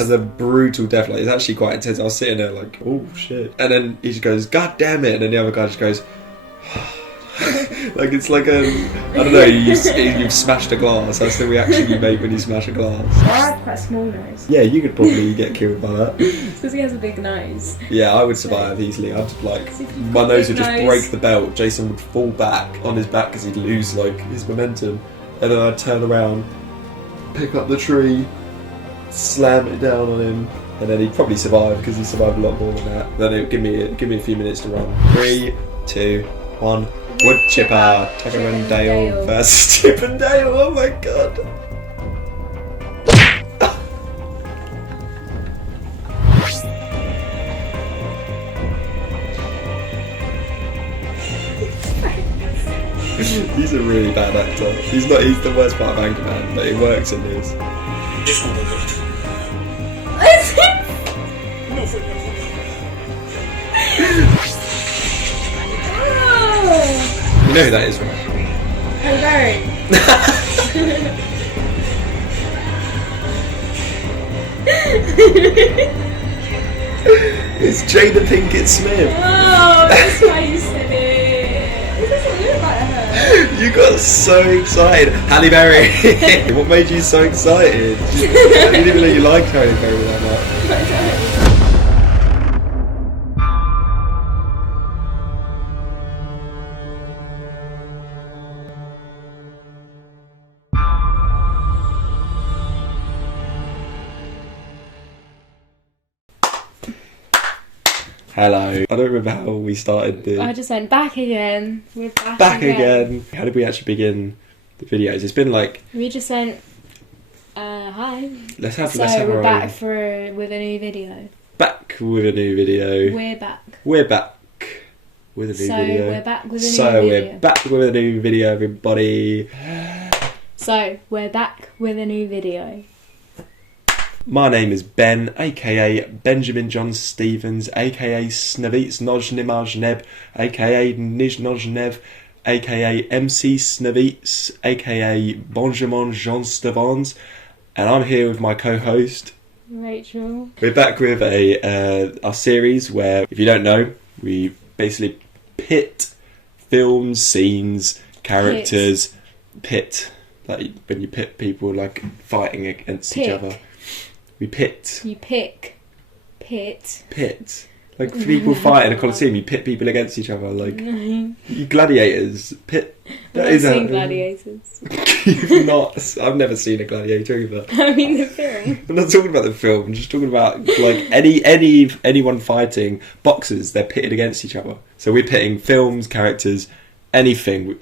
has a brutal death. Like, it's actually quite intense. I was sitting there like, oh shit. And then he just goes, God damn it. And then the other guy just goes, like, it's like a, I don't know, you've smashed a glass. That's the reaction you make when you smash a glass. I have quite a small nose. Yeah, you could probably get killed by that. Because he has a big nose. Yeah, I would survive easily. I'd like, my nose would just break the belt. Jason would fall back on his back because he'd lose like his momentum. And then I'd turn around, pick up the tree, slam it down on him, and then he'd probably survive because he survived a lot more than that. Then it would give me a few minutes to run. 3, 2, 1. Woodchipper, Tucker and Dale versus Chip and Dale. Oh my god. He's a really bad actor. He's the worst part of Anchorman, but it works in this. You know who that is, right? Hello. It's Jada Pinkett Smith. Oh, that's why you said it. This doesn't look like her. You got so excited. Halle Berry. What made you so excited? I didn't even know you liked Halle Berry that much. Hello. I don't remember how we started the... I just went back again. We're back again. How did we actually begin the videos? It's been like... We just went, hi. Let's have we're back with a new video. Back with a new video. We're back. We're back with a new video. We're back with a new video. So we're back with a new video, everybody. So we're back with a new video. My name is Ben, aka Benjamin John Stevens, aka Snavitz Nojnimajneb, aka Nijnojnev, aka MC Snavitz, aka Benjamin Jean Stevens, and I'm here with my co-host Rachel. We're back with our series where, if you don't know, we basically pit films, scenes, characters, like when you pit people like fighting against each other. We pit. You pick. Pit. Pit. Like people fight in a coliseum, you pit people against each other. Like you gladiators. Pit. I've seen gladiators. You've not. I've never seen a gladiator either. I mean the film. I'm not talking about the film. I'm just talking about like anyone fighting boxers. They're pitted against each other. So we're pitting films, characters. Anything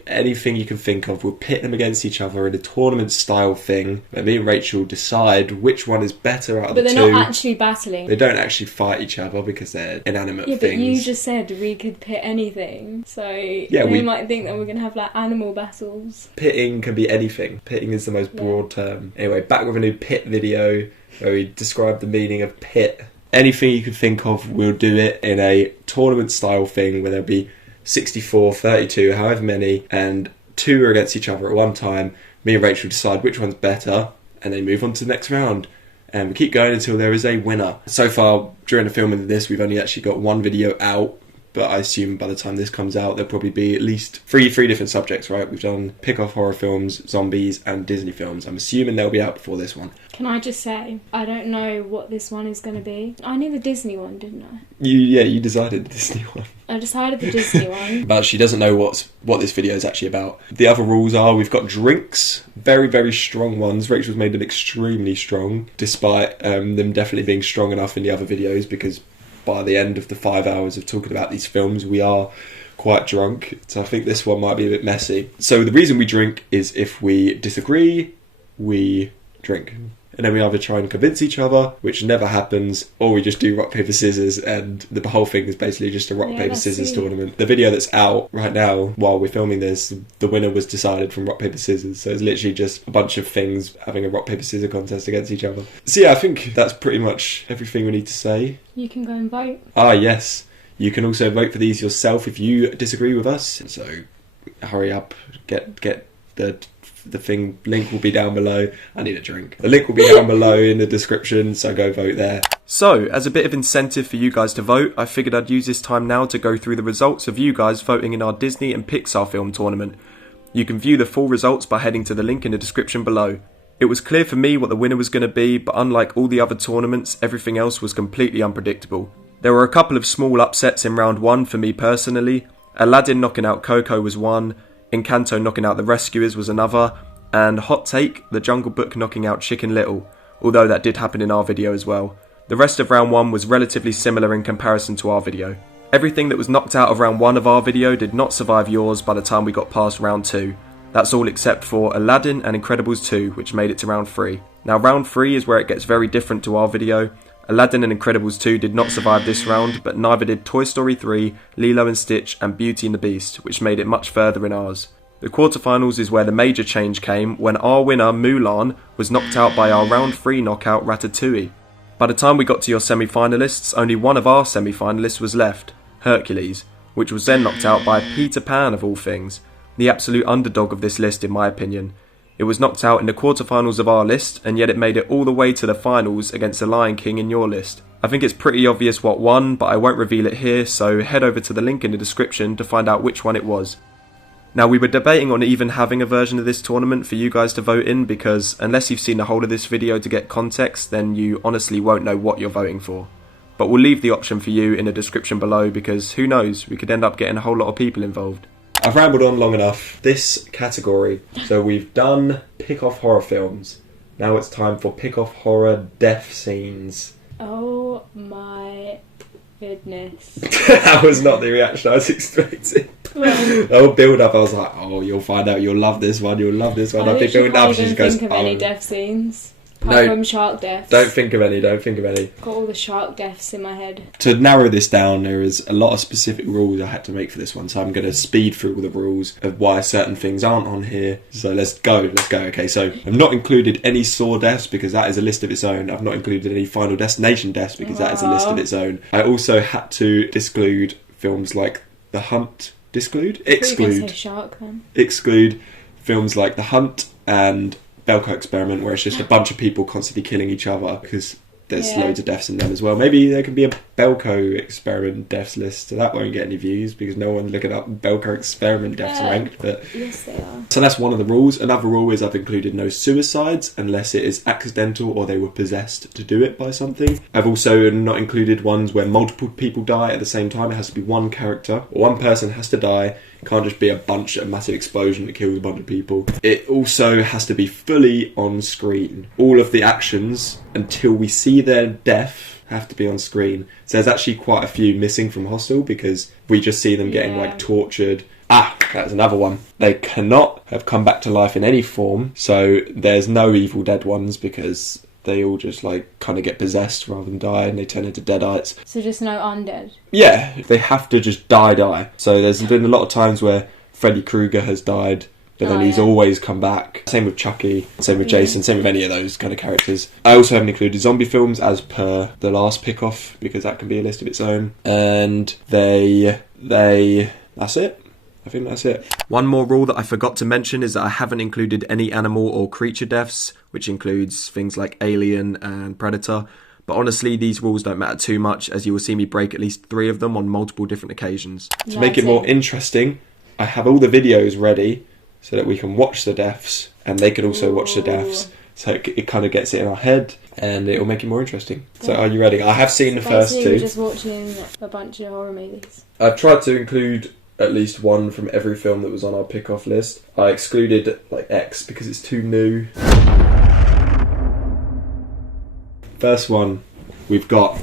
you can think of, we'll pit them against each other in a tournament style thing where me and Rachel decide which one is better out of the two. But they're not actually battling. They don't actually fight each other because they're inanimate things. Yeah, but you just said we could pit anything, so we might think that we're going to have like animal battles. Pitting can be anything. Pitting is the most broad term. Anyway, back with a new pit video where we describe the meaning of pit. Anything you can think of, we'll do it in a tournament style thing where there'll be 64, 32, however many, and two are against each other at one time. Me and Rachel decide which one's better, and they move on to the next round. And we keep going until there is a winner. So far, during the filming of this, we've only actually got one video out, but I assume by the time this comes out, there'll probably be at least three different subjects, right? We've done pick-off horror films, zombies, and Disney films. I'm assuming they'll be out before this one. Can I just say, I don't know what this one is going to be. I knew the Disney one, didn't I? You decided the Disney one. I decided the Disney one. But she doesn't know what this video is actually about. The other rules are we've got drinks, very, very strong ones. Rachel's made them extremely strong, despite them definitely being strong enough in the other videos, because by the end of the 5 hours of talking about these films, we are quite drunk. So I think this one might be a bit messy. So the reason we drink is if we disagree, we drink. And then we either try and convince each other, which never happens, or we just do rock, paper, scissors, and the whole thing is basically just a rock, paper, scissors tournament. The video that's out right now, while we're filming this, the winner was decided from rock, paper, scissors. So it's literally just a bunch of things having a rock, paper, scissors contest against each other. So yeah, I think that's pretty much everything we need to say. You can go and vote. Ah, yes. You can also vote for these yourself if you disagree with us. So hurry up, get the thing link will be down below. I need a drink. The link will be down below in the description, so go vote there. So, as a bit of incentive for you guys to vote, I figured I'd use this time now to go through the results of you guys voting in our Disney and Pixar film tournament. You can view the full results by heading to the link in the description below. It was clear for me what the winner was going to be, but unlike all the other tournaments, everything else was completely unpredictable. There were a couple of small upsets in round 1 for me personally. Aladdin knocking out Coco was one, Encanto knocking out The Rescuers was another, and hot take, The Jungle Book knocking out Chicken Little, although that did happen in our video as well. The rest of round 1 was relatively similar in comparison to our video. Everything that was knocked out of round 1 of our video did not survive yours by the time we got past round 2. That's all except for Aladdin and Incredibles 2, which made it to round 3. Now round 3 is where it gets very different to our video. Aladdin and Incredibles 2 did not survive this round, but neither did Toy Story 3, Lilo and Stitch and Beauty and the Beast, which made it much further in ours. The quarterfinals is where the major change came, when our winner, Mulan, was knocked out by our round 3 knockout, Ratatouille. By the time we got to your semi-finalists, only one of our semi-finalists was left, Hercules, which was then knocked out by Peter Pan of all things, the absolute underdog of this list in my opinion. It was knocked out in the quarterfinals of our list, and yet it made it all the way to the finals against the Lion King in your list. I think it's pretty obvious what won, but I won't reveal it here, so head over to the link in the description to find out which one it was. Now, we were debating on even having a version of this tournament for you guys to vote in, because unless you've seen the whole of this video to get context, then you honestly won't know what you're voting for. But we'll leave the option for you in the description below, because who knows, we could end up getting a whole lot of people involved. I've rambled on long enough. This category, so we've done pick off horror films. Now it's time for pick off horror death scenes. Oh my goodness. That was not the reaction I was expecting. The whole build up, I was like, oh, you'll find out, you'll love this one, you'll love this one. I think building up, she just goes, think of any death scenes. Apart from shark deaths. Don't think of any. Got all the shark deaths in my head. To narrow this down, there is a lot of specific rules I had to make for this one, so I'm going to speed through all the rules of why certain things aren't on here. So let's go. Okay, so I've not included any Saw deaths because that is a list of its own. I've not included any Final Destination deaths because that is a list of its own. I also had to exclude films like The Hunt. Exclude shark, then. Exclude films like The Hunt and Belko Experiment, where it's just a bunch of people constantly killing each other, because there's loads of deaths in them as well. Maybe there could be a Belko Experiment deaths list, so that won't get any views because no one's looking up Belko Experiment deaths ranked. But yes, they are. So that's one of the rules. Another rule is I've included no suicides unless it is accidental or they were possessed to do it by something. I've also not included ones where multiple people die at the same time. It has to be one character, or one person has to die. It can't just be a massive explosion that kills a bunch of people. It also has to be fully on screen. All of the actions until we see their death have to be on screen. So there's actually quite a few missing from Hostel because we just see them getting like tortured. That's another one. They cannot have come back to life in any form. So there's no Evil Dead ones because they all just like kind of get possessed rather than die, and they turn into deadites. So just no undead? Yeah, they have to just die. So there's been a lot of times where Freddy Krueger has died, but then he's always come back. Same with Chucky, same with Jason, same with any of those kind of characters. I also haven't included zombie films as per the last pick-off, because that can be a list of its own. And that's it. I think that's it. One more rule that I forgot to mention is that I haven't included any animal or creature deaths, which includes things like Alien and Predator. But honestly, these rules don't matter too much, as you will see me break at least 3 of them on multiple different occasions. To make it more interesting, I have all the videos ready so that we can watch the deaths, and they can also watch the deaths. So it kind of gets it in our head, and it will make it more interesting. So are you ready? I have seen the first 2. We're just watching a bunch of horror movies. I've tried to include at least one from every film that was on our pick-off list. I excluded like X because it's too new. First one, we've got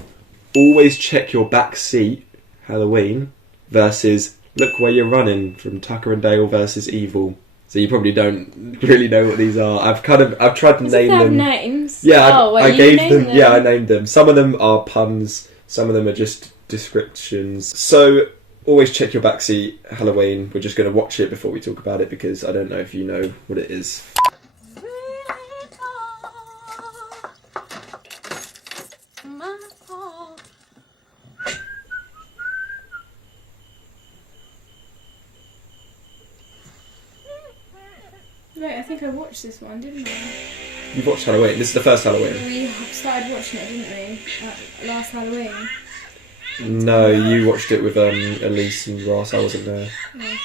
Always Check Your Back Seat, Halloween, versus Look Where You're Running from Tucker and Dale versus Evil. So you probably don't really know what these are. I've tried to name them. Have names? Yeah, I gave them. Yeah, I named them. Some of them are puns. Some of them are just descriptions. So Always Check Your Backseat, Halloween. We're just going to watch it before we talk about it because I don't know if you know what it is. think I watched this one, didn't I? You watched Halloween. This is the first Halloween. We started watching it, didn't we? Last Halloween. No, you watched it with Elise and Ross. I wasn't there. No.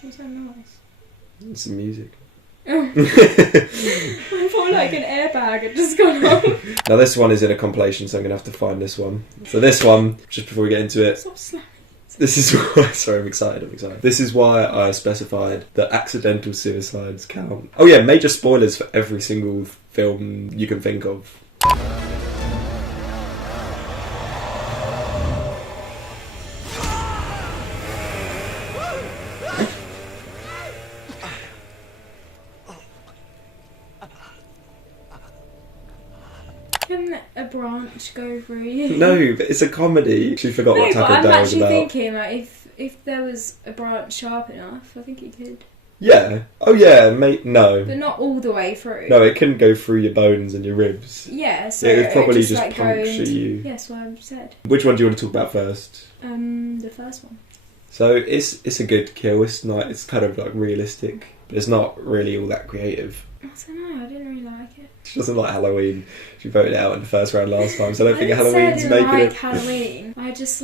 What's that noise? It's some music. Oh. I thought like an airbag had just gone off. Now this one is in a compilation, so I'm going to have to find this one. So this one, just before we get into it... Stop slamming. This is why... Sorry, I'm excited. This is why I specified that accidental suicides count. Oh yeah, major spoilers for every single film you can think of. Can a branch go through you? No, but it's a comedy. She forgot what Tucker Dale was about. I'm actually thinking, like, if there was a branch sharp enough, I think it could. Yeah. Oh yeah, mate. No. But not all the way through. No, it couldn't go through your bones and your ribs. Yeah, so it would probably just like puncture you. Yeah, that's what I said. Which one do you want to talk about first? The first one. So it's a good kill. It's kind of like realistic, but it's not really all that creative. I don't know. I didn't really like it. She doesn't like Halloween. She voted out in the first round last time, so I don't think Halloween's I making it. Halloween. I just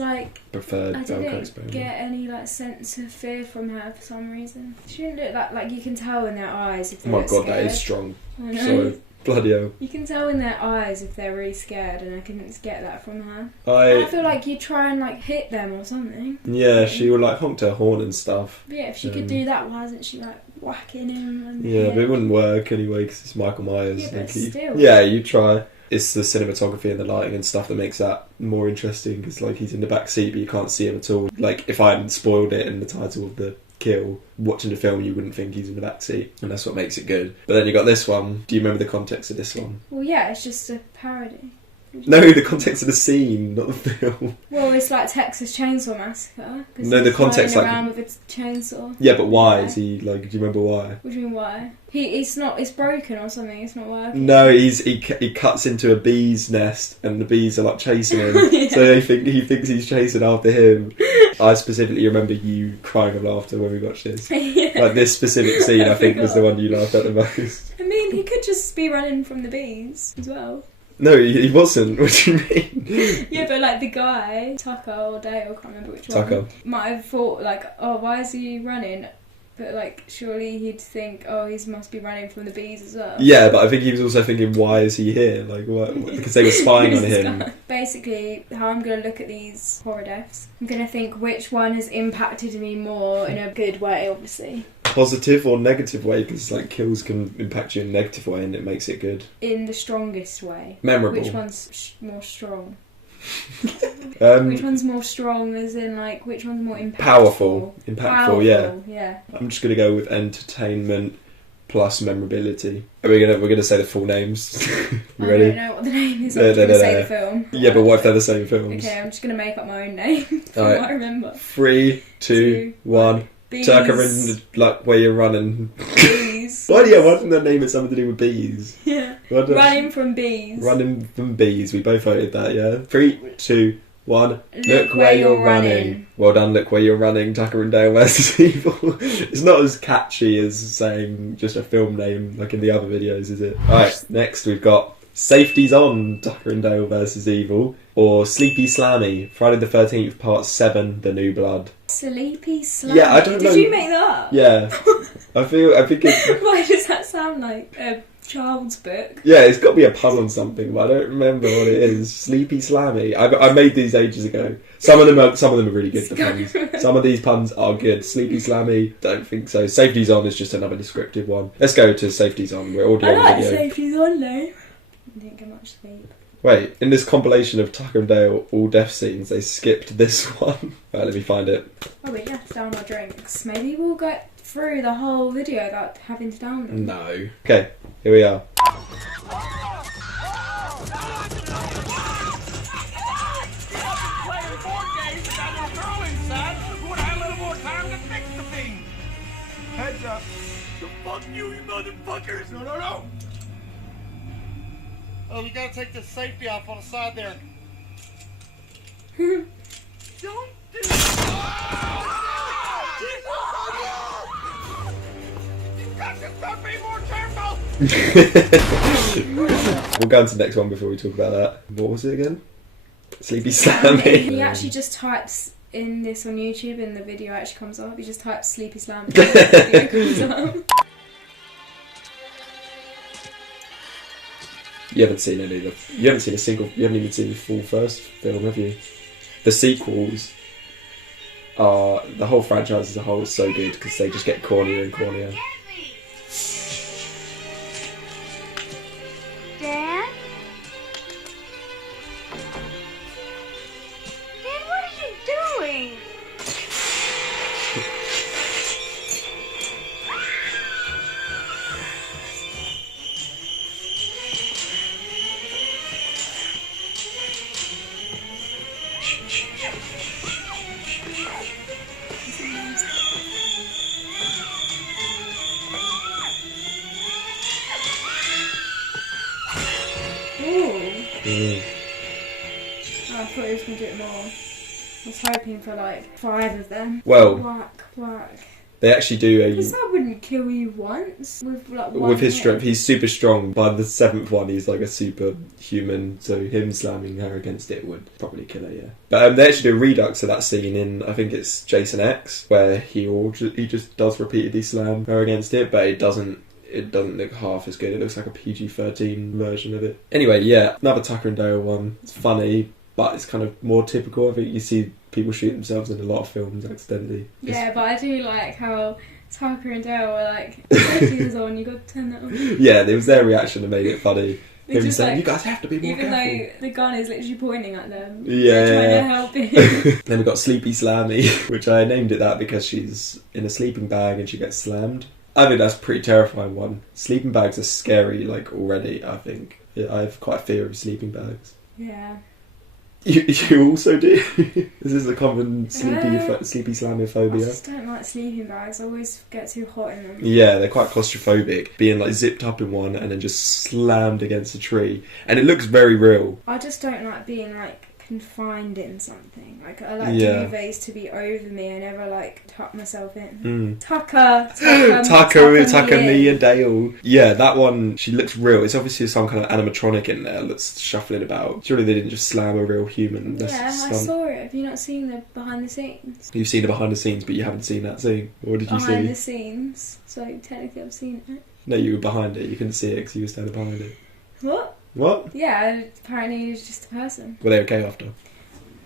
preferred. I didn't get any sense of fear from her for some reason. She didn't look like you can tell in their eyes if they're oh my god, scared. that is strong. I know. So bloody hell. You can tell in their eyes if they're really scared, and I couldn't get that from her. I feel like you try and hit them or something. Yeah, she would honk her horn and stuff. But yeah, if she could do that, why isn't she whacking him? And yeah, but it wouldn't work anyway because it's Michael Myers. Yeah, but still. Yeah, you try. It's the cinematography and the lighting and stuff that makes that more interesting because he's in the back seat but you can't see him at all. If I hadn't spoiled it in the title of the kill, watching the film you wouldn't think he's in the back seat, and that's what makes it good. But then you got this one. Do you remember the context of this one? Well, yeah, it's just a parody. No, the context of the scene, not the film. Well, it's like Texas Chainsaw Massacre. No, the context around with a chainsaw. Yeah, but why is he do you remember why? What do you mean why? It's broken or something. It's not working. No, he cuts into a bee's nest and the bees are chasing him. Yeah. So he thinks he's chasing after him. I specifically remember you crying of laughter when we watched this. Yeah. This specific scene, I think, was the one you laughed at the most. I mean, he could just be running from the bees as well. No, he wasn't. What do you mean? Yeah, but the guy, Tucker or Dale, I can't remember which one. Tucker. Might have thought oh, why is he running? But surely he'd think, oh, he must be running from the bees as well. Yeah, but I think he was also thinking, why is he here? What? Because they were spying on him. Basically, how I'm going to look at these horror deaths, I'm going to think which one has impacted me more in a good way, obviously. Positive or negative way, because kills can impact you in a negative way and it makes it good. In the strongest way. Memorable. Which one's more strong? Which one's more strong, as in which one's more impactful? Powerful, yeah. I'm just gonna go with entertainment plus memorability. We're gonna say the full names. You ready? I don't know what the name is. I'm gonna say the film. Yeah, but what if they're the same films? Okay, I'm just gonna make up my own name. Alright. I remember. 3, 2, 1. Bees. Tucker and where you're running. Bees. Why didn't they name it something to do with bees? Yeah. Running from bees. Running from bees. We both voted that, yeah? 3, 2, 1. Look where you're running. Well done, look where you're running. Tucker and Dale vs Evil. It's not as catchy as saying just a film name like in the other videos, is it? Alright, next we've got Safety's On, Tucker and Dale vs Evil, or Sleepy Slammy, Friday the 13th, Part 7, The New Blood. Sleepy Slammy? Yeah, I don't know. Did you make that up? Yeah. I think it's... Why does that sound like a child's book? Yeah, it's got to be a pun on something, but I don't remember what it is. Sleepy Slammy. I made these ages ago. Some of them are really good, the puns. Some of these puns are good. Sleepy Slammy, don't think so. Safety's On is just another descriptive one. Let's go to Safety's On. We're all doing I a video. Safety's On though. I didn't get much sleep. Wait, in this compilation of Tucker and Dale all death scenes, they skipped this one. Right, let me find it. Oh, we left down our drinks. Maybe we'll get through the whole video without having to down them. No. Okay, here we are. So fuck you, you motherfuckers! No. Oh, you gotta take the safety off on the side there. Don't do that! You've got to start being more careful! We'll go on to the next one before we talk about that. What was it again? Sleepy Slammy. He actually just types in this on YouTube and the video actually comes up. He just types Sleepy Slammy and the video comes up. You haven't seen any of the... You haven't seen a single... You haven't even seen the full first film, have you? The sequels are... The whole franchise as a whole is so good because they just get cornier and cornier. Dad? Dad, what are you doing? Oh, I thought he was going to do it more. I was hoping for like 5 of them. Well, Whack. they actually do a... Because that wouldn't kill you once with like one With his hit. strength, he's super strong. By the 7th one, he's like a superhuman. So him slamming her against it would probably kill her, yeah. But they actually do a redux of that scene in, I think it's Jason X, where he just does repeatedly slam her against it, but it doesn't look half as good. It looks like a PG-13 version of it. Anyway, yeah, another Tucker and Dale one. It's funny, but it's kind of more typical. I think you see people shoot themselves in a lot of films accidentally. Yeah, but I do like how Tucker and Dale were like, "This on, you got to turn that on." Yeah, it was their reaction that made it funny. They Him just, saying, like, "You guys have to be more even careful." though the gun is literally pointing at them. Yeah. They're trying to help him. Then we've got Sleepy Slammy, which I named it that because she's in a sleeping bag and she gets slammed. I think that's a pretty terrifying one. Sleeping bags are scary, like, already, I think. Yeah, I have quite a fear of sleeping bags. Yeah. You also do? This is a common sleepy I slamophobia. just don't like sleeping bags. I always get too hot in them. Yeah, they're quite claustrophobic. Being, like, zipped up in one and then just slammed against a tree. And it looks very real. I just don't like being, like, confined in something. Like, I like Yeah. duvets to be over me. I never, like, tuck myself in. Tucker, Tucker me and Dale. Yeah, that one, she looks real. It's obviously some kind of animatronic in there that's shuffling about. Surely they didn't just slam a real human. That's Yeah, I saw it. Have you not seen the behind the scenes? You've seen the behind the scenes, but you haven't seen that scene. What did you Behind see? the scenes. So technically I've seen it. No, you were behind it. You couldn't see it because you were standing behind it. What? What? Yeah, apparently he was just a person. Were they okay after?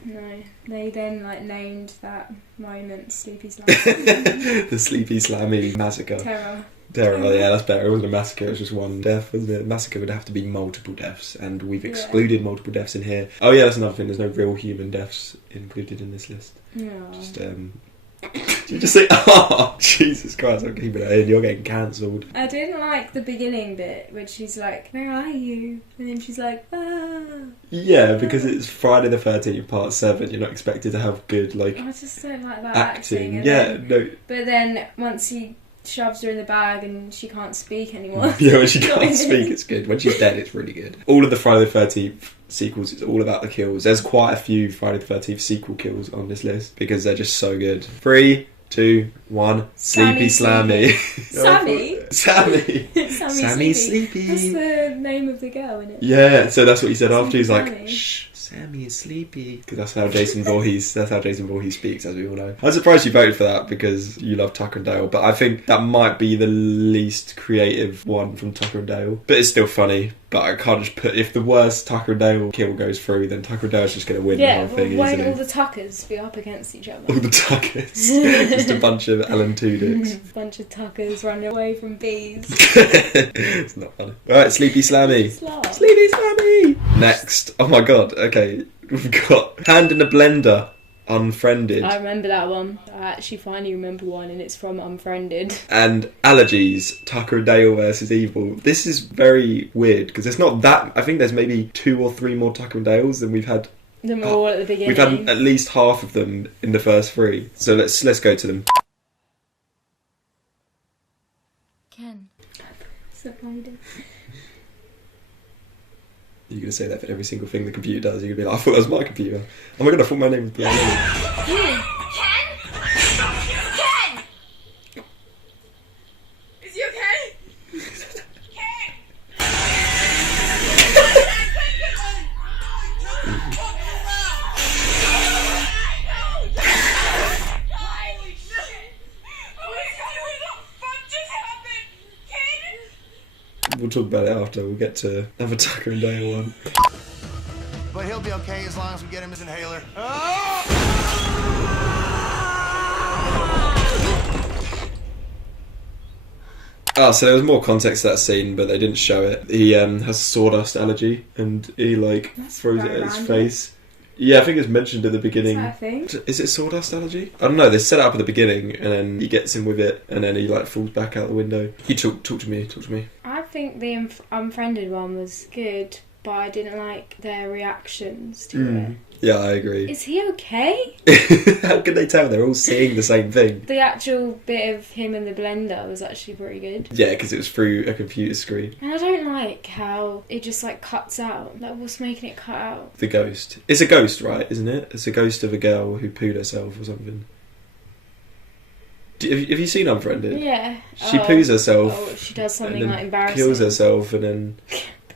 No. They then, like, named that moment Sleepy Slam. The Sleepy Slammy Massacre. Terror. Yeah, that's better. It wasn't a massacre, it was just one death, wasn't it? Massacre would have to be multiple deaths, and we've excluded multiple deaths in here. Oh yeah, that's another thing, there's no real human deaths included in this list. No. Just, did you just say, oh, Jesus Christ, I'm keeping it in, you're getting cancelled. I didn't like the beginning bit, when she's like, "Where are you?" And then she's like, "Ah." Yeah, because it's Friday the 13th, part 7, you're not expected to have good, like, I just don't like that acting. and Yeah, then- no. But then, once he shoves her in the bag and she can't speak anymore. Yeah, when she can't speak, it's good. When she's dead, it's really good. All of the Friday the 13th sequels, it's all about the kills. There's quite a few Friday the 13th sequel kills on this list because they're just so good. 3, 2, 1, Sleepy Slammy. Sammy? Sammy. Sammy Sleepy. That's the name of the girl, isn't it? Yeah, so that's what he said after. He's Sammy. like, shh, Sammy is sleepy. Because that's how Jason Voorhees speaks, as we all know. I'm surprised you voted for that because you love Tucker and Dale, but I think that might be the least creative one from Tucker and Dale. But it's still funny. But I can't just put... If the worst Tucker and Dale kill goes through, then Tucker and Dale's just going to win the whole thing won't easily. all the Tuckers be up against each other? All the Tuckers. Just a bunch of Alan Tudyk's. Bunch of Tuckers running away from bees. It's not funny. Alright, Sleepy Slammy. Slap. Sleepy Slammy! Next. Oh my god, okay. We've got Hand in a Blender, Unfriended. I remember that one. I actually finally remember one, and it's from Unfriended. And Allergies, Tucker and Dale versus Evil. This is very weird because there's not that... I think there's maybe 2 or 3 more Tucker and Dales than we've had. Them all at the beginning. We've had at least half of them in the first 3. So let's go to them. Ken. Spider. You're going to say that for every single thing the computer does. You're going to be like, I thought that was my computer. Oh my god, I thought my name was Piranha. Ken? Ken! Is he okay? Ken! Holy shit! Oh my god, what the fuck just happened? Ken? We'll talk about it after. We'll get to have a Tucker and Dale one. But he'll be okay as long as we get him his inhaler. Oh, so there was more context to that scene, but they didn't show it. He has a sawdust allergy, and he like throws it at his face. Yeah, I think it's mentioned at the beginning. Is that a thing? Is it sawdust allergy? I don't know. They set it up at the beginning, and then he gets in with it, and then he like falls back out the window. He talk to me. I think the Unfriended one was good, but I didn't like their reactions to it. Yeah, I agree. Is he okay? How can they tell? They're all seeing the same thing. The actual bit of him in the blender was actually pretty good. Yeah, because it was through a computer screen. And I don't like how it just like cuts out. Like, what's making it cut out? The ghost. It's a ghost, right? Isn't it? It's a ghost of a girl who pooed herself or something. Have you seen Unfriended? Yeah. She poos herself. Oh, she does something and then like embarrassing. kills herself and then...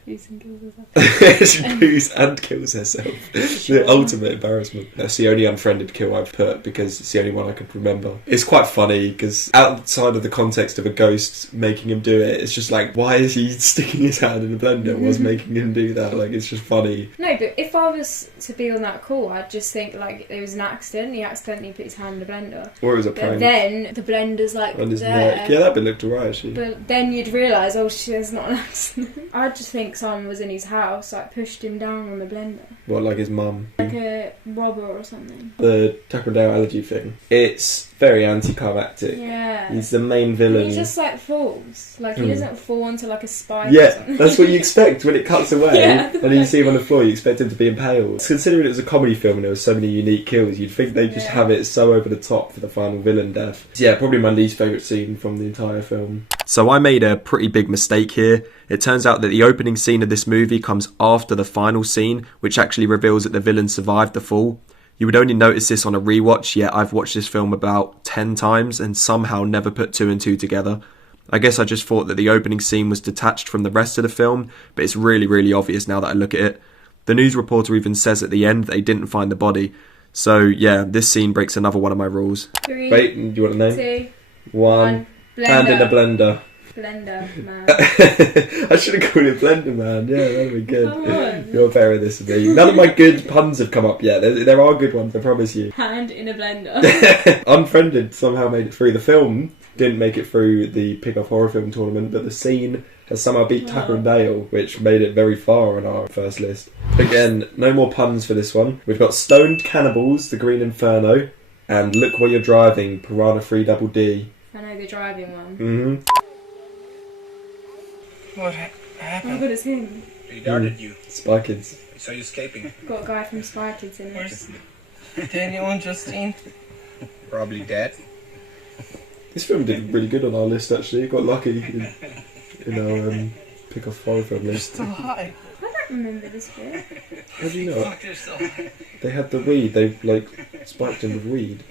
Poos and kills herself. she poos and kills herself. The ultimate embarrassment. That's the only Unfriended kill I've put because it's the only one I could remember. It's quite funny because outside of the context of a ghost making him do it, it's just like, why is he sticking his hand in a blender? What's making him do that? Like, it's just funny. No, but if I was to be on that call, I'd just think like it was an accident. He accidentally put his hand in the blender. Or it was a But prank. then the blender's like On his there. neck. Yeah, that bit looked alright actually. But then you'd realise, oh shit, it's not an accident. I just think someone was in his house, like pushed him down on the blender. What, like his mum? Like a robber or something. The Tucker and Dale allergy thing. It's very anticlimactic. Yeah. He's the main villain. He just like falls. Like he doesn't fall onto like a spike or Yeah, something. that's what you expect when it cuts away Yeah. and then you see him on the floor, you expect him to be impaled. Considering it was a comedy film and there were so many unique kills, you'd think they'd just have it so over the top for the final villain death. So yeah, probably my least favourite scene from the entire film. So I made a pretty big mistake here. It turns out that the opening scene of this movie comes after the final scene, which actually reveals that the villain survived the fall. You would only notice this on a rewatch, yet I've watched this film about 10 times and somehow never put two and two together. I guess I just thought that the opening scene was detached from the rest of the film, but it's really, really obvious now that I look at it. The news reporter even says at the end that they didn't find the body. So yeah, this scene breaks another one of my rules. 3, Wait, do you want a name? 2, 1. Blender. Hand in a blender. Blender man. I should have called it Blender Man. Yeah, that'd be good. Come on. You're better at this than me. None of my good puns have come up yet. There are good ones, I promise you. Hand in a blender. Unfriended somehow made it through. The film didn't make it through the Pick-Off Horror Film Tournament, but the scene has somehow beat Tucker and Dale, which made it very far on our first list. Again, no more puns for this one. We've got Stoned Cannibals, The Green Inferno, and Look What You're Driving, Piranha 3 Double D. I know the driving one. Mm-hmm. What Oh happened? my god, it's him. He darted you. Spy Kids. I saw you escaping. Got a guy from Spy Kids in there. Where's Daniel and Justine? Probably dead. This film did really good on our list, actually. Got lucky in our Pick-Off Horror Film list. Still alive. I don't remember this bit. How do you know? Fuck, they're still alive. They had the weed. They spiked him with weed.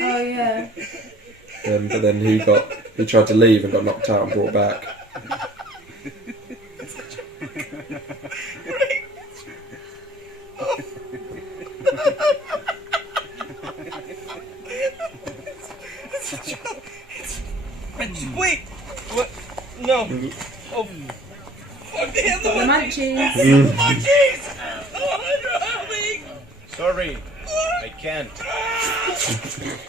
Oh yeah. But then he tried to leave and got knocked out and brought back. Wait! What? No. Oh. Fuck, they have the The munchies. munchies! Oh, help me! Sorry, I can't.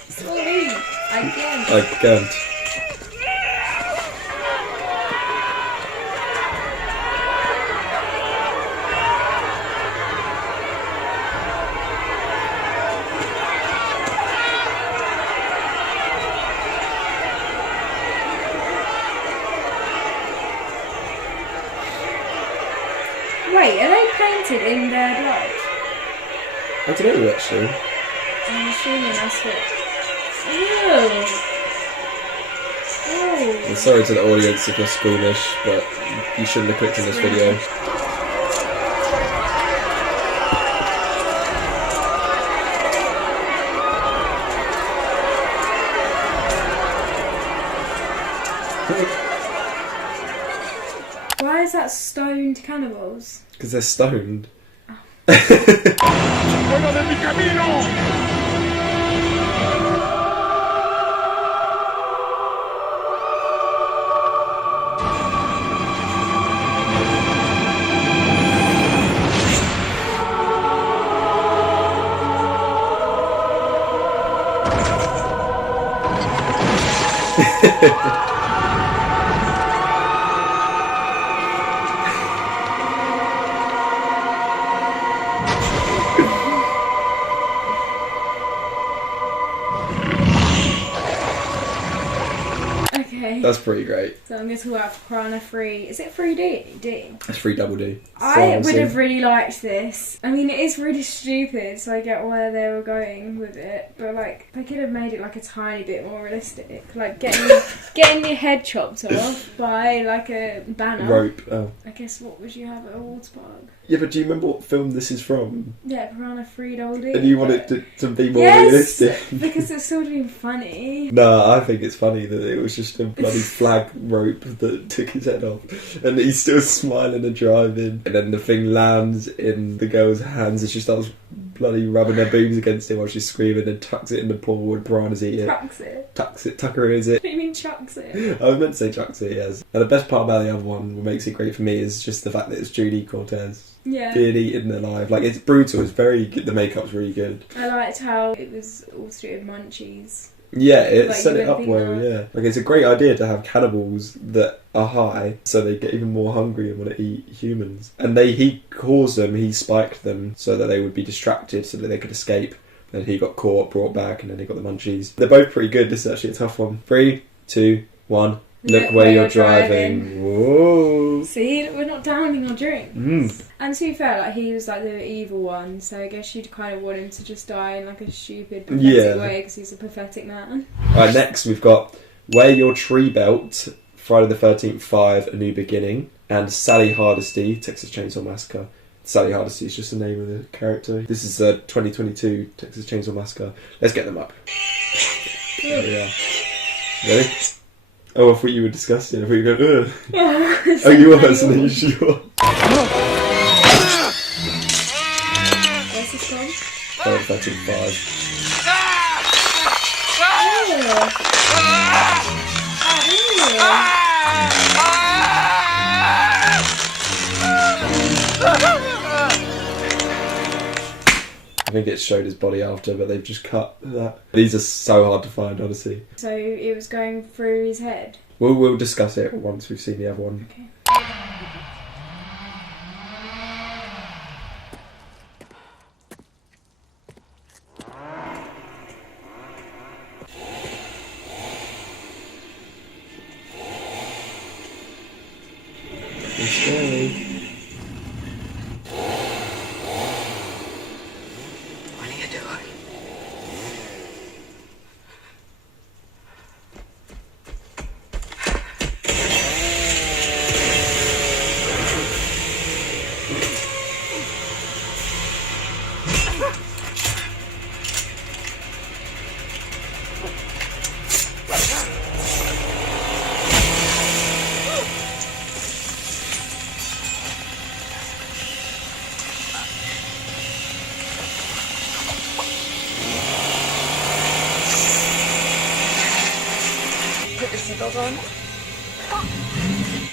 Sorry, I can't. I can't. Wait, are they painted in their blood? I don't know, actually. I'm assuming that's what. Ew. And sorry to the audience if you're squeamish, but you shouldn't have clicked on this video. Why is that stoned cannibals? Because they're stoned. ¡Fuera de mi camino! Okay. That's pretty great. So I'm going to talk about Piranha 3. Is it 3D? D? That's 3 double D. I would have really liked this. I mean, it is really stupid, so I get where they were going with it. But, like, they could have made it, like, a tiny bit more realistic. Like, getting your head chopped off by, like, a banner. Rope. Oh. I guess, what would you have at a water park? Yeah, but do you remember what film this is from? Yeah, Piranha 3 double D. And you want it to be more yes, realistic? because it's sort of funny. No, I think it's funny that it was just a bloody flag rope that took his head off. And he's still smiling and driving. And then the thing lands in the girl's hands and she starts bloody rubbing her boobs against it while she's screaming and tucks it in the pool and piranhas eat it. Tucks it. Tucks it, tucker is it. What do you mean chucks it? I was meant to say chucks it, yes. And the best part about the other one, what makes it great for me, is just the fact that it's Judy Cortez. Yeah. Being eaten alive. Like, it's brutal, it's very good, the makeup's really good. I liked how it was all to do with munchies. Yeah, it Like, set you it up wouldn't well, think yeah. Like, it's a great idea to have cannibals that are high, so they get even more hungry and want to eat humans. And he caused them, he spiked them, so that they would be distracted, so that they could escape. Then he got caught, brought back, and then he got the munchies. They're both pretty good, this is actually a tough one. 3, 2, 1... Look where you're driving. Whoa. See, we're not downing our drinks. Mm. And to be fair, like, he was like the evil one, so I guess you'd kind of want him to just die in like a stupid, pathetic way because he's a pathetic man. Alright, next we've got Wear Your Treebelt, Friday the 13th 5, A New Beginning, and Sally Hardesty, Texas Chainsaw Massacre. Sally Hardesty is just the name of the character. This is a 2022 Texas Chainsaw Massacre. Let's get them up. There we are. Ready? Oh, I thought you were disgusting. I thought you were going, ugh. Oh, you were, so then you sure. What's this from? Friday the 13th 5. I think it showed his body after, but they've just cut that. These are so hard to find, honestly. So it was going through his head? We'll discuss it once we've seen the other one. Okay. It's scary. What are you doing? Put your seatbelt on.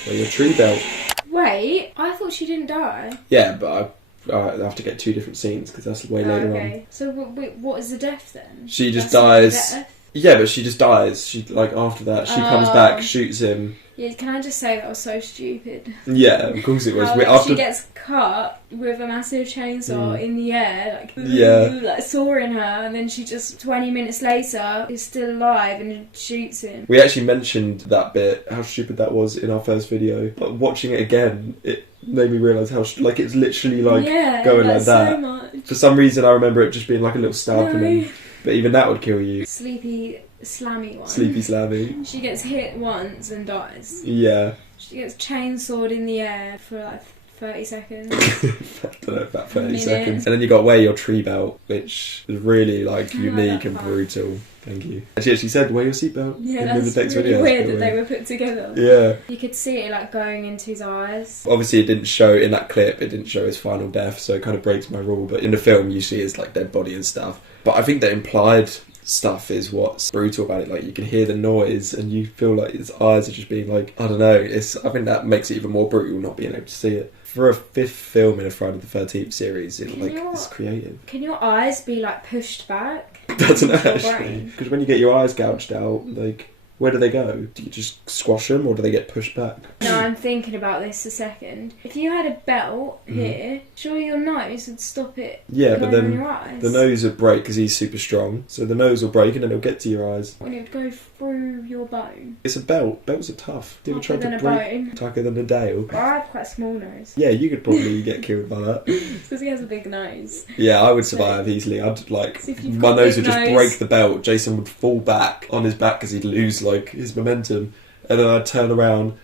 Well, your Treebelt. Wait, I thought she didn't die. Yeah, but I have to get 2 different scenes because that's way later on. Okay. So what is the death then? She just That's dies. the death? Yeah, but she just dies. She after that, she comes back, shoots him. Yeah, can I just say that was so stupid? Yeah, of course it was. How, We- like, after she gets cut with a massive chainsaw in the air, like, Yeah. like sawing her, and then she just 20 minutes later is still alive and shoots him. we actually mentioned that bit, how stupid that was in our first video. But watching it again, it made me realise how like it's literally like yeah, going like that. so much. For some reason, I remember it just being like a little stab and then But even that would kill you. Sleepy Slammy one. Sleepy Slammy. She gets hit once and dies. Yeah. She gets chainsawed in the air for like 30 seconds. I don't know, about 30 seconds. And then you got Wear Your Treebelt, which is really like unique and brutal. Thank you. She actually said, wear your seatbelt. Yeah, that's really weird that they were put together. Yeah. You could see it like going into his eyes. Obviously it didn't show, in that clip, it didn't show his final death, so it kind of breaks my rule. But in the film you see his like dead body and stuff. But I think the implied stuff is what's brutal about it. Like you can hear the noise and you feel like his eyes are just being like, I don't know. I think that makes it even more brutal not being able to see it. For a 5th film in a Friday the 13th series, it's creative. Can your eyes be like pushed back? I don't know actually. Because when you get your eyes gouged out, like, where do they go? Do you just squash them or do they get pushed back? No, I'm thinking about this a second. If you had a belt here, surely your nose would stop it yeah, going but then on your eyes. the nose would break because he's super strong. So the nose will break and then it'll get to your eyes. When it would go through your bone. It's a belt. Belts are tough. Do you ever try Tougher to than a break? bone. Tougher than a Dale. But I have quite a small nose. Yeah, you could probably get killed by that. Because he has a big nose. Yeah, I would survive easily. I'd like, So if you've my got nose big would just nose- break the belt. Jason would fall back on his back because he'd lose like his momentum. And then I'd turn around,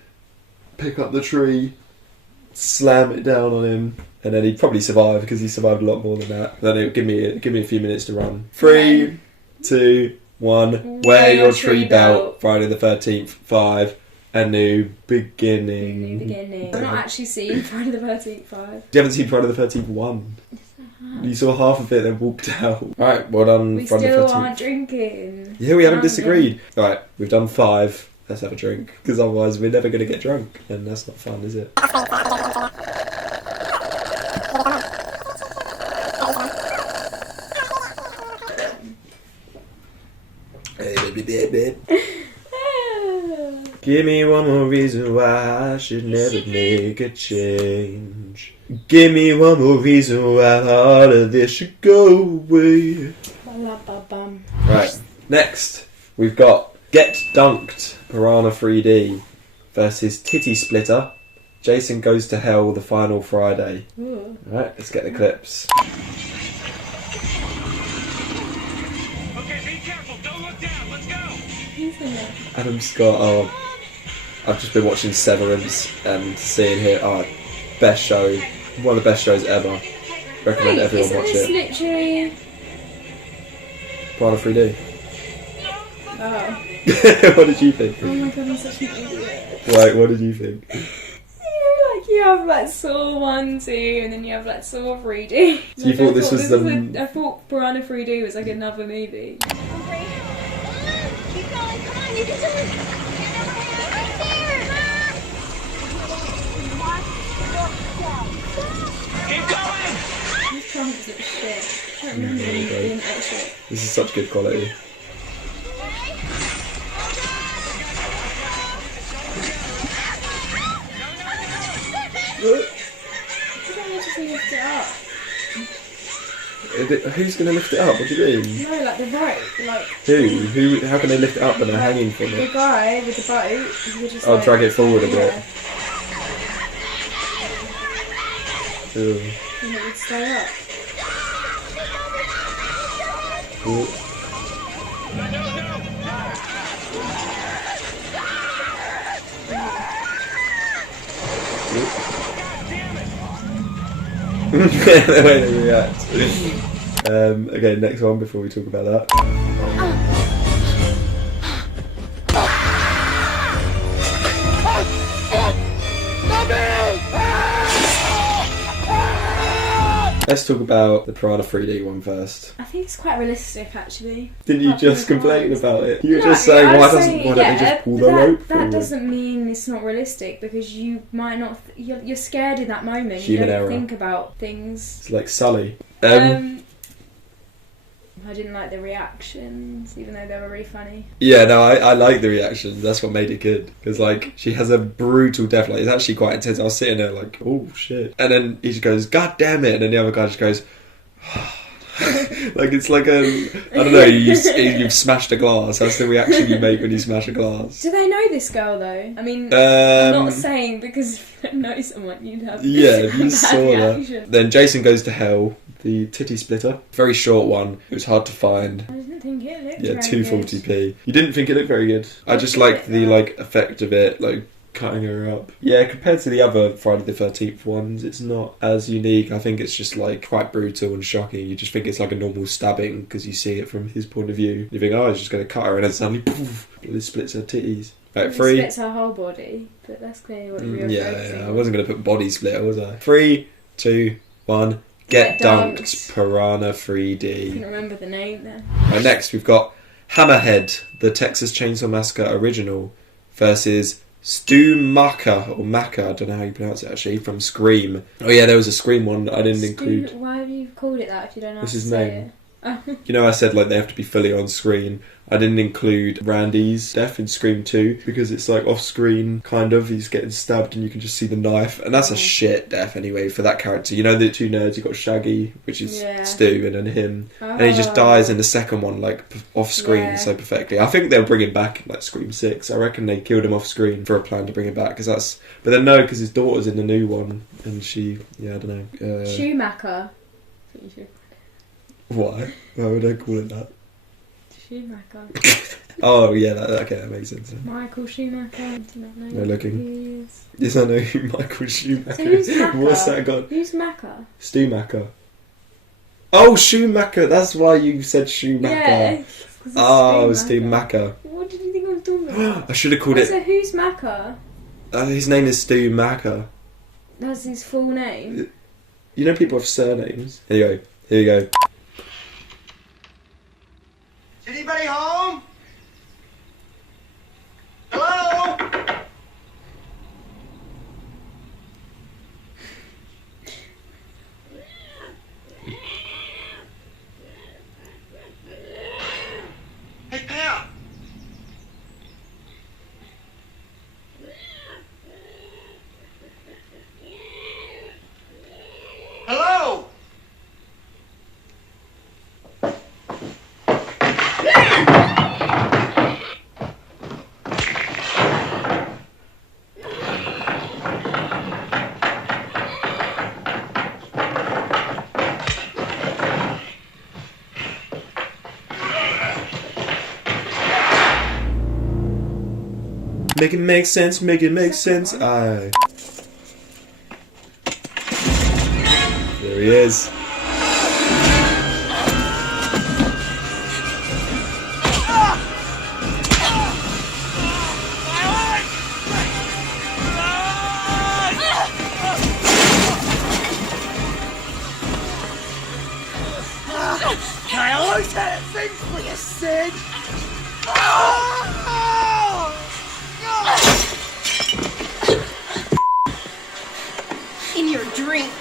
pick up the tree, slam it down on him, and then he'd probably survive because he survived a lot more than that. Then it would give me a few minutes to run. 3, 2, 1. Wear your tree belt. Friday the 13th. 5. A new beginning. New beginning. I've not actually seen Friday the 13th 5. You haven't seen Friday the 13th 1. You saw half of it, then walked out. Alright, well done. We Friday still the 13th. aren't drinking. Yeah, we haven't disagreed. Alright, we've done 5. Let's have a drink. Because otherwise we're never going to get drunk. And that's not fun, is it? Hey, baby, baby. Give me one more reason why I should never make a change. Give me one more reason why all of this should go away. Right, next we've got Get Dunked, Piranha 3D versus Titty Splitter, Jason Goes to Hell, The Final Friday. Ooh. Right, let's get the clips. Okay, be careful. Don't look down. Let's go. Who's in there? Adam Scott, I've just been watching Severance and seeing here, best show, one of the best shows ever. Recommend everyone watch Isn't it. this literally... Piranha 3D. Oh. What did you think? Oh my god, I'm such an idiot. Right, what did you think? You have like Saw 1, 2, and then you have like Saw 3D. So you thought this was I thought Piranha 3D was like another movie. Keep going, come on, you can do it. Right there. Keep going. These trunks look shit. I don't remember them being extra. This is such good quality. Lift it up. Who's going to lift it up? What do you mean? No, like the rope. Like Who? How can they lift it up when they're hanging from the it? guy with the boat. He would just I'll like, drag it forward a bit. yeah, Ooh. and it would stay up. Ooh. The way they react. Okay, next one before we talk about that. Let's talk about the Piranha 3D one first. I think it's quite realistic, actually. Didn't you Apart from just the complain cars. about it? You were No, just saying, I why was don't saying, they just pull the but rope that forward? doesn't mean it's not realistic, because you might not... You're scared in that moment. Human you don't error. think about things. It's like Sully. I didn't like the reactions, even though they were really funny. Yeah, no, I like the reaction. That's what made it good. Because, like, she has a brutal death. Like, it's actually quite intense. I was sitting there like, oh, shit. And then he just goes, God damn it. And then the other guy just goes... like, it's like a... I don't know, you've smashed a glass. That's the reaction you make when you smash a glass. Do they know this girl, though? I mean, I'm not saying because if you don't know someone, you'd have Yeah, if you bad saw reaction. that. Then Jason Goes to Hell, the Titty Splitter. Very short one. It was hard to find. I didn't didn't look Yeah, very 240p. You didn't think it looked very good. I just like the effect of it, like cutting her up. Yeah, compared to the other Friday the 13th ones, it's not as unique. I think it's just like quite brutal and shocking. You just think it's like a normal stabbing because you see it from his point of view. You think, oh, he's just going to cut her, and then suddenly, poof, it splits her titties. Right, 3. Splits her whole body, but that's clearly what we were focusing I on. wasn't going to put body split, was I? 3, 2, 1. Get dunked. Piranha I 3D. can remember the name then. Right, next we've got Hammerhead, the Texas Chainsaw Massacre original, versus Stu Macher, or Macher, I don't know how you pronounce it actually, from Scream. Oh yeah, there was a Scream one that I didn't include. Why have you called it that if you don't know What's how to his say name? it? Oh. You know, I said like they have to be fully on screen. I didn't include Randy's death in Scream 2 because it's like off screen, kind of. He's getting stabbed and you can just see the knife, and that's a shit death anyway for that character. You know, the 2 nerds, you got Shaggy, which is Stu, and then him, and he just dies in the second one, like off screen, so perfectly. I think they'll bring him back in like Scream 6. I reckon they killed him off screen for a plan to bring him back, because that's. But then no, because his daughter's in the new one, and she, I don't know. Schumacher. Why? Why would I call it that? Schumacher. Oh yeah, okay, that makes sense. Michael Schumacher. I do not know No who looking. he is. Yes, I know who Michael Schumacher So who's Macher? What's that got? Who's Macher? Stu Macher. Oh, Schumacher. That's why you said Schumacher. Yeah. 'cause it's Oh, Stu Macher. What did you think I was talking about? I should have called I it. said, who's Macher? His name is Stu Macher. That's his full name. You know people have surnames. Anyway, here you go. Is anybody home? Hello? Hey, pal. Hello? Make it make sense. Make it make sense. Aye. There he is. I always had a thing for you, Sid. In your dreams.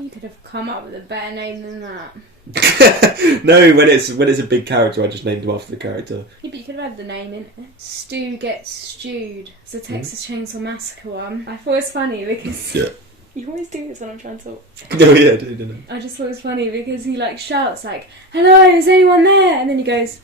You could have come up with a better name than that. No, when it's a big character, I just named him after the character. Yeah, but you could have had the name in it. Stu Gets Stewed. It's a Texas Chainsaw Massacre one. I thought it was funny because... Yeah. You always do this when I'm trying to talk. No, yeah, I didn't. I just thought it was funny because he like shouts like, "Hello, is anyone there?" And then he goes...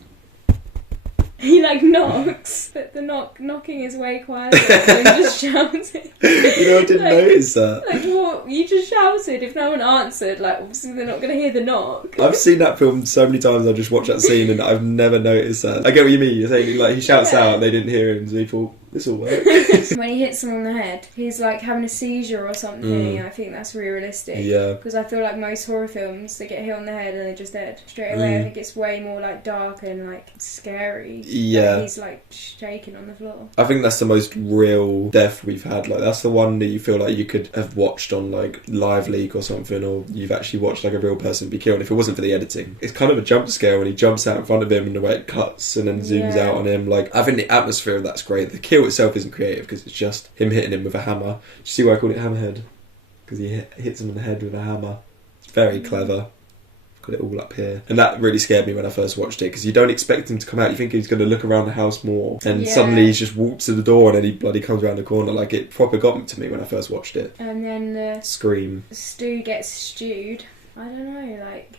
He like knocks, but the knocking is way quieter than just shouting. You know, I didn't notice that. Like what? You just shouted. If no one answered, like obviously they're not going to hear the knock. I've seen that film so many times. I just watched that scene and I've never noticed that. I get what you mean. You're saying like he shouts out, and they didn't hear him, so he thought this will work. When he hits someone on the head, he's like having a seizure or something. And I think that's realistic. Yeah. Because I feel like most horror films, they get hit on the head and they're just dead straight away. I think it's way more like dark and like scary. Yeah. Like, he's like shaking on the floor. I think that's the most real death we've had. Like that's the one that you feel like you could have watched on like Live Leak or something, or you've actually watched like a real person be killed if it wasn't for the editing. It's kind of a jump scare when he jumps out in front of him and the way it cuts and then zooms out on him. Like I think the atmosphere of that's great. The kill itself isn't creative because it's just him hitting him with a hammer. Do you see why I call it Hammerhead? Because he hits him in the head with a hammer. It's very clever. Got it all up here, and that really scared me when I first watched it because you don't expect him to come out. You think he's going to look around the house more, and suddenly he just walks to the door and then he bloody comes around the corner. Like it proper got to me when I first watched it. And then the Scream. Stu Gets Stewed. I don't know, like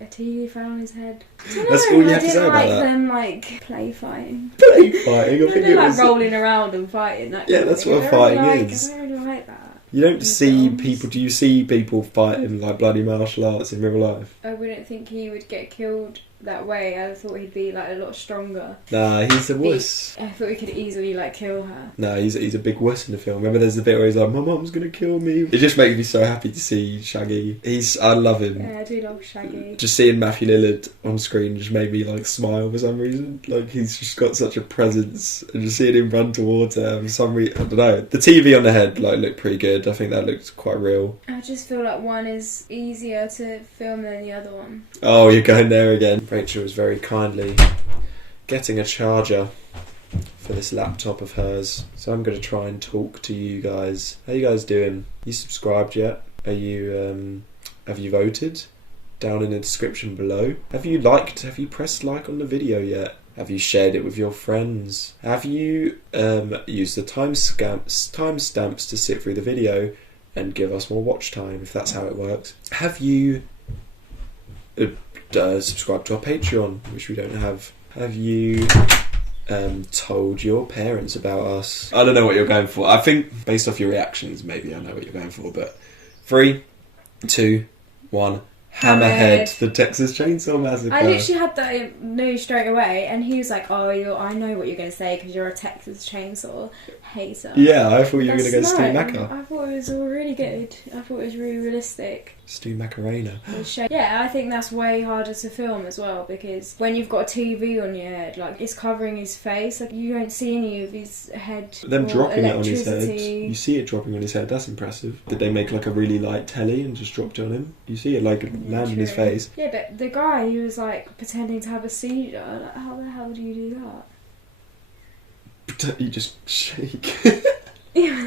A TV fell on his head. That's all you have to say about I that. didn't like them, like, play fighting. Play fighting, I think They're it like was... rolling around and fighting. That Yeah, kind of that's thing. what I don't fighting really like, is. I don't really like that. You don't in see films. people... Do you see people fighting like bloody martial arts in real life? I wouldn't think he would get killed that way. I thought he'd be like a lot stronger. Nah, he's a wuss. I thought he could easily like kill her. No, he's a big wuss in the film. Remember, there's the bit where he's like, "My mum's gonna kill me." It just makes me so happy to see Shaggy. I love him. Yeah, I do love Shaggy. Just seeing Matthew Lillard on screen just made me like smile for some reason. Like he's just got such a presence, and just seeing him run towards her for some reason, I don't know. The TV on the head like looked pretty good. I think that looked quite real. I just feel like one is easier to film than the other one. Oh, you're going there again. Rachel was very kindly getting a charger for this laptop of hers. So I'm going to try and talk to you guys. How you guys doing? You subscribed yet? Are you have you voted? Down in the description below. Have you pressed like on the video yet? Have you shared it with your friends? Have you used the timestamps to sit through the video and give us more watch time, if that's how it works? Have you subscribed to our Patreon, which we don't have? Have you told your parents about us? I don't know what you're going for. I think based off your reactions, maybe I know what you're going for. But 3, 2, 1. Hammerhead, the Texas Chainsaw Massacre. I literally had that news straight away, and he was like, "Oh, I know what you're going to say because you're a Texas Chainsaw hater." Yeah, I thought you were going to go That's Stu no, Macher. I thought it was all really good. I thought it was really realistic. Stu Macarena. Yeah, I think that's way harder to film as well, because when you've got a TV on your head, like, it's covering his face, like, you don't see any of his head. Them dropping it on his head. electricity. You see it dropping on his head. That's impressive. Did they make like a really light telly and just dropped it on him? You see it like land in his True. face. Yeah, but the guy who was like pretending to have a seizure, like, how the hell do you do that? You just shake. Yeah,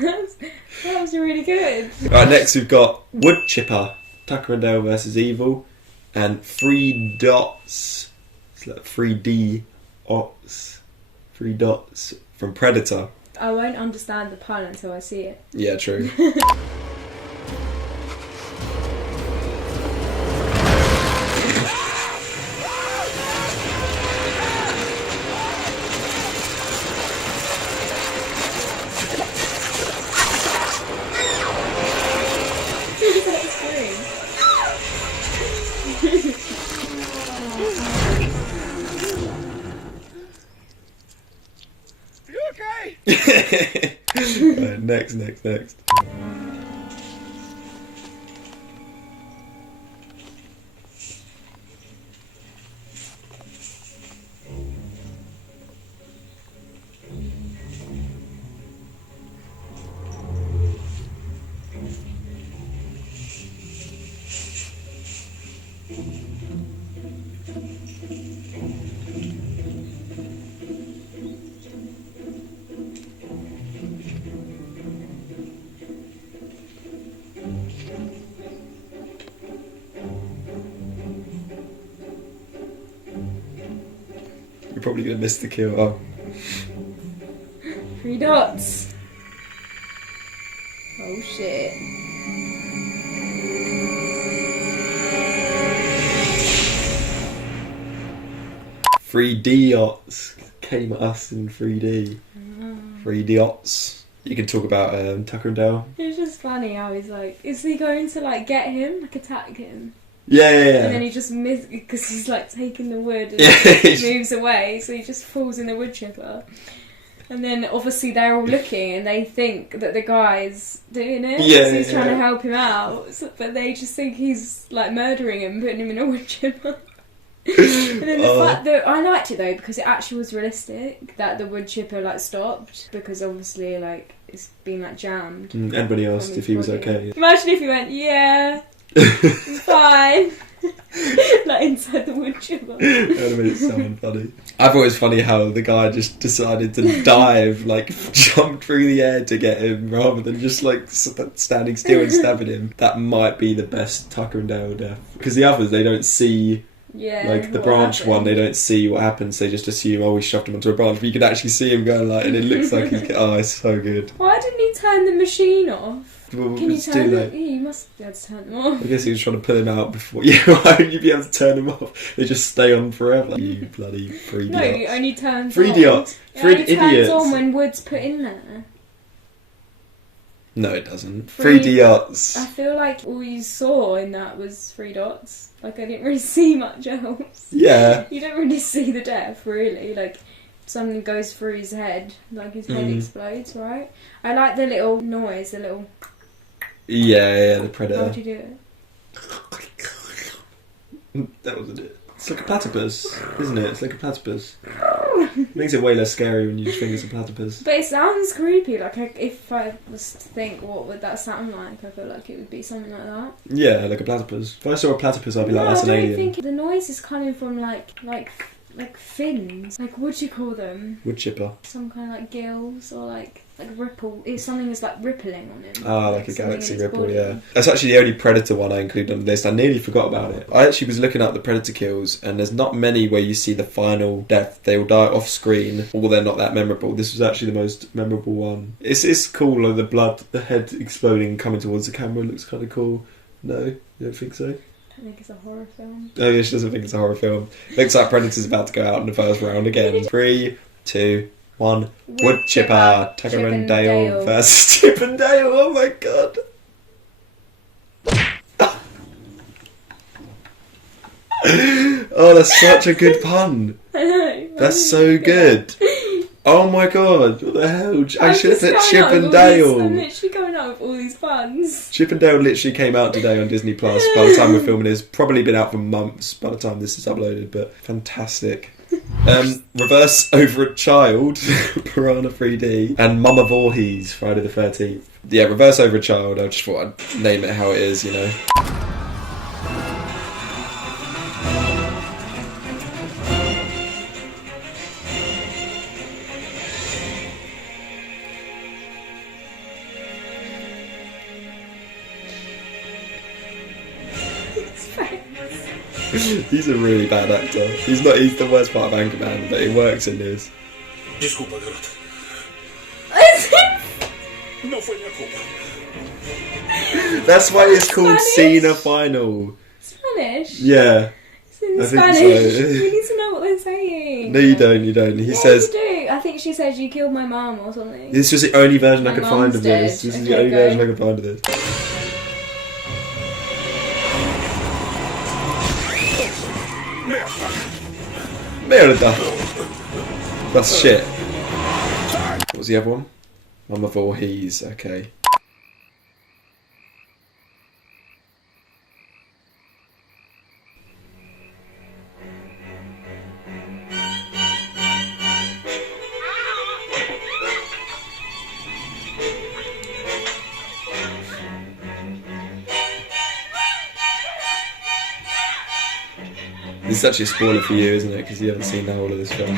that was really good. Right, next we've got Woodchipper, Tucker and Dale versus Evil, and 3 dots. It's like 3D ots. 3 dots from Predator. I won't understand the pun until I see it. Yeah, true. You okay? Right, next. 'You're probably going to miss the kill. Oh. 3 dots. Oh shit. Three dots came at us in 3D. 3 dots. You can talk about Tucker and Dale. It's just funny how he's like, is he going to like get him, like attack him? Yeah. And then he just misses because he's like taking the wood and moves away, so he just falls in the wood chipper. And then obviously they're all looking and they think that the guy's doing it, Yeah, so he's trying to yeah. help him out, but they just think he's like murdering him, putting him in a wood chipper. And then the fact that I liked it though because it actually was realistic that the wood chipper like stopped, because obviously like it's been like jammed. Everybody asked on if his he was body. okay. Imagine if he went, yeah, it's fine. Like inside the wood chipper. That would have been so funny. I thought it was funny how the guy just decided to dive, like jump through the air to get him rather than just like standing still and stabbing him. That might be the best Tucker and Dale death, because the others they don't see. Yeah, Like the what branch happened? one, they don't see what happens. They just assume, oh, we shoved him onto a branch. But you can actually see him going like, and it looks like he's. Oh, it's so good. Why didn't he turn the machine off? We'll Can you just turn do them? that. Yeah, you must be able to turn them off. I guess he was trying to pull him out before. Yeah, why would you be able to turn them off? They just stay on forever. You bloody 3D. No, it only turns 3D on. ops. It only turns idiots. on when wood's put in there. No, it doesn't. 3D 3D arts. I feel like all you saw in that was 3 dots. Like, I didn't really see much else. Yeah. You don't really see the depth, really. Like, something goes through his head, like his head explodes, right? I like the little noise, the little... Yeah, the predator. How do you do it? That wasn't it. It's like a platypus, isn't it? It's like a platypus. Makes it way less scary when you just think it's a platypus. But it sounds creepy. Like, if I was to think, what would that sound like? I feel like it would be something like that. Yeah, like a platypus. If I saw a platypus, I'd be like, No, that's an I don't alien. think the noise is coming from like fins. Like, what do you call them? Woodchipper. Some kind of like gills or like ripple. If something is like rippling on him. Ah, like a something galaxy in its ripple, body. yeah. That's actually the only predator one I included on the list. I nearly forgot about it. I actually was looking up the predator kills, and there's not many where you see the final death. They all die off screen, or they're not that memorable. This was actually the most memorable one. It's cool, like the blood, the head exploding, coming towards the camera looks kind of cool. No, you don't think so? I think it's a horror film. Oh yeah, she doesn't think it's a horror film. Looks like Predator's about to go out in the first round again. 3, 2, 1. Woodchipper. Tucker and Dale versus Chip and Dale. Oh my god. Oh, that's such a good pun. I know. That's so good. Oh my god, what the hell? I should have put Chip and I'm Dale. literally coming up with all these puns. Chip and Dale literally came out today on Disney Plus. By the time we're filming this, probably been out for months by the time this is uploaded, but fantastic. Reverse Over a Child, Piranha 3D, and Momma Vorhees, Friday the 13th. Yeah, Reverse Over a Child, I just thought I'd name it how it is, you know. He's a really bad actor. He's the worst part of Anchorman, but he works in this. Disculpa, garota. No fue mi culpa. That's why it's called Spanish? Cena Final. Spanish? Yeah. It's in I think Spanish. so. We need to know what they're saying. No, you don't. He Yeah, says... you do. I think she says you killed my mum or something. This was the only version I My could find mum's of this. dead. This is the Okay, only go. version I could find of this. Merda. That's shit. What was the other one? Momma Vorhees, okay. This is actually a spoiler for you, isn't it? Because you haven't seen the whole of this film.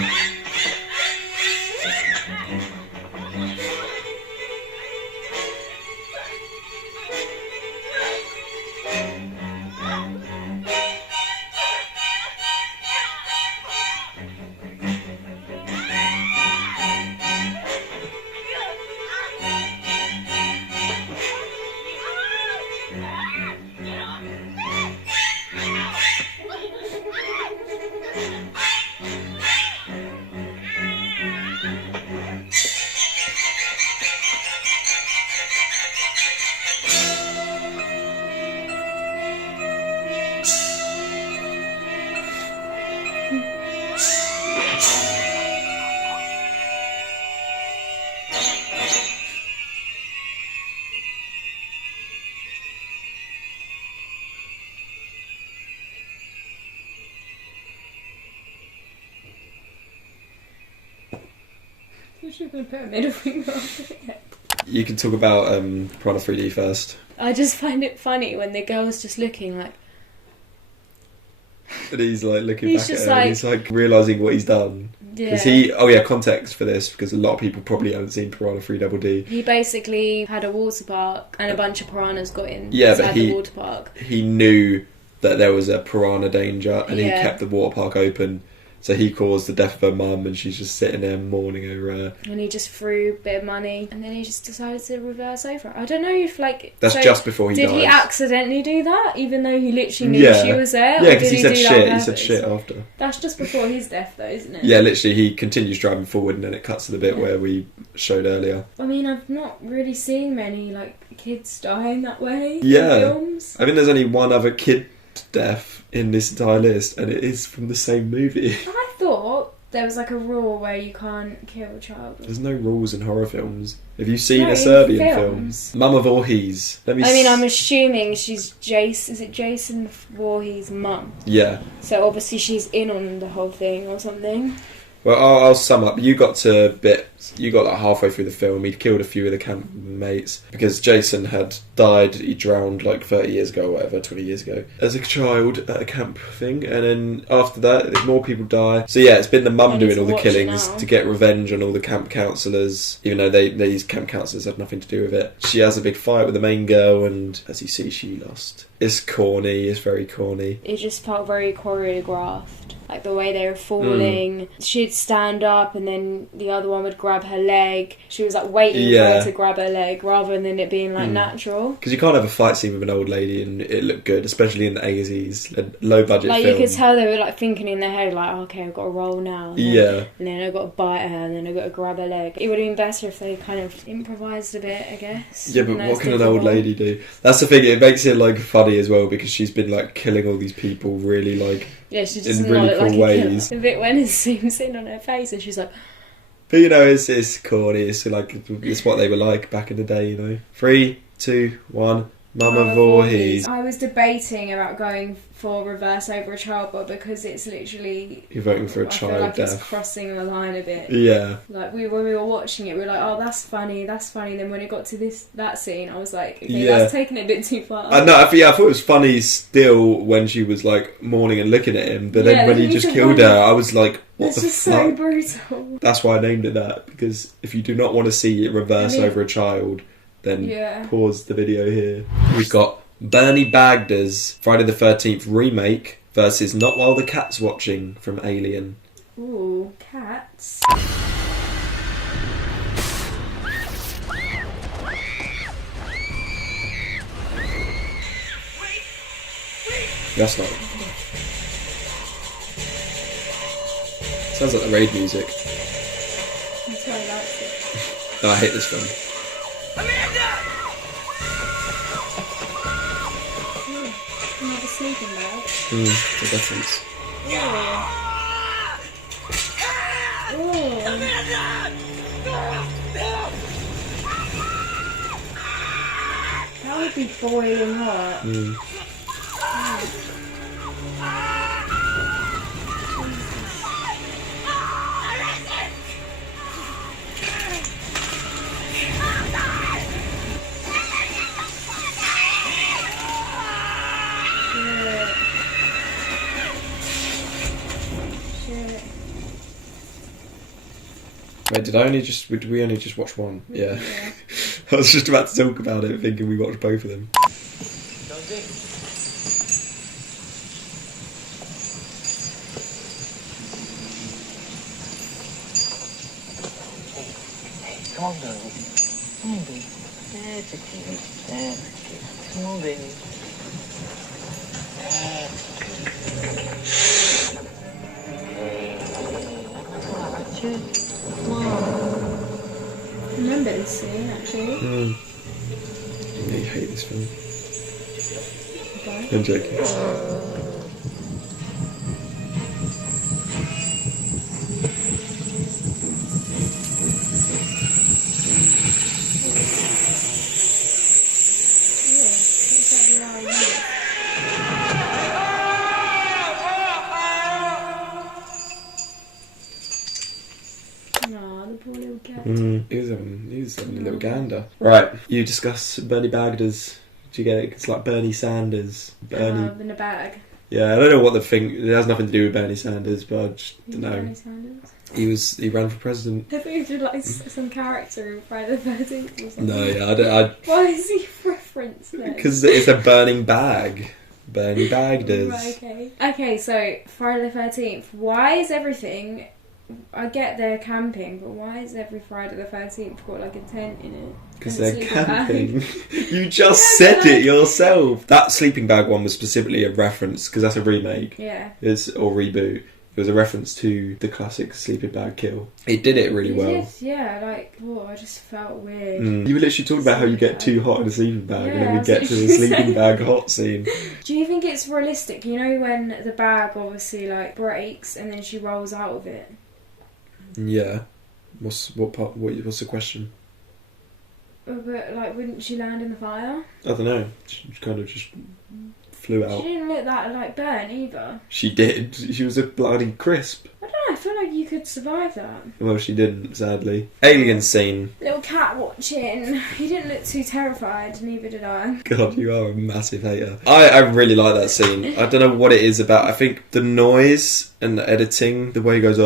I should have put a middle finger on it. You can talk about Piranha 3D first. I just find it funny when the girl's just looking like... And he's like looking He's back at just her and like- he's like realising what he's done. Yeah. Because context for this, because a lot of people probably haven't seen Piranha 3DD. He basically had a water park and a bunch of piranhas got in Yeah, but inside the water park. He knew that there was a piranha danger and he Yeah. kept the water park open. So he caused the death of her mum, and she's just sitting there mourning over her. And he just threw a bit of money, and then he just decided to reverse over. I don't know if, like... That's just before he dies. Did he accidentally do that, even though he literally knew she was there? Yeah, because he said shit. He said shit after. That's just before his death, though, isn't it? Yeah, literally, he continues driving forward, and then it cuts to the bit where we showed earlier. I mean, I've not really seen many, like, kids dying that way in films. I think there's only one other kid death in this entire list, and it is from the same movie. I thought there was like a rule where you can't kill a child. There's no rules in horror films. Have you seen a Serbian film? Momma Vorhees. I'm assuming she's Jason. Is it Jason Voorhees' mum? Yeah. So obviously she's in on the whole thing or something. Well, I'll sum up. You got like halfway through the film. He'd killed a few of the camp mates because Jason had died. He drowned like 30 years ago or whatever, 20 years ago, as a child at a camp thing. And then after that, more people die. So yeah, it's been the mum doing all the killings to get revenge on all the camp counsellors, even though these camp counsellors had nothing to do with it. She has a big fight with the main girl, and as you see, she lost. It's corny. It's very corny. It just felt very choreographed. Like the way they were falling. She'd stand up and then the other one would grab her leg. She was like waiting for her to grab her leg rather than it being like natural. Because you can't have a fight scene with an old lady and it looked good, especially in the 80s, a low budget film. You could tell they were like thinking in their head like, okay, I've got to roll now. And then I've got to bite her and then I've got to grab her leg. It would have been better if they kind of improvised a bit, I guess. Yeah, but what can an old lady do? That's the thing, it makes it like funny as well because she's been like killing all these people really like... Yeah, she does in not really look cool like ways. A bit when it zooms in on her face and she's like... But you know, it's corny. It's like it's what they were like back in the day. You know, 3, 2, 1. Momma Vorhees. I was debating about going for reverse over a child, but because it's literally... You're voting for a child feel like death. It's crossing the line a bit. Yeah. Like, when we were watching it, we were like, oh, that's funny. Then when it got to that scene, I was like, okay, that's taking it a bit too far. I thought it was funny still when she was, like, mourning and looking at him, but then when he just killed her, I was like, what the fuck? It's just so brutal. That's why I named it that, because if you do not want to see it reverse over a child... then pause the video here. We've got Burnie Bagders, Friday the 13th remake versus Not While the Cat's Watching from Alien. Ooh, cats. That's not... Sounds like the raid music. That's why I liked it. No, I hate this film. Another sleeping bag. The difference. That would be boiling hot. Wait, did we only just watch one? Yeah. I was just about to talk about it, thinking we watched both of them. Come on, baby. Come on, baby. That's a cute. That's cute. Come on, baby. That's cute. Come on. I remember this scene, actually. I really hate this film. Okay. I'm joking. He was having a little gander. Right, you discuss Burnie Bagders. Do you get it? It's like Bernie Sanders. Bernie in a bag. Yeah, I don't know what the thing... It has nothing to do with Bernie Sanders, but I just don't know. Bernie Sanders? He ran for president. I think he did like some character in Friday the 13th or something. No, yeah, Why is he referenced then? Because it's a burning bag. Burnie Bagders. Right, okay, so Friday the 13th. Why is everything... I get they're camping, but why is every Friday the 13th got like a tent in it? Because And a they're sleeping camping. bag? You just said it yourself. That sleeping bag one was specifically a reference, because that's a remake. Yeah. Or reboot. It was a reference to the classic sleeping bag kill. It did it really well. Did, yeah, like, I just felt weird. You were literally talking about how you get too hot in a sleeping bag, and then we Yeah, get to the that's what sleeping you bag hot scene. Do you think it's realistic? You know when the bag obviously like breaks and then she rolls out of it? Yeah. What's the question? But like, wouldn't she land in the fire? I don't know. She kind of just flew She out. didn't look that like burnt either. She did. She was a bloody crisp. I don't know. I feel like you could survive that. Well, she didn't, sadly. Alien scene. Little cat watching. He didn't look too terrified. Neither did I. God, you are a massive hater. I really like that scene. I don't know what it is about. I think the noise and the editing, the way he goes, you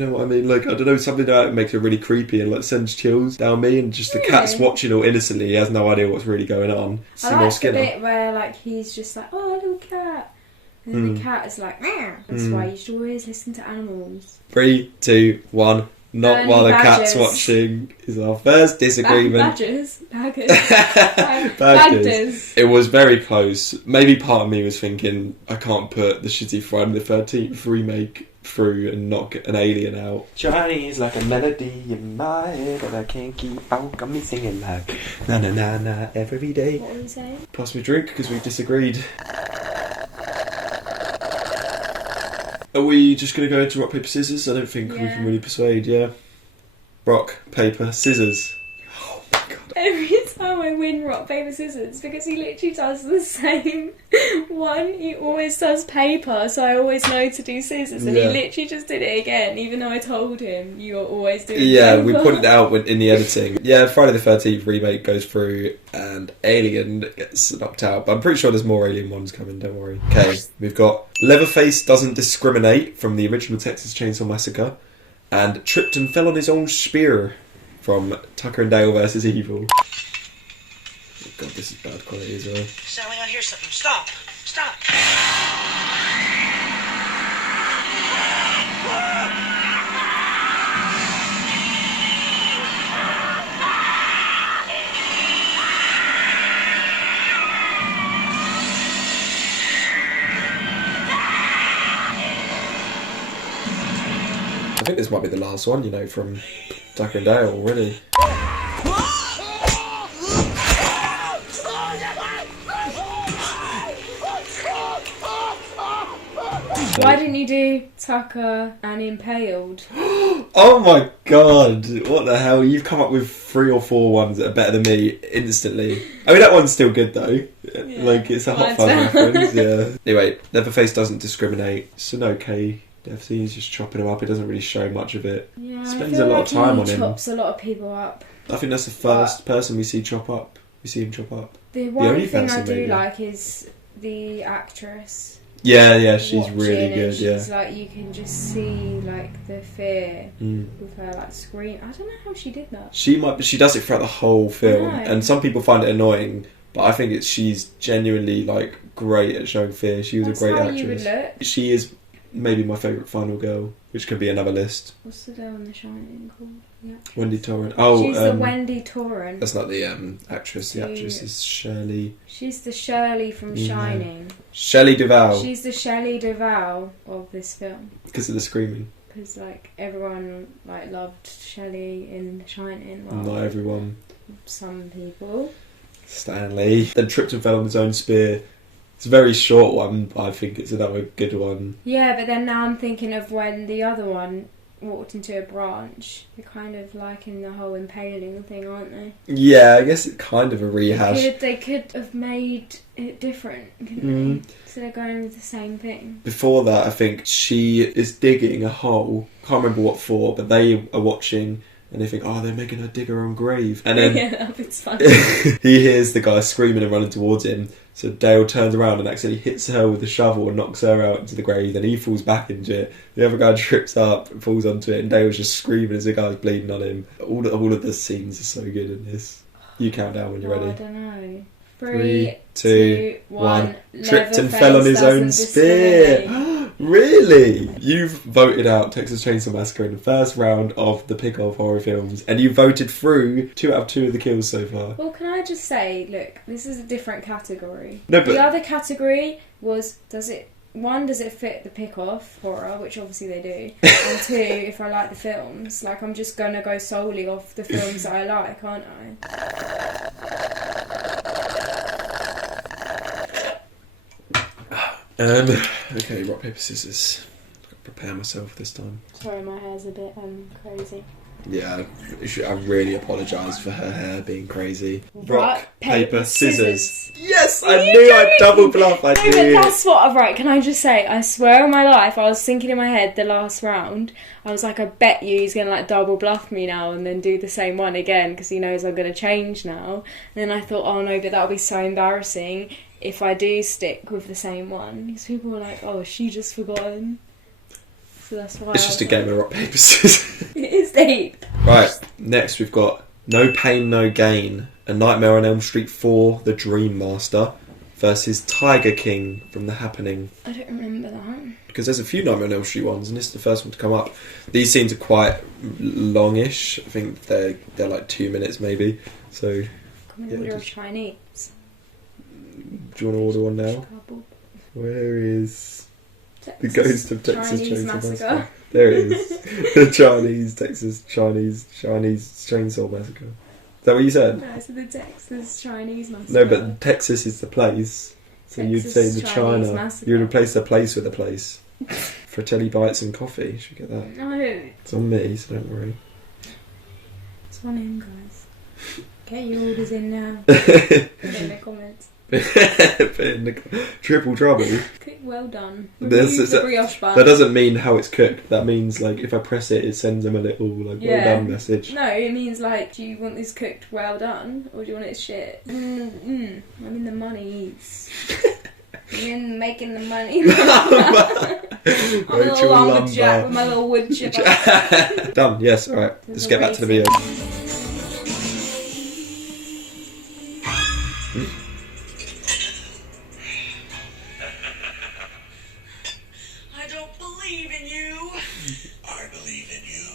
know what I mean? Like, I don't know, something about it makes it really creepy and like sends chills down me, and just the cat's watching all innocently. He has no idea what's really going on. I like the bit where like he's just like, oh, little cat. And then the cat is like, meow. That's why you should always listen to animals. 3, 2, 1. Not Burnie while the Badgers. cat's watching is our first disagreement. Bagders. It was very close. Maybe part of me was thinking, I can't put the shitty Friday the 13th remake through and not get an alien out. Chinese like a melody in my head, but I can't keep out. Got me singing like na na na na every day. What were you saying? Pass me a drink because we disagreed. Are we just going to go into rock, paper, scissors? I don't think we can really persuade, yeah. Rock, paper, scissors. Oh my god. Every time I win rock, paper, scissors, because he literally does the same one. He always does paper, so I always know to do scissors, and he literally just did it again, even though I told him you're always doing paper. We put it out in the editing. Yeah, Friday the 13th remake goes through, and Alien gets knocked out, but I'm pretty sure there's more Alien ones coming, don't worry. Okay, we've got Leatherface Doesn't Discriminate from the original Texas Chainsaw Massacre, and Tripped and Fell on His Own Spear from Tucker and Dale vs. Evil. Oh god, this is bad quality as well. Sally, I hear something. Stop! Stop! I think this might be the last one, you know, from Tucker and Dale already. Why didn't you do Tucker and Impaled? Oh my god, what the hell? You've come up with 3 or 4 ones that are better than me instantly. I mean, that one's still good though. Yeah. Like, it's a Hot Fuzz reference, yeah. Anyway, Leatherface Doesn't Discriminate. It's an okay death scene. He's just chopping him up. It doesn't really show much of it. Yeah, Spends a lot of time on him. He chops a lot of people up. I think that's the first person we see chop up. We see him chop up. The one only thing I person, do maybe. like is the actress. Yeah, she's watching, really and good, she's like, you can just see like the fear with her like scream. I don't know how she did that. She does it throughout the whole film, I know. and some people find it annoying, but I think she's genuinely like great at showing fear. She was That's a great how actress. you would look. She is maybe my favourite final girl, which could be another list. What's the girl in The Shining called? Yeah. Wendy Torrance. Oh, she's the Wendy Torrance. That's not the actress. The actress is Shirley. She's the Shirley from Shining. Shelley Duvall. She's the Shelley Duvall of this film. Because of the screaming. Because like everyone like loved Shelley in The Shining. Well, Not everyone. some people. Stanley. Then tripped and fell on his own spear. It's a very short one, but I think it's another good one. Yeah, but then now I'm thinking of when the other one walked into a branch. They're kind of liking the whole impaling thing, aren't they? Yeah, I guess it's kind of a rehash. They could have made it different, couldn't they? Instead of going with the same thing. Before that, I think she is digging a hole. Can't remember what for, but they are watching and they think, oh, they're making her dig her own grave. And then yeah, it's funny. he hears the guy screaming and running towards him. So Dale turns around and accidentally hits her with the shovel and knocks her out into the grave. Then he falls back into it. The other guy trips up and falls onto it, and Dale's just screaming as the guy's bleeding on him. All of the scenes are so good in this. You count down when you're ready. I don't know. 3, 2, 1. 1. Tripped and fell on his own spear. Really? You've voted out Texas Chainsaw Massacre in the first round of the pick-off horror films, and you voted through 2 out of 2 of the kills so far. Well, can I just say, look, this is a different category. No, but the other category was, does it fit the pick-off horror, which obviously they do, and 2, if I like the films. Like, I'm just gonna go solely off the films that I like, aren't I? Okay, rock, paper, scissors. I've got to prepare myself this time. Sorry, my hair's a bit crazy. Yeah, I really apologise for her hair being crazy. Rock, paper, scissors. Yes, I knew I'd double bluff. I No, knew. but that's what. Right? Can I just say? I swear on my life, I was thinking in my head the last round. I was like, I bet you he's gonna like double bluff me now and then do the same one again because he knows I'm gonna change now. And then I thought, oh no, but that'll be so embarrassing if I do stick with the same one because people were like, oh, she just forgotten. So that's why. It's just a game of rock, paper, scissors. It is deep. Right, next we've got No Pain, No Gain, A Nightmare on Elm Street 4, The Dream Master, versus Tiger King from The Happening. I don't remember that. Because there's a few Nightmare on Elm Street ones, and this is the first one to come up. These scenes are quite longish. I think they're like 2 minutes maybe. So, Can we Yeah, order just- a Chinese? do you want to order one now? Couple. Where is the Texas Ghost of Texas Chinese Chainsaw Massacre. Massacre? There it is. The Chinese Chainsaw Massacre. Is that what you said? No, so the Texas Chinese Massacre. No, but Texas is the place. So you'd say Texas the Chinese China. Massacre. You'd replace the place with a place. Fratelli Bites and coffee. Should we get that? No, It's on me, so don't worry. it's on him, guys. Get your orders in now. Put it in the comments. Put in the triple trouble. Cook well done. This Remove is the a- brioche bun. That doesn't mean how it's cooked. That means like if I press it, it sends them a little like well Yeah. done message. No, it means like, do you want this cooked well done, or do you want it shit? I'm in the money's. I'm in making the money. I'm a little lumberjack with my little wood chipper. Done. Yes. All right. Let's get back to the video. I don't believe in you. I believe in you.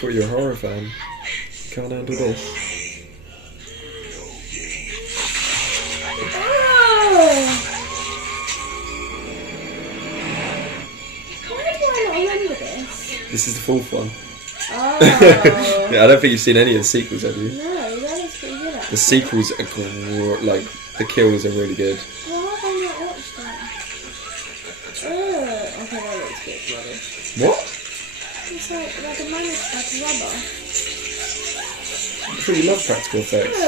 Thought you're a horror fan. Can't handle this. Why do I not remember this? This is the fourth one. Oh. Yeah, I don't think you've seen any of the sequels, have you? No, that is pretty good. The sequels are like the kills are really good. Why have I not watched that? Okay, that looks good. Rubbish. What? It's like a managed like rubber. I thought you love practical effects.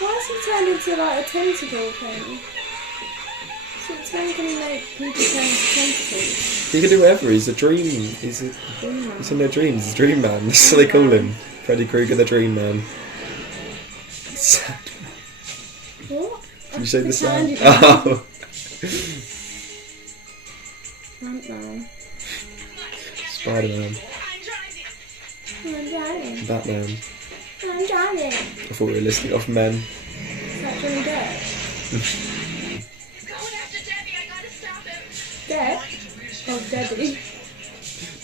Why has he turned into like a tentacle thing? Since when can he make people turn into tentacles? He can do whatever. He's a dream. He's in their dreams. He's a dream man. That's what they call him. Freddy Krueger, the Dream Man. What? Did you say the sound? Candyman. Oh. Ant-Man. Spider-Man. I'm driving. Batman. I'm driving. I thought we were listing off men. Is that Johnny Depp? Going after Debbie, I gotta stop him. Depp? Oh, Debbie.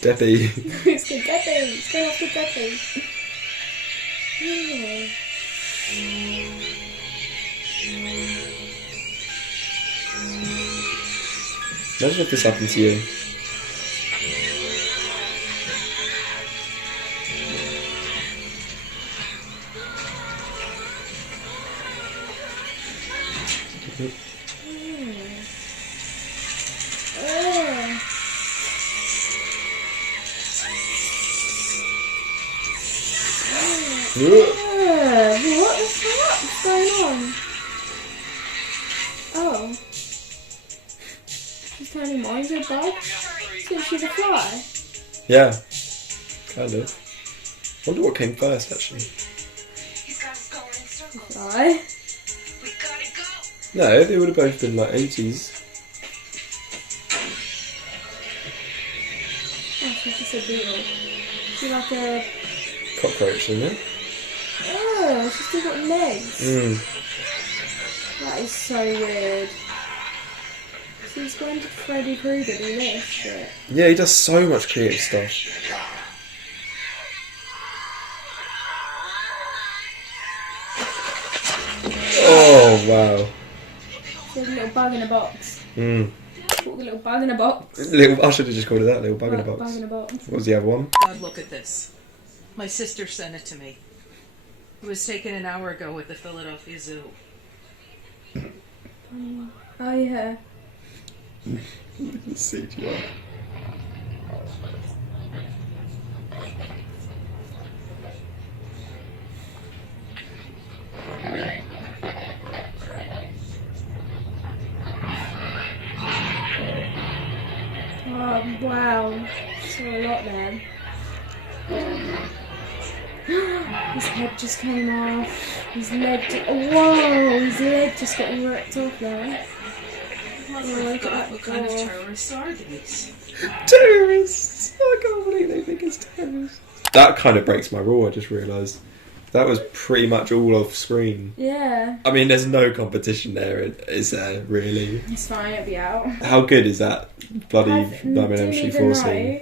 Debbie. It's good, Debbie. Let's go after Debbie. Yeah. Imagine if this happened to you. What the fuck is going on? Oh. She's turning more into a bug? So she's a fly? Yeah. Kind of. Wonder what came first, actually. He's got us going in circles. Fly? We gotta No, they would have both been like 80s. Oh, she's just a beetle. She's like a... Cockroach, isn't it? Oh, she's still got legs. That is so weird. Since when did Freddy Krueger do this shit? Yeah, he does so much creative stuff. Oh, wow. There's a little bug in a box. Called the little bug in a box. I should have just called it that, little bug in a box. Bug in a box. What was the other one? God, look at this. My sister sent it to me. It was taken an hour ago at the Philadelphia Zoo. Oh yeah. CGI. Oh wow. Saw a lot there. His head just came off. His leg. Whoa! His leg just got ripped off there. Look at what kind of terrorists are these? Terrorists! I can't believe they think it's terrorists. That kind of breaks my rule, I just realised. That was pretty much all off screen. Yeah. I mean, there's no competition there, is there, really? It's fine, it'll be out. How good is that bloody Nightmare on Elm Didn't Street even 4 know. scene?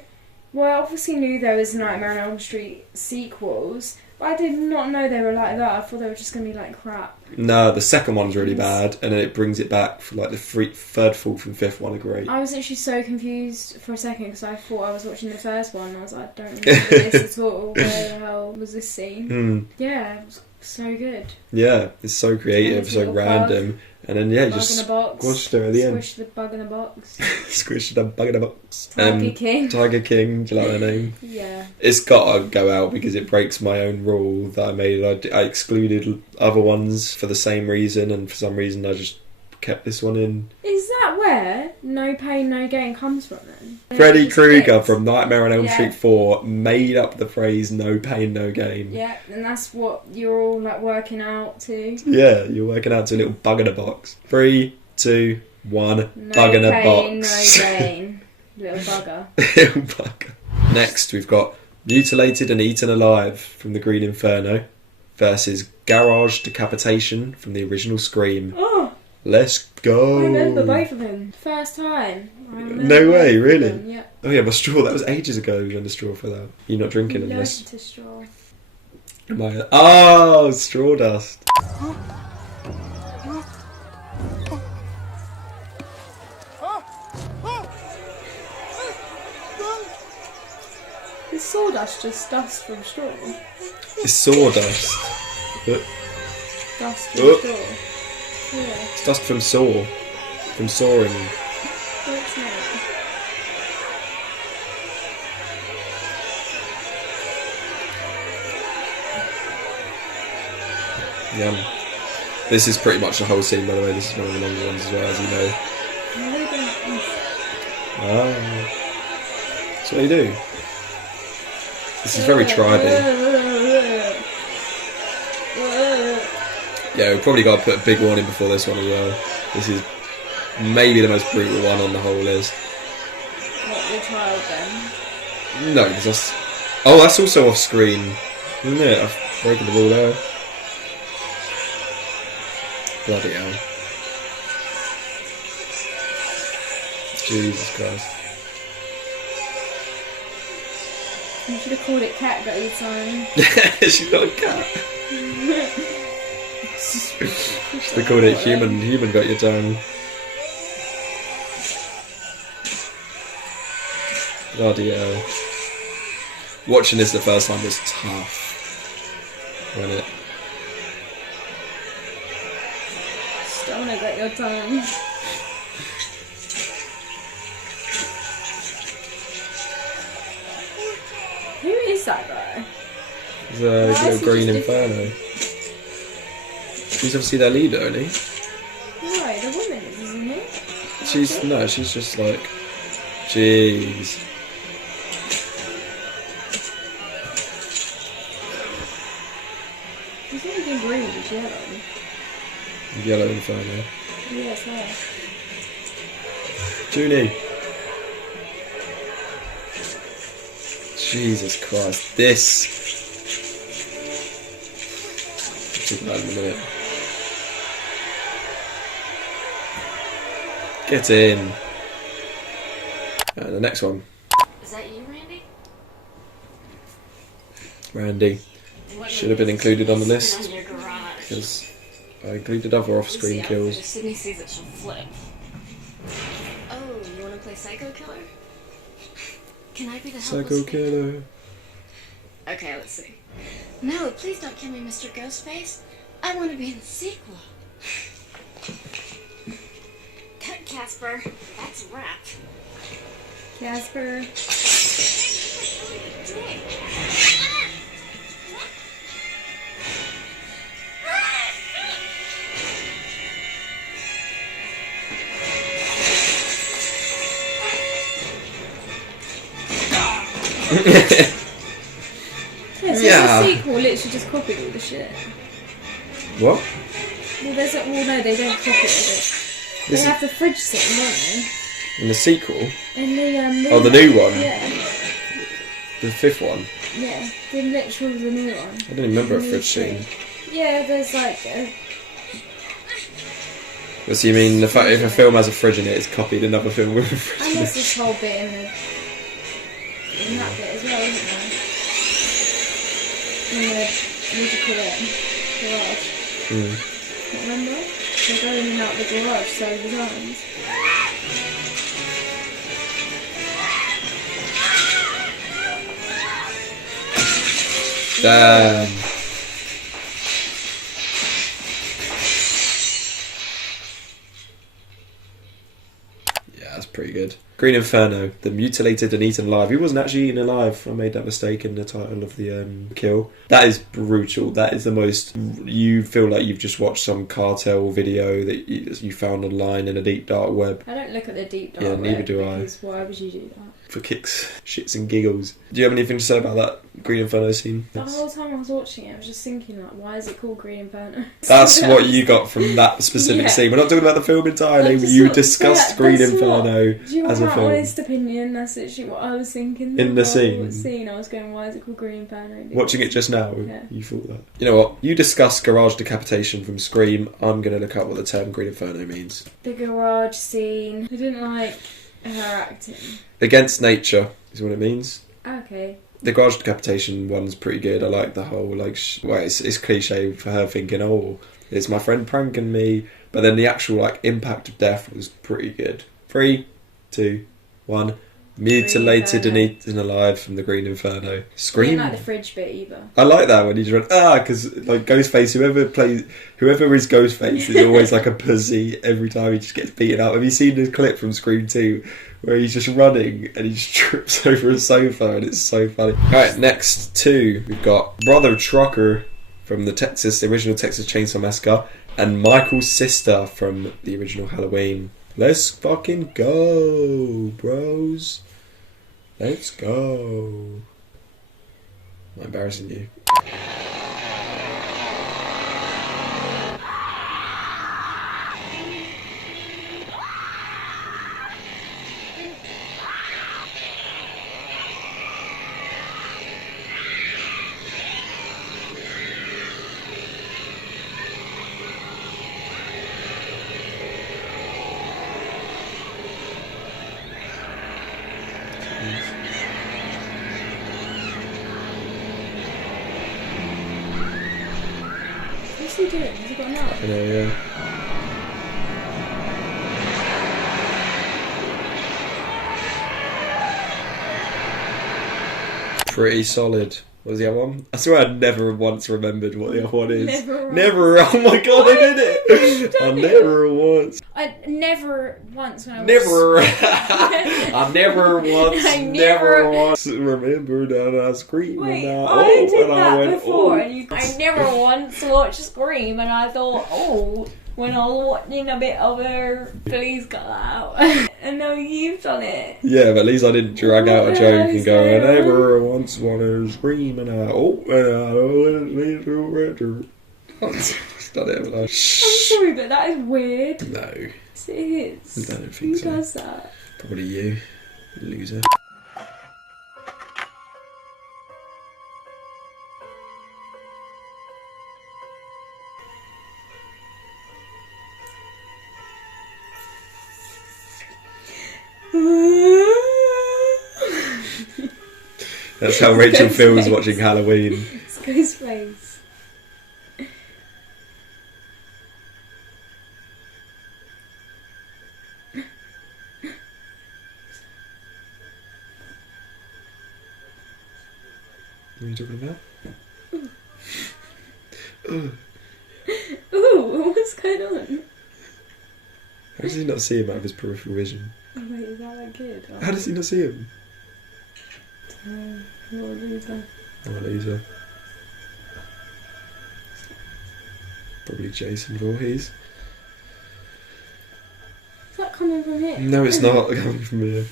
Well, I obviously knew there was Nightmare on Elm Street sequels, but I did not know they were like that. I thought they were just going to be like crap. No, the second one's really bad, and then it brings it back for like the third, fourth and fifth one are great. I was literally so confused for a second because I thought I was watching the first one and I was like, I don't remember this at all. Where the hell was this scene? Yeah, it was so good. Yeah, it's so creative, so random. And then, yeah, Bug just in a box. squashed her at the end. Squish the bug in a box. Squished the bug in a box. Tiger King. Tiger King, do you like that name? Yeah. It's got to go out because it breaks my own rule that I made. I excluded other ones for the same reason, and for some reason I just kept this one in. Is that where No Pain No Gain comes from then? Freddy Just Krueger fits. from Nightmare on Elm Yeah. Street 4 made up the phrase "No pain, no gain." Yeah, and that's what you're all like working out to. Yeah, you're working out to a little bug in a box. 3, 2, 1, No bug in a pain, box. no gain. Little bugger. Little bugger. Next, we've got Mutilated and Eaten Alive from the Green Inferno versus Garage Decapitation from the original Scream. Oh, Let's go. I remember both of them. First time. I remember No way, both of really? them, yeah. Oh yeah, my straw. That was ages ago. You had a straw for that. You're not drinking unless. Loads to straw. Oh, straw dust. Is sawdust just dust from straw? It's sawdust. Dust from Oh. straw. Yeah, It's dust from saw. From sawing. what's that? Yum. This is pretty much the whole scene, by the way. This is one of the longer ones as well, as you know. Ah. That's what you do. This is very tribal. Yeah, we've probably got to put a big warning before this one as well. This is maybe the most brutal one on the whole list. What, the child then? No, because that's... Oh, that's also off screen, isn't it? I've broken the rule there. Bloody hell. Jesus Christ. You should have called it cat got your time. She's got a cat. Should have called it human got your tongue. Bloody hell. Watching this the first time was tough. Wasn't it? Stoner got your tongue. Who is that guy? It's a Why is little he Green just Inferno. She's obviously their leader, only. No, the woman is, isn't it? She's just like... Jeez. He's not even green, he's yellow. Yellow Inferno. Yeah, it's her. Junie. Jesus Christ. This. I'll talk about it in a minute. Get in. And the next one. Is that you, Randy? Randy. Should have been included on the list. On your garage. Because I included other off-screen If kills. Sydney sees it, she'll flip. Oh, you want to play Psycho Killer? Can I be the helpless Psycho victim? Killer. Okay, let's see. No, please don't kill me, Mr. Ghostface. I want to be in the sequel. Cut, Casper. That's a wrap. Casper. Yeah. The sequel literally just copied all the shit. What? Well, there's a, well, no, they don't copy it. They This have the fridge scene, don't they? in the sequel? In the Oh, the new one? Yeah, The fifth one? yeah. The literal the new one. I don't remember a The new fridge scene. Yeah, there's like So you mean the fact if a film has a fridge in it, it's copied another film with a fridge and in there's it? this whole bit in that bit as well, isn't there? In the, what do you call it? Garage. Mm. Can't remember? They're going in and out the garage, so the designs. Damn. Yeah, that's pretty good. Green Inferno, the mutilated and eaten alive. He wasn't actually eaten alive. I made that mistake in the title of the kill. That is brutal. That is the most... You feel like you've just watched some cartel video that you found online in a deep dark web. I don't look at the deep dark Yeah, neither web do I. because why would you do that? For kicks, shits and giggles. Do you have anything to say about that Green Inferno scene? The whole time I was watching it, I was just thinking, like, why is it called Green Inferno? That's what you got from that specific Yeah. scene. We're not talking about the film entirely. I just You thought- discussed yeah, Green that's what- Inferno Do you as want a my film. honest opinion? That's literally what I was thinking. In the whole scene? I was going, why is it called Green Inferno? Watching it just now, Yeah. you thought that. You know what? You discussed garage decapitation from Scream. I'm going to look up what the term Green Inferno means. The garage scene. I didn't like her acting. Against nature is what it means. Okay. The garage decapitation one's pretty good. I like the whole, like, well, it's cliche for her thinking, oh, it's my friend pranking me. But then the actual, like, impact of death was pretty good. 3, 2, 1. Mutilated and Inferno. eaten alive from the Green Inferno. I didn't Scream. like the fridge bit either. I like that when you just run, because like Ghostface, whoever is Ghostface is always like a pussy every time he just gets beaten up. Have you seen the clip from Scream 2 where he's just running and he just trips over a sofa and it's so funny? Alright, next two, we've got Brothertrucker from the original Texas Chainsaw Massacre and Michael's sister from the original Halloween. Let's fucking go, bros. Let's go. Am I embarrassing you? What's he doing? Has he got a knife? I know, yeah. Pretty solid. What was the other one? I swear I never once remembered what the other one is. Never once. Oh my god, I did it! Done I it. never once. I never once when I was... Never. I never once. I never never- once remembered that I screamed. Wait, and I did and that went, before. oh. And I never once watched Scream, and I thought, oh, when I was watching a bit of her, please cut that out. And now you've done it. Yeah, but at least I didn't drag out a What joke did I and go, I say? never once wanted to scream and I don't let me do it. It's not it, like, I'm sorry, but that is weird. no, Yes, it is. I don't think Who so. does that? Probably you, loser. That's how Rachel feels watching Halloween. It's Ghostface. What are you talking about? Ooh, what's going on? How does he not see him out of his peripheral vision? Oh, wait, is that like good? How does he not see him? What a loser. Oh, loser. Probably Jason Voorhees. Is that coming from here? No, it's not coming from here.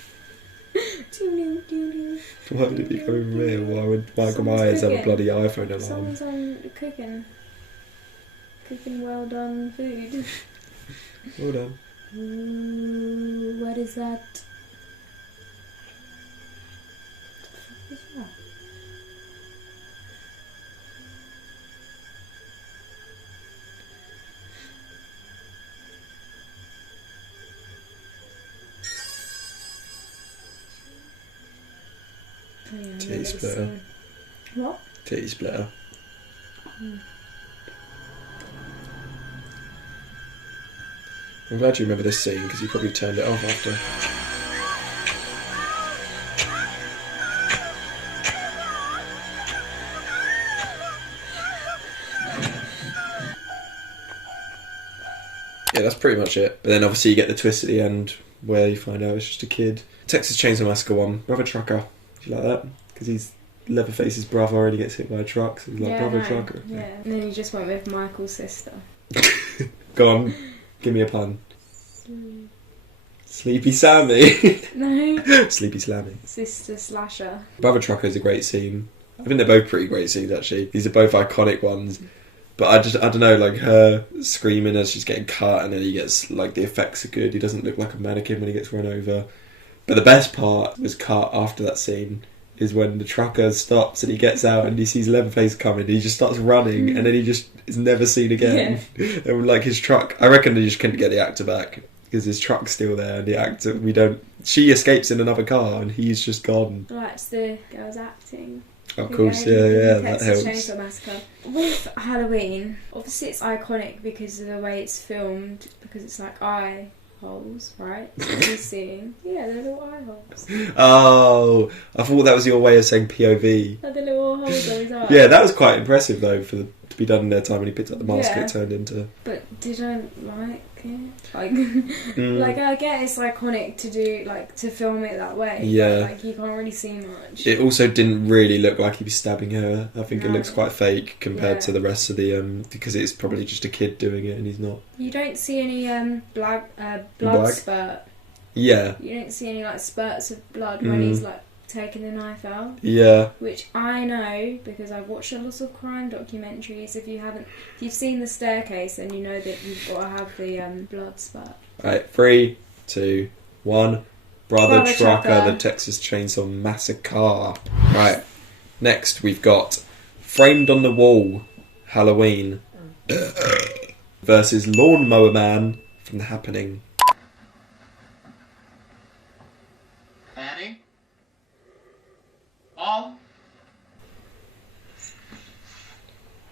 Doo-doo-doo-doo. Why would it be coming from here? Why would Michael Someone's Myers have a cooking. bloody iPhone alarm? Someone's on cooking. Cooking well done food. Well done. Ooh, what is that? What the fuck is that? Oh, yeah, Titty I've splitter. seen- What? Titty splitter. I'm glad you remember this scene because you probably turned it off after. Yeah, that's pretty much it. But then obviously you get the twist at the end where you find out it's just a kid. Texas Chainsaw Massacre 1, Brothertrucker. Do you like that? Because he's Leatherface's brother and he gets hit by a truck, so he's like Brothertrucker. Yeah, and then you just went with Michael's sister. Go on, give me a pun. Sleepy Sammy. No. Sleepy Slammy. Sister Slasher. Brothertrucker is a great scene. I think they're both pretty great scenes actually. These are both iconic ones. But I don't know, like her screaming as she's getting cut and then he gets, like, the effects are good. He doesn't look like a mannequin when he gets run over. But the best part was cut after that scene is when the trucker stops and he gets out and he sees Leatherface coming and he just starts running and then he just is never seen again. And like his truck, I reckon they just couldn't get the actor back because his truck's still there and the actor, she escapes in another car and he's just gone. Likes the girls acting. Oh, of course, yeah, that helps. Chainsaw Massacre. With Halloween, obviously it's iconic because of the way it's filmed, because it's like eye holes, right? So he's seeing. Yeah, they're little eye holes. Oh, I thought that was your way of saying POV. Like the little holes on his eyes. Yeah, that was quite impressive though to be done in their time when he picked up the mask and Yeah. it turned into. But did I like it? Like, like I get it's iconic to do, like, to film it that way. Yeah. But, like, you can't really see much. It also didn't really look like he was stabbing her. I think it No. looks quite fake compared Yeah. to the rest of the because it's probably just a kid doing it and he's not. You don't see any blood Black? spurt. Yeah, You don't see any, like, spurts of blood when he's, like, taking the knife out. yeah. Which I know because I've watched a lot of crime documentaries. If you've seen The Staircase, then you know that you've got to have the blood spurt. Right, 3, 2, 1. Brothertrucker, Brothertrucker. the Texas Chainsaw Massacre. Right, next we've got Framed on the Wall, Halloween versus Lawnmower Man from The Happening. Annie? All?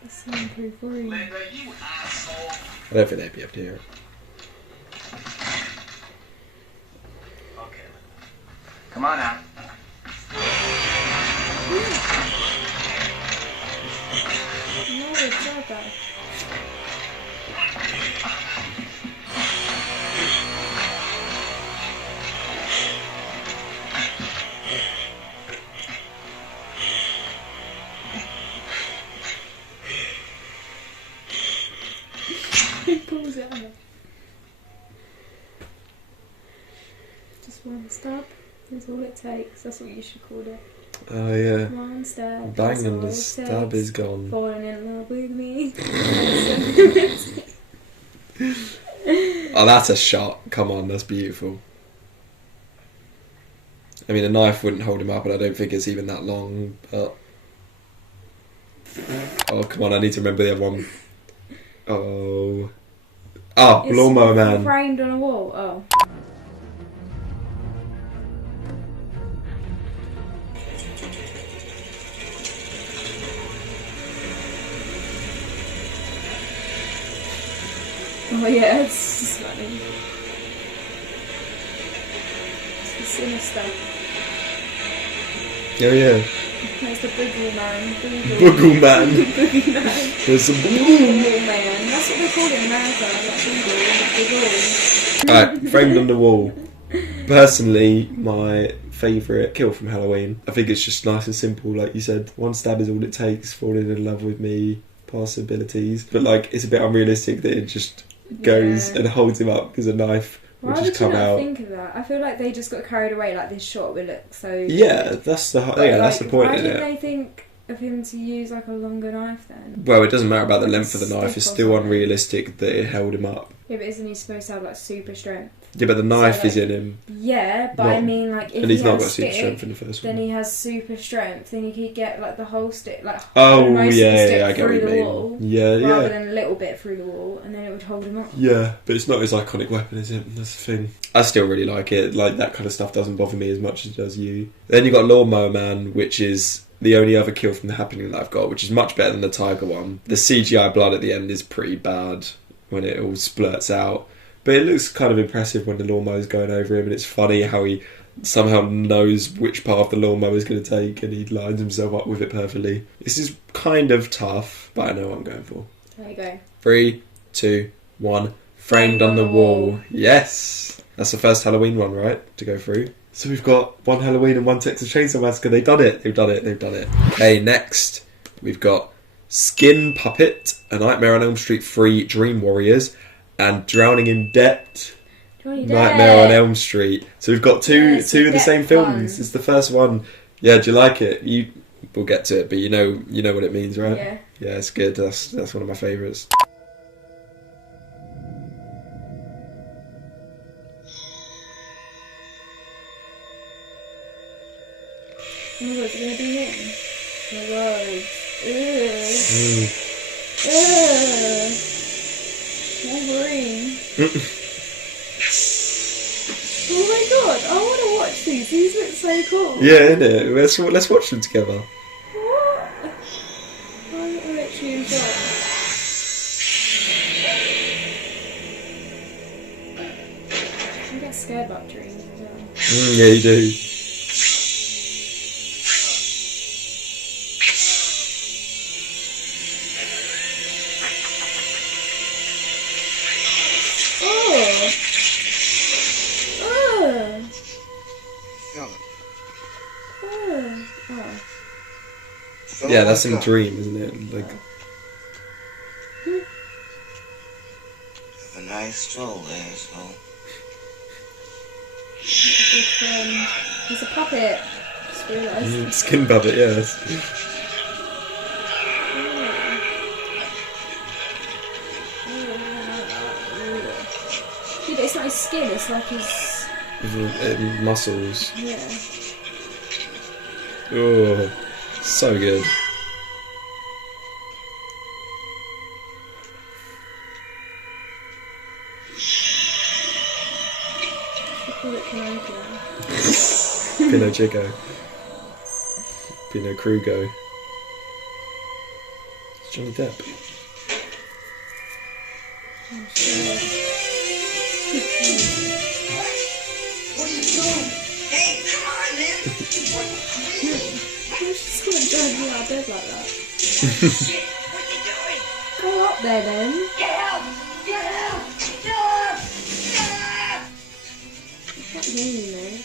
It's soundproof for you. Linda, you asshole. I don't think they'd be able to hear it. Okay, come on out. No, it's not that. He pulls it out. Just one stab. That's all it takes. That's what you should call it. Oh yeah. One stab. Bang that's and all the it stab takes. is gone. Falling in love with me. One Oh, that's a shot. Come on, that's beautiful. I mean, a knife wouldn't hold him up, and I don't think it's even that long, but... Oh, come on, I need to remember the other one. Oh... Oh, It's Lawnmower Man. framed on a wall. Oh. Oh yeah, it's funny. It's sinister. Oh yeah. That's the Boogle Man. Boogle Man. Boogie Man. There's some Boogle Man. That's what they call it in America. Like Boogle. Alright, framed on the wall. Personally, my favourite kill from Halloween. I think it's just nice and simple, like you said. One stab is all it takes, falling in love with me, possibilities. But like, it's a bit unrealistic that it just goes and holds him up because a knife would Why just would you come not out. think of that? I feel like they just got carried away. Like this shot would look so. Yeah, good. that's the But, that's the point, Why isn't didn't it? they think of him to use like a longer knife then? Well, it doesn't matter about the length of the Stick knife. It's or still something. unrealistic that it held him up. Yeah, but isn't he supposed to have like super strength? Yeah, but the knife like- is in him, Yeah, but Not- I mean like if and he's he not had got super stick, strength in the first then one. he has super strength. Then he could get like the whole stick, like Oh most of the yeah, stick yeah, I get what through you the mean. wall, Yeah, rather yeah. than a little bit through the wall, and then it would hold him up. Yeah, but it's not his iconic weapon, is it? That's the thing. I still really like it. Like, that kind of stuff doesn't bother me as much as it does you. Then you got Lawnmower Man, which is the only other kill from the happening that I've got, which is much better than the tiger one. The CGI blood at the end is pretty bad when it all splurts out. But it looks kind of impressive when the lawnmower's going over him, and it's funny how he somehow knows which path the lawnmower's going to take, and he lines himself up with it perfectly. This is kind of tough, but I know what I'm going for. There you go. 3, 2, 1. Framed on the wall. Yes! That's the first Halloween one, right? To go through. So we've got one Halloween and one Texas Chainsaw Massacre. They've done it. They've done it. They've done it. Okay, next we've got Skin Puppet, A Nightmare on Elm Street 3, Dream Warriors, and Drowning in Depth, Johnny Nightmare on Depp. Elm Street. So we've got two Yeah, it's of the the same Depp films. one. It's the first one. Yeah, do you like it? We'll get to it, but you know what it means, right? Yeah. Yeah, it's good. That's one of my favourites. Oh my god, it's gonna be him. Oh my god. Wolverine. Oh my god, I want to watch these. These look so cool. Yeah, innit? Let's watch them together. What? I'm literally in shock. I get scared about dreams as well. Yeah, you do. Oh! Oh! Oh! Oh. Yeah, that's in Dream, isn't it? Like, Have a nice stroll, asshole. Good friend. He's a puppet. Just realised. Skin Puppet, yes. Yeah, but it's not his skin, it's like his... Muscles. Yeah. Oh, so good. They call it Pinocchio. Pinot Chico. Pinot Krugo. It's Johnny Depp. Oh, shit. What are you doing? Hey, come on, man! Who's just gonna drag you out of bed like that? Shit, what you doing? Go up there then. Get out! Get out! Get out! Get out! What do you mean,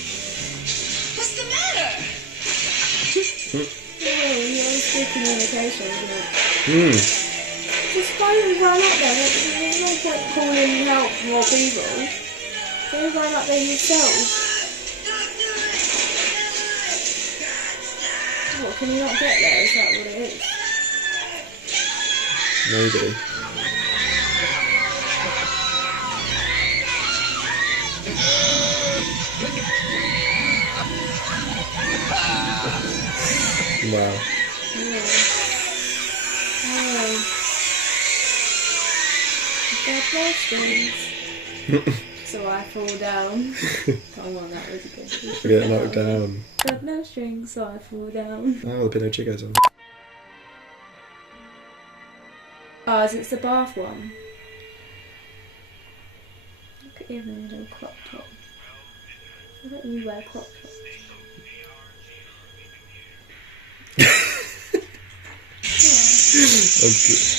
What's the matter? Oh, you always good communication, isn't it? Just phone run up there. There's no point calling help more people. Go run up there yourself. What, can you not get there? Is that what it is? Maybe. Wow. Yeah. Oh. Got no strings. So I fall down. Come on, that was good. I get knocked down. Got no strings, so I fall down. Oh, the Pinot Chicos on. Oh, it's the bath one. Look at him in a little crop top. Why don't you wear crop tops? Okay.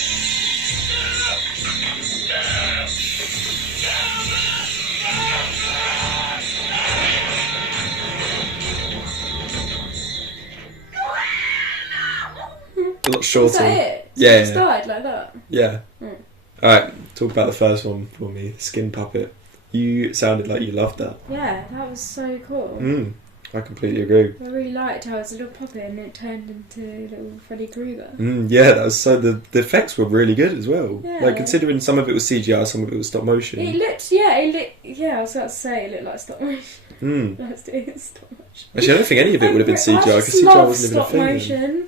A lot shorter. Is that it? So Yeah. it started like that? Yeah. Mm. Alright, talk about the first one for me, the skin puppet. You sounded like you loved that. Yeah, that was so cool. I completely agree. I really liked how it was a little puppet and it turned into little Freddy Krueger. Yeah, that was so. The effects were really good as well. Yeah. Like considering some of it was CGI, some of it was stop motion. It looked, yeah, I was about to say it looked like stop motion. Let's do it stop motion. Actually, I don't think any of it would have been CGI because CGI wasn't even a stop thing.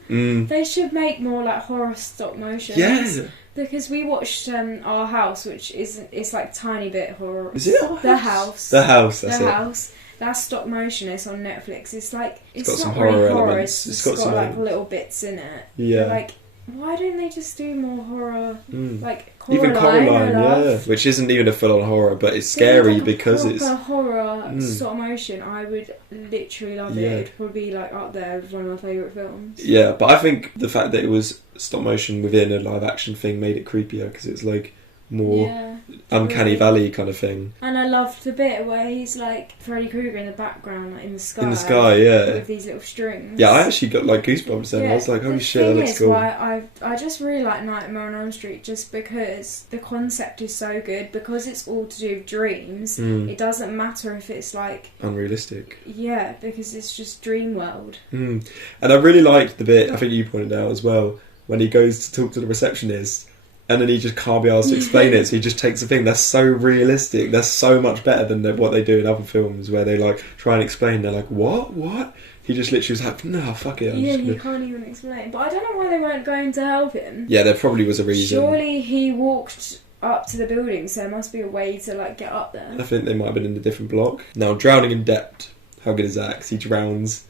motion. They should make more like horror stop motion. Yeah. Because we watched Our House, which it's like tiny bit horror. Is it? The House. The House. That's The it. House. That's stop motion. It's on Netflix. It's like it's got not some really horror horror. elements. It's It's got some, like little bits in it. Yeah. But, like, why don't they just do more horror? Like Even Coraline, yeah, which isn't even a full-on horror, but it's scary because it's horror stop motion. I would literally love Yeah. it. It'd probably be like up there with one of my favourite films. yeah. But I think the fact that it was stop motion within a live-action thing made it creepier because it's like more uncanny valley kind of thing. And I loved the bit where he's like Freddy Krueger in the background, like in the sky. In the sky, yeah. With these little strings. Yeah, I actually got like goosebumps then. I was like, holy shit, that looks cool. Why I just really like Nightmare on Elm Street just because the concept is so good. Because it's all to do with dreams, it doesn't matter if it's like unrealistic. Yeah, because it's just dream world. And I really liked the bit, I think you pointed out as well, when he goes to talk to the receptionist and then he just can't be asked to explain it, so he just takes the thing. That's so realistic. That's so much better than what they do in other films where they like try and explain. They're like, what? He just literally was like, no, fuck it. You can't even explain. But I don't know why they weren't going to help him. Yeah, there probably was a reason. Surely he walked up to the building, so there must be a way to like get up there. I think they might have been in a different block. Now, drowning in Deppt. How good is that? 'Cause he drowns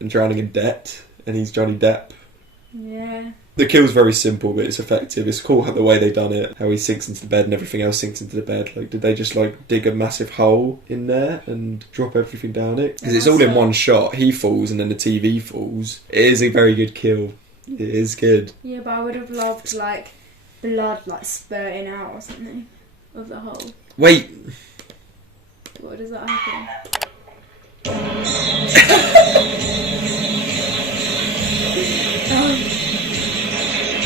and drowning in Deppt, and he's Johnny Depp. Yeah. The kill's very simple, but it's effective. It's cool how the way they done it, how he sinks into the bed and everything else sinks into the bed. Like, did they just like dig a massive hole in there and drop everything down it? Because it's all in one shot. He falls and then the TV falls. It is a very good kill. It is good. Yeah, but I would have loved like blood like spurting out or something of the hole. Wait. What does that happen?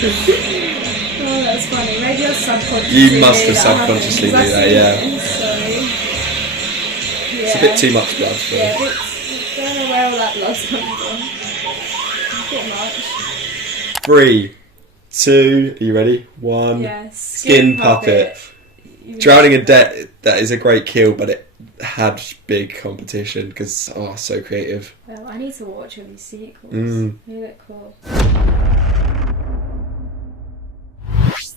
Oh, that's funny. Maybe I subconsciously You must have subconsciously knew that, yeah. It's a bit too much blood for I don't know where all that blood's coming from. A bit much. 3, 2, are you ready? 1. Yes. Skin puppet. Drowning in Debt, that is a great kill, but it had big competition because, so creative. Well, I need to watch all these sequels. They look cool.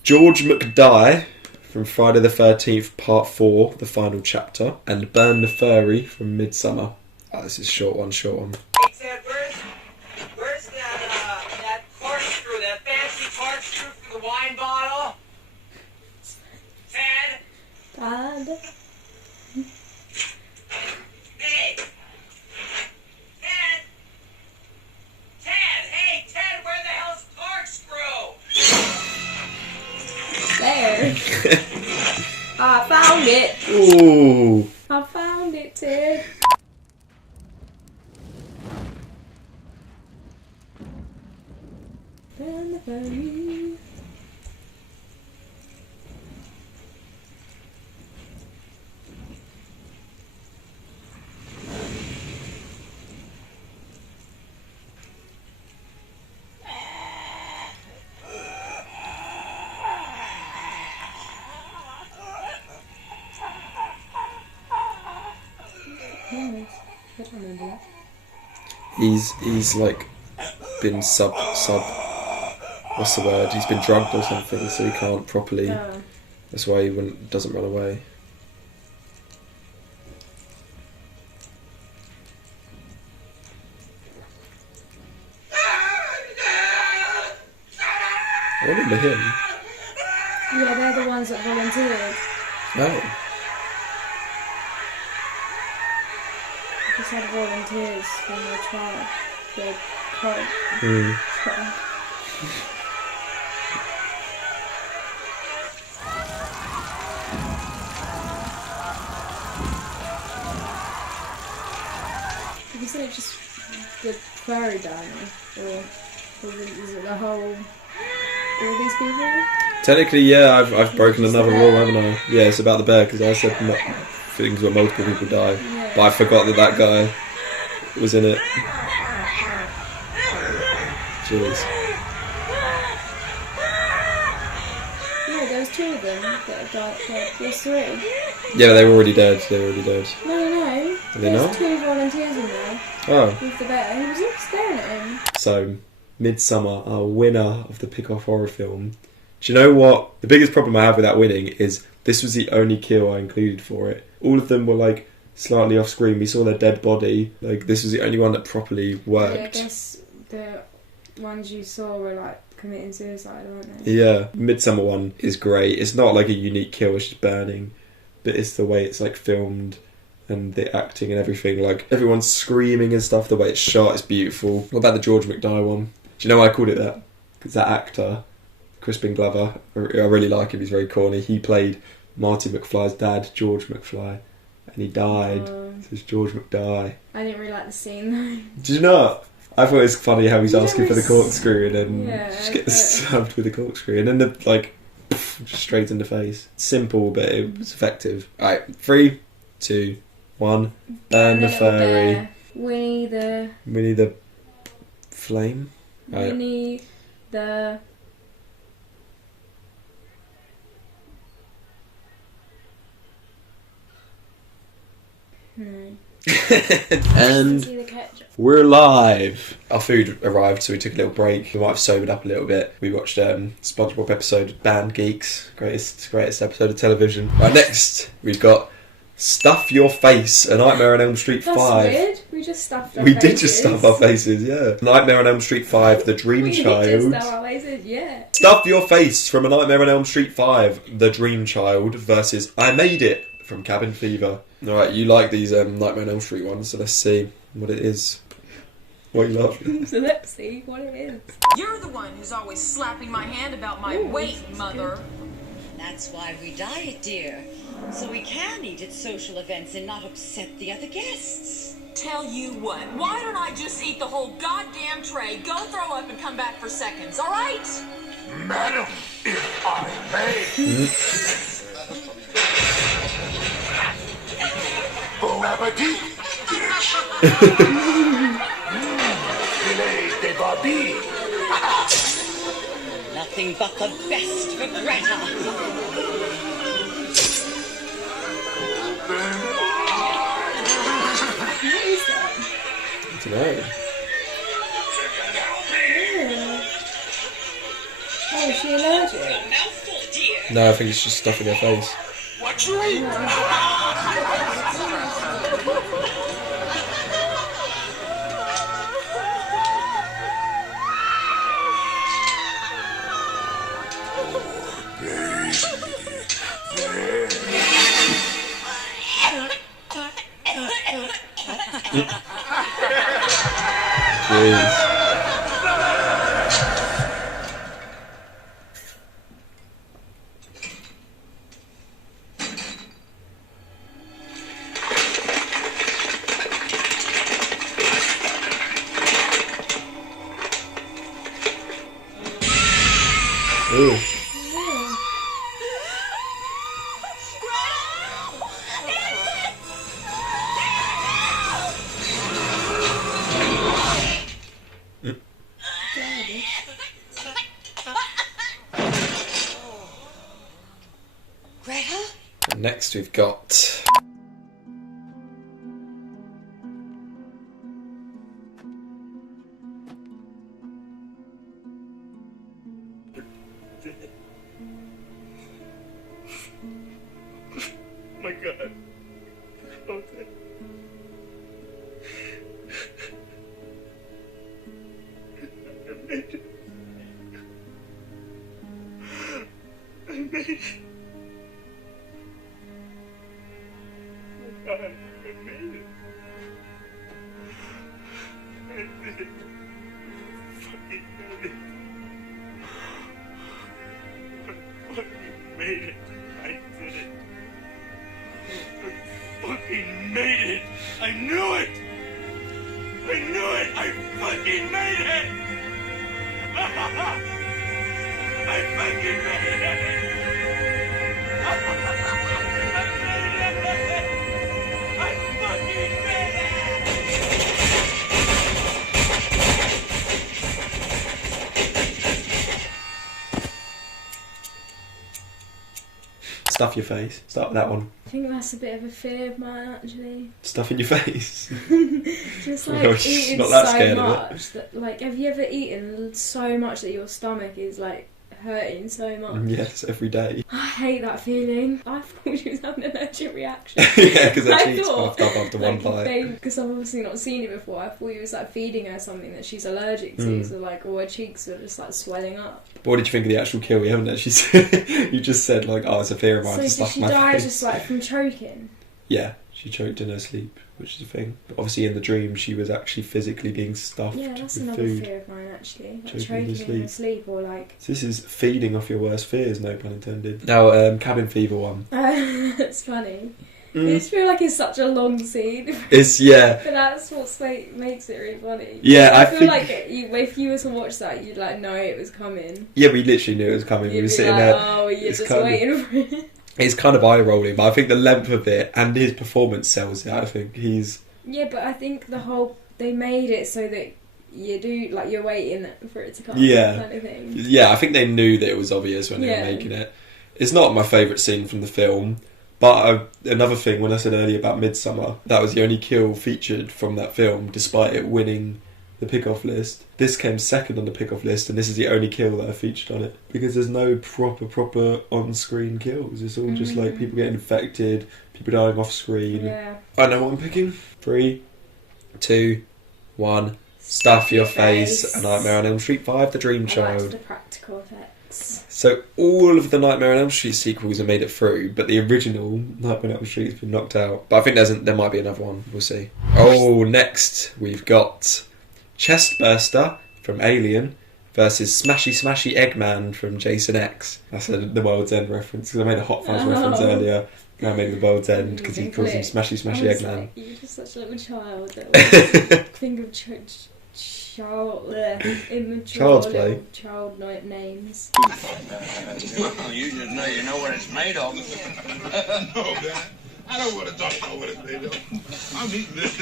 George McDie from Friday the 13th Part 4, the final chapter, and Burn the Furry from Midsummer. This is short one. Hey, Ted, where's that corkscrew, that fancy corkscrew for the wine bottle? Ted? Dad? Hey! Hey, Ted, where the hell's corkscrew? There. I found it. Ooh. I found it, Ted. Burn the furry. this? I don't remember that. He's like been sub. What's the word? He's been drugged or something, so he can't properly. Oh. That's why he doesn't run away. I remember him. Yeah, they're the ones that volunteered. Oh. Just had volunteers from the trial. The trial. Is it just the Furry diner? Or is it the whole... all these people? Technically, yeah, I've broken another rule, haven't I? Yeah, it's about the bear, because I said things where multiple people die. Yeah. But I forgot that guy was in it. Jeez. Yeah, there was 2 of them that have died. There's 3. Yeah, they were already dead. No. Are they There's not? 2 volunteers in there Oh. with the bear. He was just staring at him. So, Midsummer, our winner of the Pick-Off Horror Film. Do you know what? The biggest problem I have with that winning is this was the only kill I included for it. All of them were like slightly off screen. We saw their dead body. Like, this was the only one that properly worked. Yeah, I guess the ones you saw were like committing suicide, weren't they? Yeah, Midsummer one is great. It's not like a unique kill, it's just burning. But it's the way it's like filmed and the acting and everything. Like, everyone's screaming and stuff. The way it's shot is beautiful. What about the George McDie one? Do you know why I called it that? Because that actor, Crispin Glover, I really like him. He's very corny. He played Marty McFly's dad, George McFly, and he died. So it's George McDie. I didn't really like the scene though. Did you not? I thought it was funny how he's You asking for the corkscrew and then Yeah, just gets stabbed with the corkscrew and then the like just straight in the face. Simple, but it was effective. Alright, 3, 2, 1. Burn the furry. Bear. Winnie the flame. Right. Winnie the... No. And See the ketchup. we're live. Our food arrived, so we took a little break. We might have sobered up a little bit. We watched SpongeBob episode Band Geeks, greatest episode of television. Right, next we've got Stuff Your Face, A Nightmare on Elm Street That's 5. weird. We just stuffed our We faces. did just stuff our faces, yeah. Nightmare on Elm Street 5, The Dream We Child. did just stuff our faces, yeah. Stuff Your Face from A Nightmare on Elm Street 5, The Dream Child versus I Made It from Cabin Fever. Alright, you like these Nightmare on Elm Street ones, so let's see what it is. What you laughing? So let's see what it is. You're the one who's always slapping my hand about my weight, Mother. That's why we diet, dear. So we can eat at social events and not upset the other guests. Tell you what, why don't I just eat the whole goddamn tray, go throw up and come back for seconds, alright? Madam, if I may. Bon appetit, bitch. Filet de Barbie. Nothing but the best for Greta. What is that? I don't know. Oh, is she allergic? No, I think it's just stuff in their face. What you eat? Jeez. Ooh. Greta? Next we've got did it. My God. Okay. I made it. I made it. My God, I made it. I did it. Fucking made it. I fucking made it. I did it. I fucking made it. I knew it. I knew it. I fucking made it. I fucking made it. I fucking made it. Stuff your face. Start with that one. I think that's a bit of a fear of mine, actually. Stuff in your face. Just Well, like she's eating not that so scared of it. much that, like, have you ever eaten so much that your stomach is like hurting so much? Yes, every day. I hate that feeling. I thought she was having an allergic reaction. Yeah, because her I cheeks thought, puffed up after one bite. Because I've obviously not seen it before. I thought he was like feeding her something that she's allergic to, so like all her cheeks were just like swelling up. But what did you think of the actual kill? You haven't actually said. You just said like, oh, it's a fear of mine So to did stuff she my die face. just like from choking? Yeah, she choked in her sleep, which is a thing. But obviously in the dream she was actually physically being stuffed Yeah, that's with another food. fear of mine actually. Like Choking in choking in her sleep or like... So this is feeding off your worst fears, no pun intended. Now, cabin fever one. It's funny. I just feel like it's such a long scene. It's, yeah. But that's what makes it really funny. Yeah, I I feel think... like if you were to watch that, you'd like know it was coming. Yeah, we literally knew it was coming. You'd We were be sitting like, there. oh, you're It's just kind of- waiting for it. It's kind of eye-rolling, but I think the length of it and his performance sells it. I think he's... Yeah, but I think they made it so that you do, like, you're waiting for it to come. Yeah. Kind of thing. Yeah, I think they knew that it was obvious when they were making it. It's not my favourite scene from the film, but another thing, when I said earlier about Midsummer, that was the only kill featured from that film, despite it winning the pick-off list. This came second on the pick-off list, and this is the only kill that I featured on it, because there's no proper on-screen kills. It's all just like people getting infected, people dying off-screen. Yeah. I know what I'm picking. 3, 2, 1. Stuff your face. A Nightmare on Elm Street 5, The Dream I liked Child. the practical effects. So all of the Nightmare on Elm Street sequels have made it through, but the original Nightmare on Elm Street has been knocked out. But I think there might be another one. We'll see. Oh, next we've got Chestburster from Alien versus Smashy Smashy Eggman from Jason X. That's the World's End reference, because I made a Hot Fuzz reference earlier. Now I made the World's End because he calls him Smashy Smashy I was Eggman. like, you're just such a little child that would think of immature Child's play. little child names. You just know you know what it's made of. No, man. I don't want to talk about what it's made of. I'm eating this.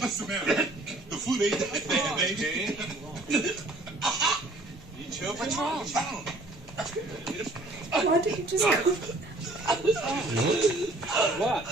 What's the matter? The food ain't that bad, baby. Eat your patrol. Why did you just go? What?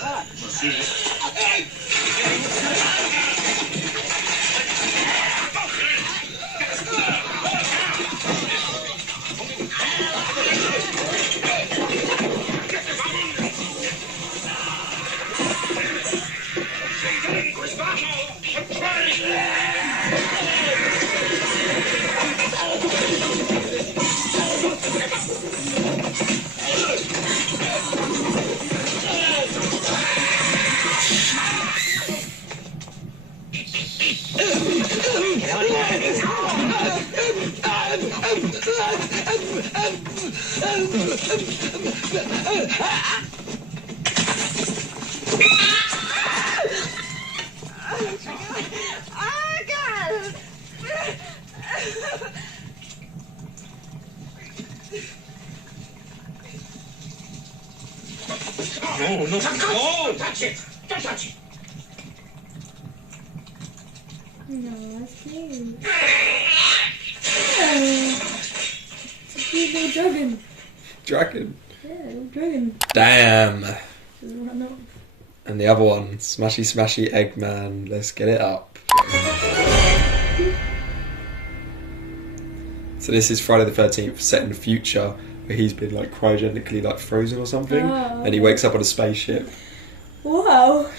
No, don't touch it! Don't touch it! No, that's cute. It's a cute little dragon. Dragon. Yeah, little dragon. Damn. Just run off. And the other one, Smashy Smashy Eggman. Let's get it up. So this is Friday the 13th, set in the future, where he's been like cryogenically like frozen or something, and he wakes up on a spaceship. Wow.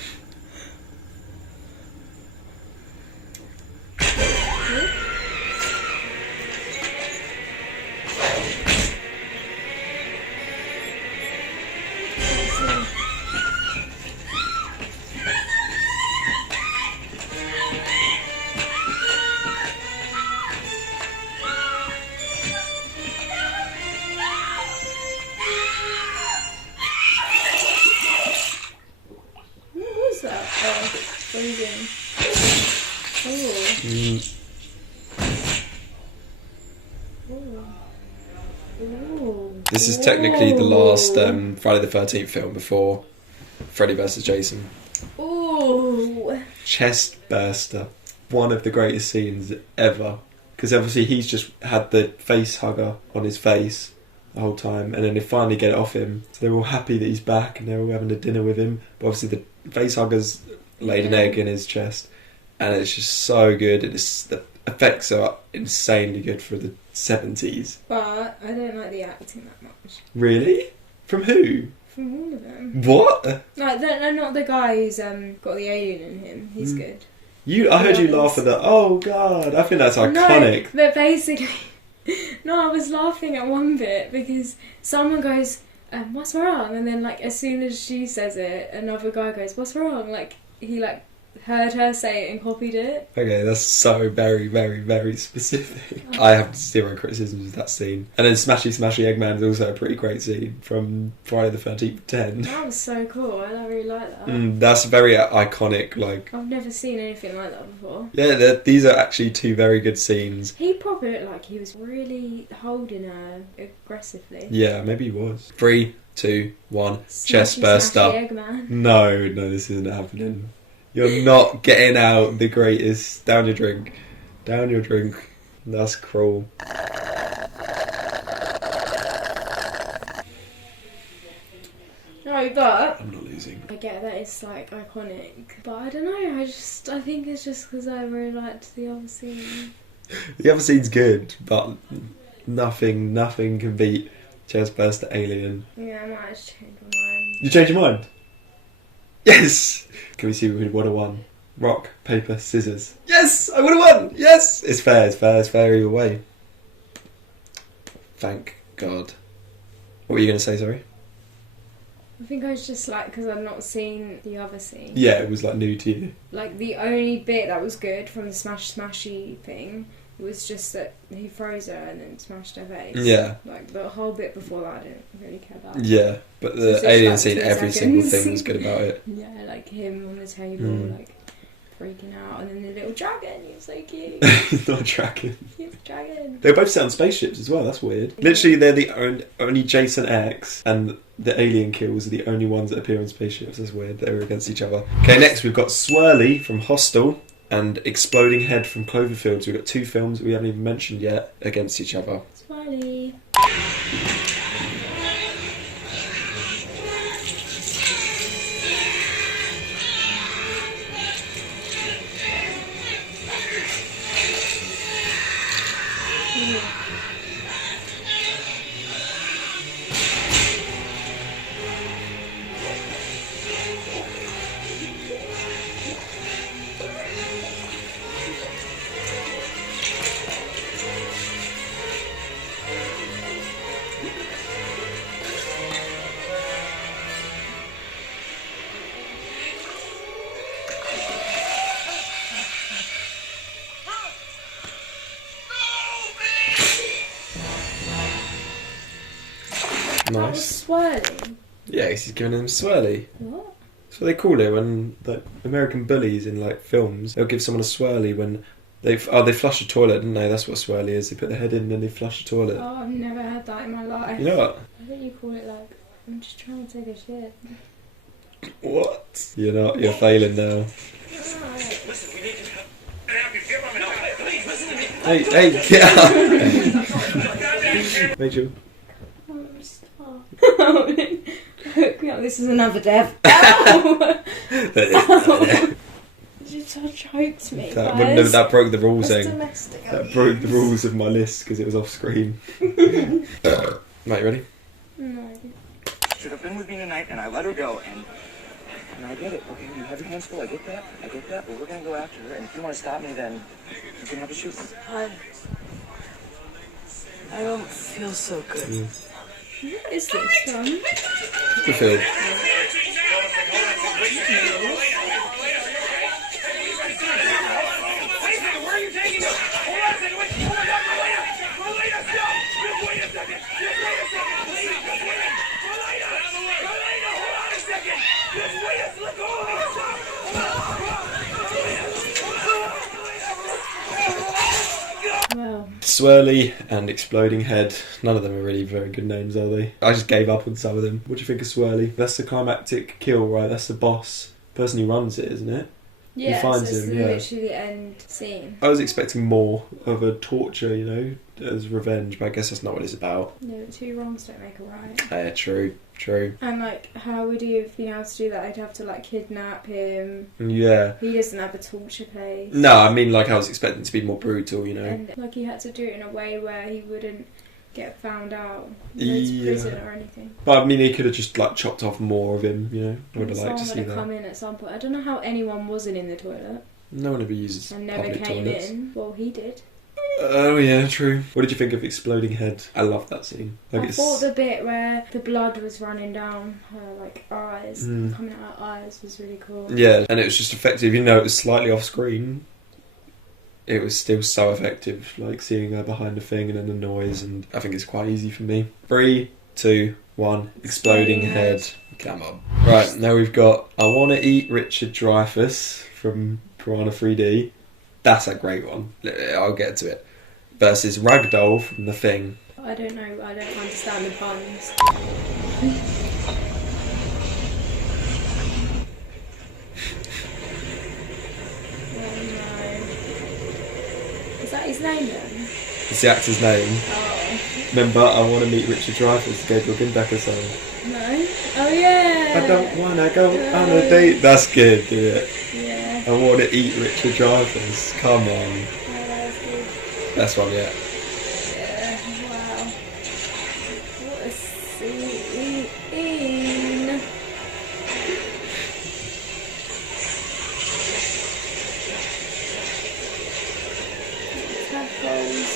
This is technically the last Friday the 13th film before Freddy vs. Jason. Ooh. Chest burster. One of the greatest scenes ever. Because obviously he's just had the face hugger on his face the whole time, and then they finally get it off him. So they're all happy that he's back and they're all having a dinner with him. But obviously the face hugger's laid an egg in his chest, and it's just so good. The effects are insanely good for the 70s. But I don't like the acting that much. Really? From who? From all of them. What? Like, not the guy who's got the alien in him. He's good. I heard you laugh at that. Oh god, I think that's iconic. No, but basically, no, I was laughing at one bit because someone goes, "What's wrong?" And then, like, as soon as she says it, another guy goes, "What's wrong?" Like, he like heard her say it and copied it. Okay, that's so very, very, very specific. I have zero criticisms of that scene. And then Smashy Smashy Eggman is also a pretty great scene from Friday the 13th 10. That was so cool. I really like that. That's very iconic. Like, I've never seen anything like that before. Yeah, these are actually two very good scenes. He probably looked like he was really holding her aggressively. Yeah, maybe he was. 3, 2, 1, Smashy, chest burster. Smashy Eggman. No, this isn't happening. You're not getting out the greatest. Down your drink. Down your drink. That's cruel. No, but I'm not losing. I get that it's like iconic, but I don't know. I think it's just because I really liked the other scene. The other scene's good, but nothing can beat Chest Burster Alien. Yeah, I might just change my mind. You change your mind? Yes! Can we see who would have won? Rock, paper, scissors. Yes! I would have won! Yes! It's fair either way. Thank God. What were you going to say, sorry? I think I was just like, because I've not seen the other scene. Yeah, it was like new to you. Like, the only bit that was good from the Smashy thing was just that he froze her and then smashed her face. Yeah. Like, the whole bit before that I didn't really care about. Yeah, but the So alien like scene, 2 every seconds. single thing was good about it. Yeah, like him on the table, like freaking out, and then the little dragon, he was so cute. He's not a dragon. He's a dragon. They both sit on spaceships as well, that's weird. Literally, they're the only Jason X and the alien kills are the only ones that appear on spaceships. That's weird. They were against each other. Okay, next we've got Swirly from Hostel and Exploding Head from Cloverfield. So we've got 2 films that we haven't even mentioned yet against each other. Swirly. That was Swirly. Yeah, he's giving him Swirly. What? That's what they call it when like American bullies in like films. They'll give someone a swirly when they flush a toilet, didn't they? That's what a swirly is. They put their head in and then they flush a toilet. Oh, I've never had that in my life. You know what? I think you call it like, I'm just trying to take a shit. What? You're not. You're failing now. Listen, we need to have you feel my mind. Please listen to me. Hey, get out! Rachel. Oh, stop. Hook me up. This is another death. Ow! Ow! Did you choked me. That broke the rules. That's Saying domestic that broke the rules of my list because it was off screen. Right, you ready? No. Should have been with me tonight, and I let her go, and I get it. Okay, you have your hands full. I get that, but we're gonna go after her, and if you want to stop me, then you can have a shoot. I don't feel so good. What is this from? The film. Where are you taking us? Hold on a second. Wait. Oh my God, Marlena, stop! Wait a second. Marlena, hold on a second. Just wait a second. Well, Swirly and Exploding Head. None of them are really very good names, are they? I just gave up on some of them. What do you think of Swirly? That's the climactic kill, right? That's the boss. Person who runs it, isn't it? yeah, He finds so it's him, yeah. literally the end scene. I was expecting more of a torture, you know, as revenge, but I guess that's not what it's about. No, two wrongs don't make a right. True. And like, how would he have been able to do that? I'd have to like kidnap him. Yeah. He doesn't have a torture place. No, I mean, like, I was expecting it to be more brutal, you know. And like, he had to do it in a way where he wouldn't get found out, go to prison or anything. But I mean, he could have just like chopped off more of him, you know. I would have liked to see Someone would that. have come in at some point. I don't know how anyone wasn't in the toilet No one ever uses and never public came toilets. in. Well, he did. Oh yeah, true. What did you think of Exploding Head? I love that scene. Like, I thought the bit where the blood was running down her like eyes, coming out her eyes, was really cool. Yeah, and it was just effective. Even though it was slightly off screen, it was still so effective. Like seeing her behind the thing and then the noise, and I think it's quite easy for me. 3, 2, 1. Exploding Head. Come on. Right, now we've got I Want to Eat Richard Dreyfuss from Piranha 3D. That's a great one. I'll get to it. Versus Ragdoll from The Thing. I don't know. I don't understand the puns. Oh no. Is that his name then? It's the actor's name. Oh. Remember, I Want to Meet Richard Dreyfuss, Gabriel Gindacker song. No? Oh yeah! I don't want to go on a date. That's good, do it. Yeah. I Want to Eat Richard Dreyfuss. Come on. Oh, that's good. Best one yet. Yeah, wow. What a scene. Tadpoles.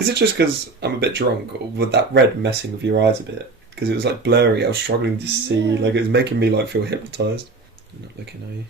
Is it just because I'm a bit drunk, or with that red messing with your eyes a bit? Because it was like blurry, I was struggling to see, like it was making me like feel hypnotised. I'm not looking, are you?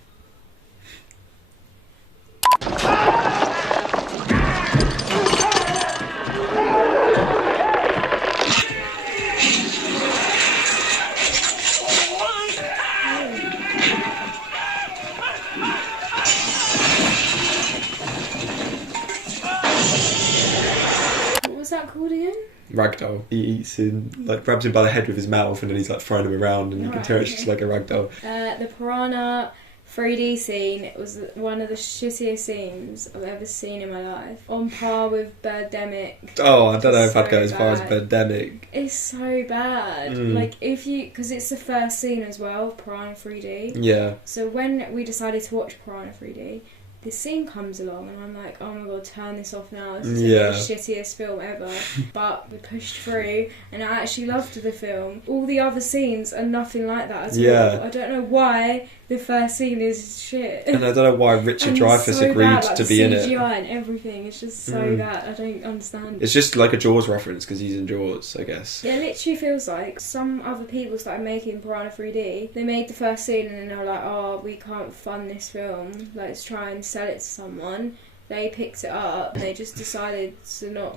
What was that called again? Ragdoll. He eats him, like grabs him by the head with his mouth, and then he's like throwing him around, and you can tell it's just like a ragdoll. The Piranha 3D scene was one of the shittiest scenes I've ever seen in my life. On par with Birdemic. Oh, I don't know if So I'd go as far as bad. Birdemic. It's so bad. Like, if you... Because it's the first scene as well, Piranha 3D. Yeah. So when we decided to watch Piranha 3D, this scene comes along and I'm like, oh my god, turn this off now. This is Yeah. the shittiest film ever. But we pushed through and I actually loved the film. All the other scenes are nothing like that at Yeah. all. I don't know why the first scene is shit. And I don't know why Richard And Dreyfuss it's so agreed bad, like, to the be in it. CGI and everything, it's just so bad. I don't understand. It's just like a Jaws reference because he's in Jaws, I guess. It literally feels like some other people started making Piranha 3D. They made the first scene and then they were like, oh, we can't fund this film. Let's try and sell it to someone. they picked it up and they just decided to not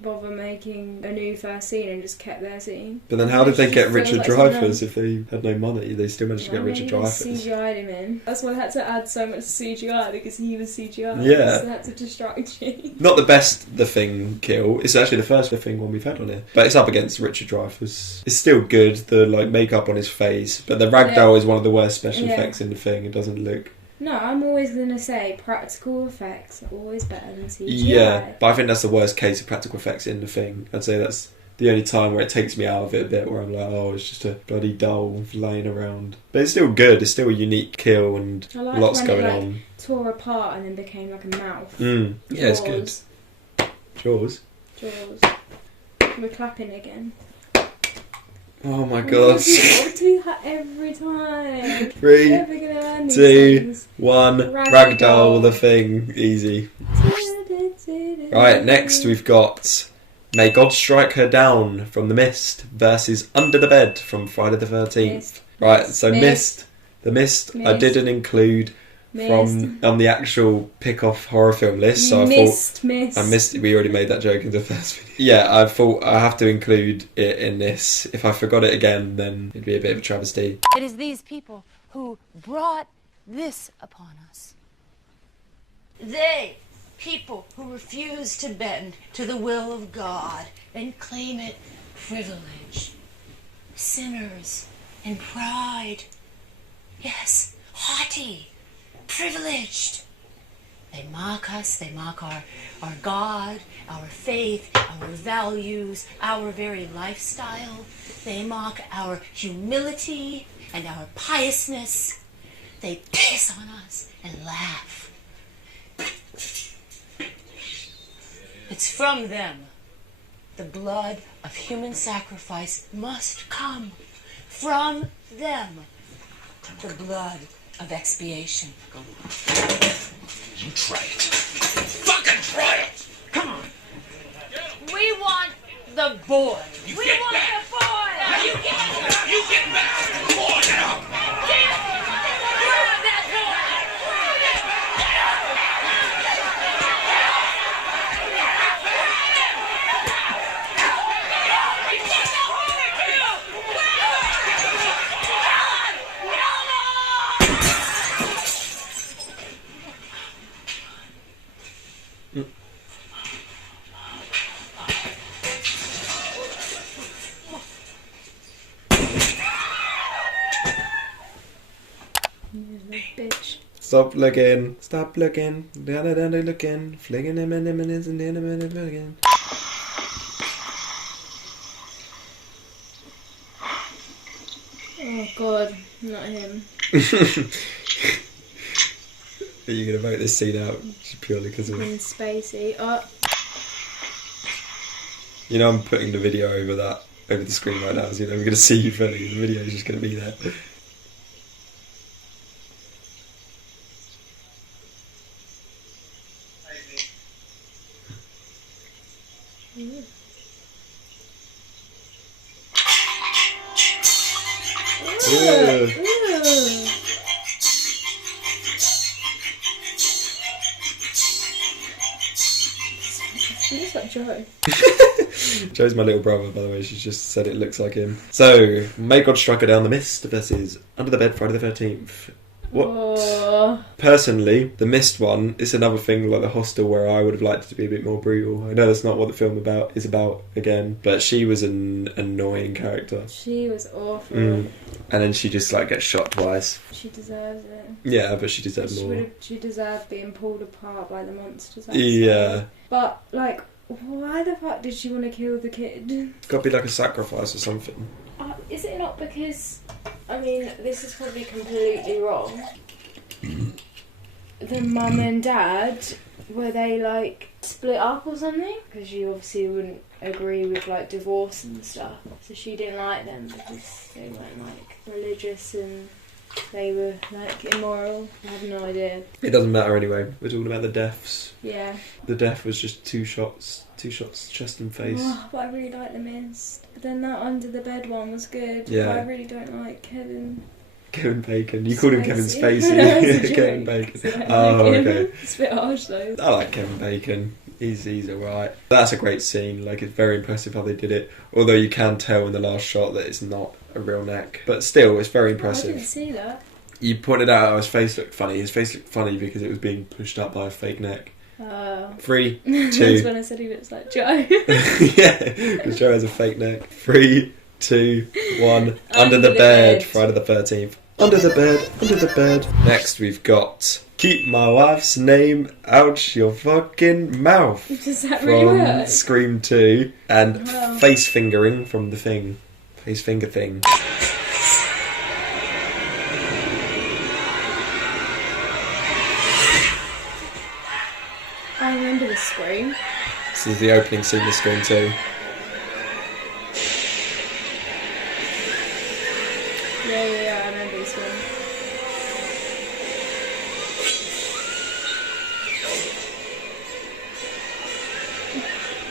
bother making a new first scene and just kept their scene. But then how did they get Feels Richard like Dreyfuss if they had no money? They still managed to get Richard Dreyfuss. CGI'd him in. That's why I had to add so much CGI, because he was CGI. Yeah. So I had to distract you. Not the best The Thing kill. It's actually the first The Thing one we've had on here. But it's up against Richard Dreyfuss. It's still good, the like makeup on his face. But the ragdoll is one of the worst special effects in The Thing. It doesn't look... No, I'm always going to say practical effects are always better than CGI. Yeah, but I think that's the worst case of practical effects in The Thing. I'd say that's the only time where it takes me out of it a bit, where I'm like, oh, it's just a bloody doll laying around. But it's still good. It's still a unique kill and lots going on. Tore apart and then became like a mouth. Yeah, it's good. Jaws? Jaws. We're clapping again. Oh my god. I do that every time. 3, 2, 1. Ragdoll, The Thing. Easy. Right, next we've got May God Strike Her Down from The Mist versus Under the Bed from Friday the 13th. Right, so Mist. The Mist. I didn't include from on the actual pick-off horror film list, so I missed. We already made that joke in the first video. Yeah, I thought I have to include it in this. If I forgot it again, then it'd be a bit of a travesty. It is these people who brought this upon us. They, people who refuse to bend to the will of God and claim it privilege. Sinners and pride. Yes, haughty. Privileged. They mock us, they mock our God, our faith, our values, our very lifestyle. They mock our humility and our piousness. They piss on us and laugh. It's from them. The blood of human sacrifice must come. From them. The blood of expiation. You try it. Fucking try it! Come on. We want the boy. You We get want back. the boy. Now you get back. You get back. Boy, get up. Grab that Bitch. Stop looking. Stop looking. Down looking. Flicking him in the minutes and then a minute again. Oh god, not him. Are you going to vote this scene out just purely because of... In Spacey. You know I'm putting the video over the screen right now, so you know we're going to see you fully. The video's just going to be there. Looks like Joe. Joe's my little brother, by the way. She's just said it looks like him. So, May God Strike Her Down, The Mist versus Under the Bed, Friday the 13th. What? Oh. Personally, the Mist one is another thing like the Hostel where I would have liked it to be a bit more brutal. I know that's not what the film is about again, but she was an annoying character. She was awful. And then she just like gets shot twice. She deserves it. Yeah, but she deserved more. She deserved being pulled apart by the monsters. Yeah. But like, why the fuck did she want to kill the kid? It's got to be like a sacrifice or something. Is it not because, I mean, this is probably completely wrong. The mum and dad, were they like split up or something? Because she obviously wouldn't agree with like divorce and stuff. So she didn't like them because they weren't like religious and they were like immoral. I have no idea. It doesn't matter anyway. We're talking about the deaths. Yeah. The death was just two shots, chest and face. Oh, but I really like The Mist. But then that Under the Bed one was good. Yeah. But I really don't like Kevin. Kevin Bacon. You called him Kevin Spacey. Spacey. Kevin Bacon. Oh, okay. It's a bit harsh though. I like Kevin Bacon. He's alright. That's a great scene. Like, it's very impressive how they did it. Although you can tell in the last shot that it's not a real neck. But still, it's very I impressive. didn't see that. You pointed out how his face looked funny. His face looked funny because it was being pushed up by a fake neck. 3, 2. That's when I said he looks like Joe. Yeah, because Joe has a fake neck. 3, 2, 1. Under the bed. Friday the 13th. Under the bed. Under the bed. Next, we've got Keep My Wife's Name Out Your Fucking Mouth. Does that really From work? Scream 2. And Wow. Face Fingering from The Thing. Face Finger Thing. I remember the Scream. This is the opening scene of Scream 2. Yeah, I remember this one.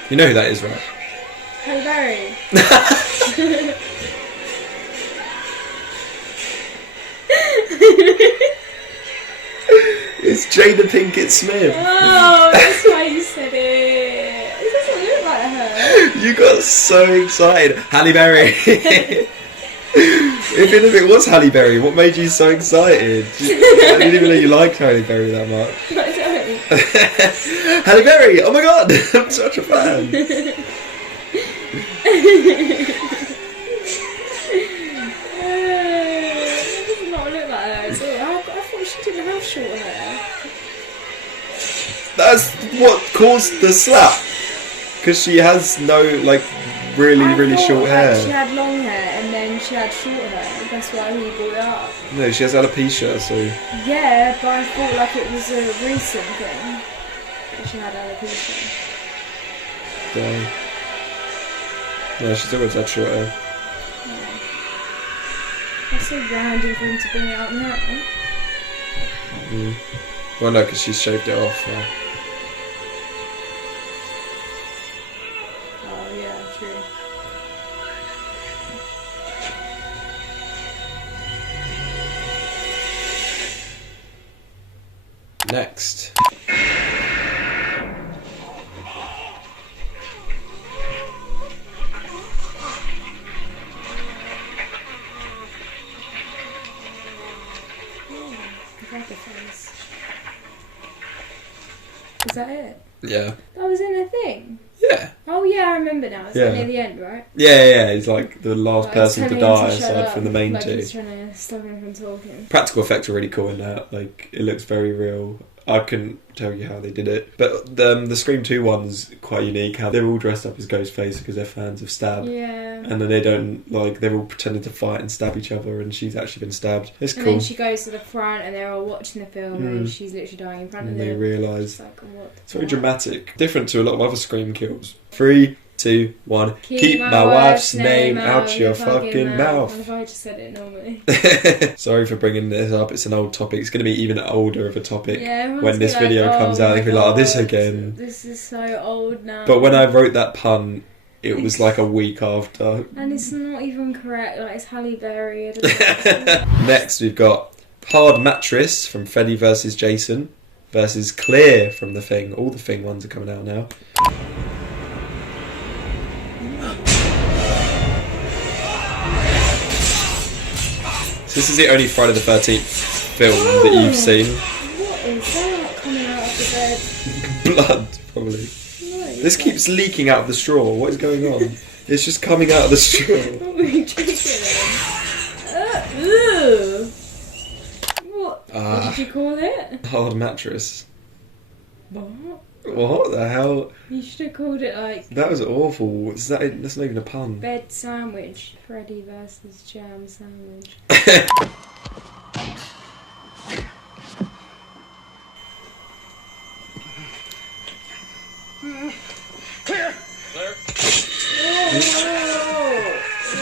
You know who that is, right? Halle Berry. It's Jada Pinkett Smith. Oh, that's why you said it. It doesn't look like her. You got so excited. Halle Berry. Even if it was Halle Berry, what made you so excited? I didn't even know you liked Halle Berry that much. I don't. Halle Berry! Oh my god! I'm such a fan. It does not look like her at all. I thought she didn't have short hair. That's what caused the slap. Because she has no, like, really short hair. She had long hair and then she had short hair. That's why he brought it up. No, she has alopecia, so... Yeah, but I thought like it was a recent thing. That she had alopecia. Damn. No, she's always had short hair. That's so random for him to bring it up now. Mm. Well, no, because she's shaved it off now. Oh yeah, true. Next. Leatherface. Is that it? Yeah. That was in a thing? Yeah. Oh yeah, I remember now. It's Yeah. near the end, right? Yeah, he's like the last Like, person to telling him die shut aside up. from the main like two. He's trying to stop him from talking. Practical effects are really cool in that. Like, it looks very real. I couldn't tell you how they did it. But the Scream 2 one's quite unique. How they're all dressed up as Ghostface because they're fans of Stab. Yeah. And then they don't, like, they're all pretending to fight and stab each other, and she's actually been stabbed. It's And cool. then she goes to the front and they're all watching the film and she's literally dying in front And of they them. realise. It's like, what? It's very dramatic. Different to a lot of other Scream kills. 3, 2, 1. Keep my wife's name out your fucking mouth. What if I just said it normally? Sorry for bringing this up. It's an old topic. It's going to be even older of a topic Yeah, when this video comes out. They'll be like, oh, this again. This is so old now. But when I wrote that pun, it was like a week after. And it's not even correct. Like, it's Halle Berry. I don't know. Next, we've got Hard Mattress from Freddy vs. Jason versus Clear from The Thing. All The Thing ones are coming out now. So this is the only Friday the 13th film that you've seen. What is that coming out of the bed? Blood, probably. No, This keeps leaking out of the straw. What is going on? It's just coming out of the straw. What were you drinking then? What did you call it? Hard Mattress. What? What the hell? You should have called it like That was awful. That's not even a pun. bed sandwich. Freddy versus jam sandwich. Clear.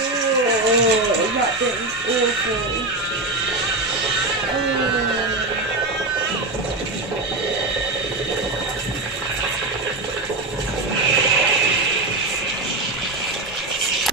Oh, that bit was awful.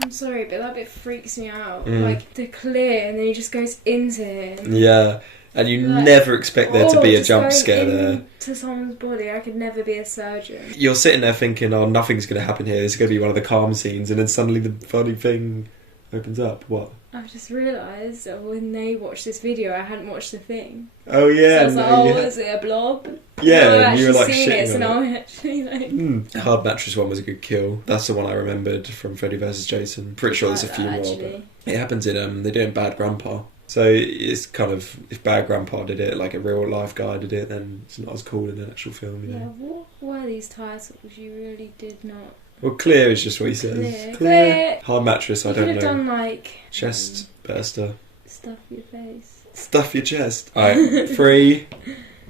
I'm sorry, but that bit freaks me out. Like, the clear, and then he just goes into him. Yeah. And you Like, never expect there to be a jump scare there. To someone's body, I could never be a surgeon. You're sitting there thinking, oh, nothing's going to happen here. This is going to be one of the calm scenes. And then suddenly the funny thing opens up. What? I've just realised that when they watched this video, I hadn't watched the thing. Oh, yeah. So I was like, is it a blob? Yeah, and and you were like seen it, shitting so on now it. I actually like... Hard mattress one was a good kill. That's the one I remembered from Freddy vs. Jason. Pretty sure there's a few more. But it happens in, they do it in Bad Grandpa. So it's kind of, if Bad Grandpa did it, like a real life guy did it, then it's not as cool in an actual film, you know? Yeah, what were these titles? You really did not... Well, clear is just what he says. Clear. Hard mattress, I don't know. You could have done like... Chest burster. Stuff your face. Stuff your chest. Alright, 3,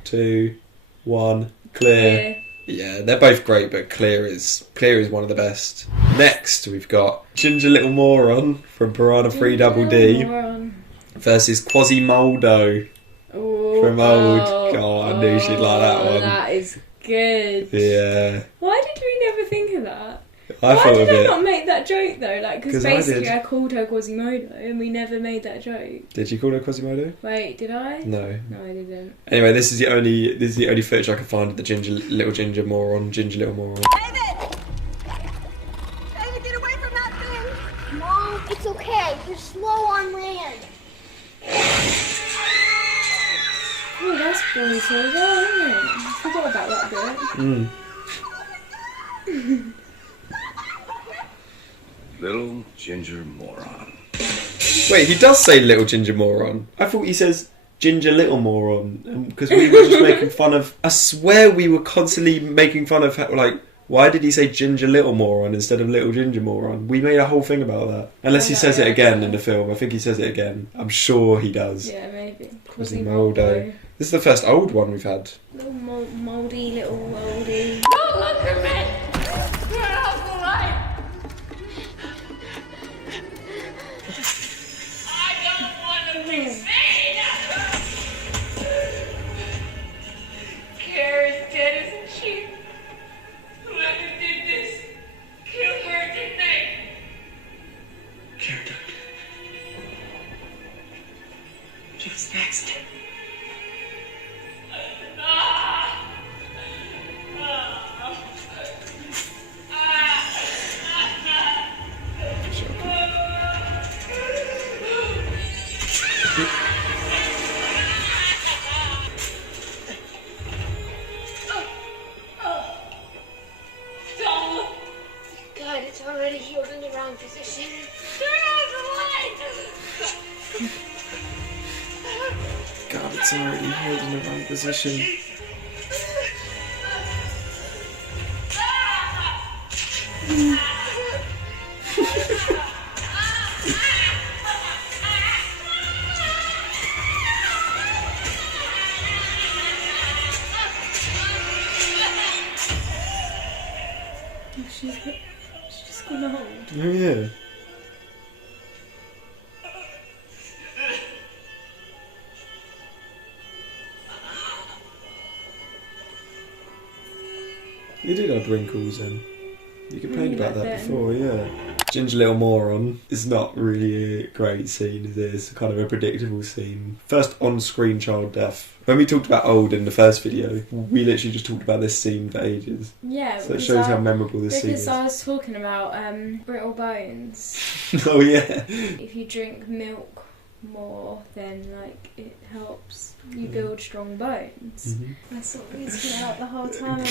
2, 1, clear. Yeah, they're both great, but Clear is one of the best. Next, we've got Ginger Little Moron from Piranha 3 Double D versus Quasimodo from Old. God, I knew she'd like that one. That is good. Yeah. Why did we never think of that? Why did I not make that joke though? Like, because 'Cause basically I I called her Quasimodo and we never made that joke. Did you call her Quasimodo? Wait, did I? No. No, I didn't. Anyway, this is the only footage I could find of the Ginger Little Moron. David, get away from that thing! Mom, it's okay. You're slow on land. Oh, that's fun so well, isn't it? I forgot about that bit. Little Ginger Moron. Wait, he does say Little Ginger Moron. I thought he says Ginger Little Moron because we were just making fun of. I swear we were constantly making fun of like. Why did he say Ginger Little Moron instead of Little Ginger Moron? We made a whole thing about that. Unless he says it again in the film. I think he says it again. I'm sure he does. Yeah, maybe. Quasimodo. This is the first old one we've had. Little mouldy, little moldy. Don't look at me! Turn off the light! I don't want to be seen! Kara's dead, isn't she? Whoever did this killed her, didn't they? Kara died. She was next. God, it's already healed in the wrong position. Turn on the light! God, it's already held in the wrong position. She's just gone old. Oh yeah. You did have wrinkles then. You complained about that before, yeah. Ginger Little Moron is not really a great scene, is it? It's kind of a predictable scene. First on-screen child death. When we talked about Old in the first video, we literally just talked about this scene for ages. Yeah. So it shows how memorable this scene is. Because I was talking about brittle bones. Oh yeah. If you drink milk more, then like it helps you build strong bones. I sort of used it out the whole time.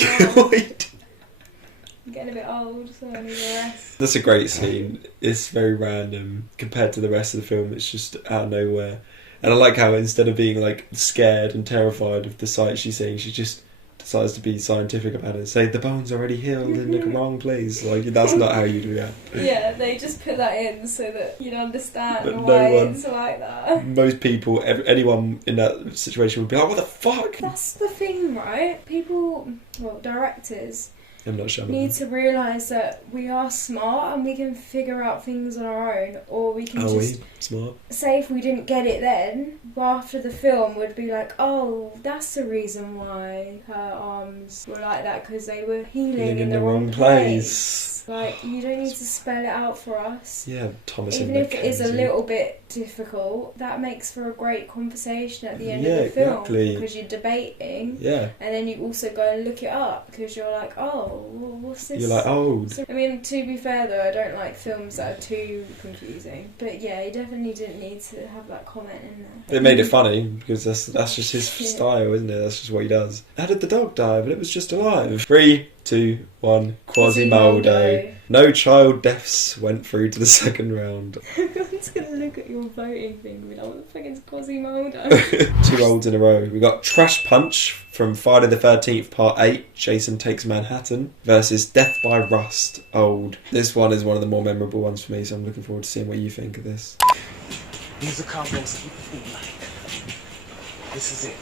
I'm getting a bit old, so I need a rest. That's a great scene. It's very random compared to the rest of the film. It's just out of nowhere. And I like how instead of being like scared and terrified of the sight she's seeing, she just decides to be scientific about it and say the bone's already healed in the wrong place. Like, that's not how you do that. Yeah, they just put that in so that you'd understand But why no one- it's like that. Most people, anyone in that situation would be like, what the fuck? That's the thing, right? People, well, directors I'm not sure. need to realise that we are smart and we can figure out things on our own, or we can Are just we smart? say if we didn't get it then, well, after the film would be like, oh, that's the reason why her arms were like that, because they were healing in the wrong place. Like, you don't need to spell it out for us. Yeah, Thomas. Even if it is a little bit difficult, that makes for a great conversation at the end of the film. Exactly. Because you're debating. Yeah. And then you also go and look it up because you're like, oh, what's this? You're like, oh. I mean, to be fair though, I don't like films that are too confusing. But yeah, he definitely didn't need to have that comment in there. It made it funny because that's just his style, isn't it? That's just what he does. How did the dog die? But it was just alive. 3, 2, 1. Quasimodo. No child deaths went through to the second round. Everyone's gonna look at your voting thing and be like, what the fuck is Quasimodo? 2 olds in a row. We got Trash Punch from Friday the 13th Part 8, Jason Takes Manhattan, versus Death by Rust, old. This one is one of the more memorable ones for me, so I'm looking forward to seeing what you think of this. Use the confidence to keep it in mind. This is it.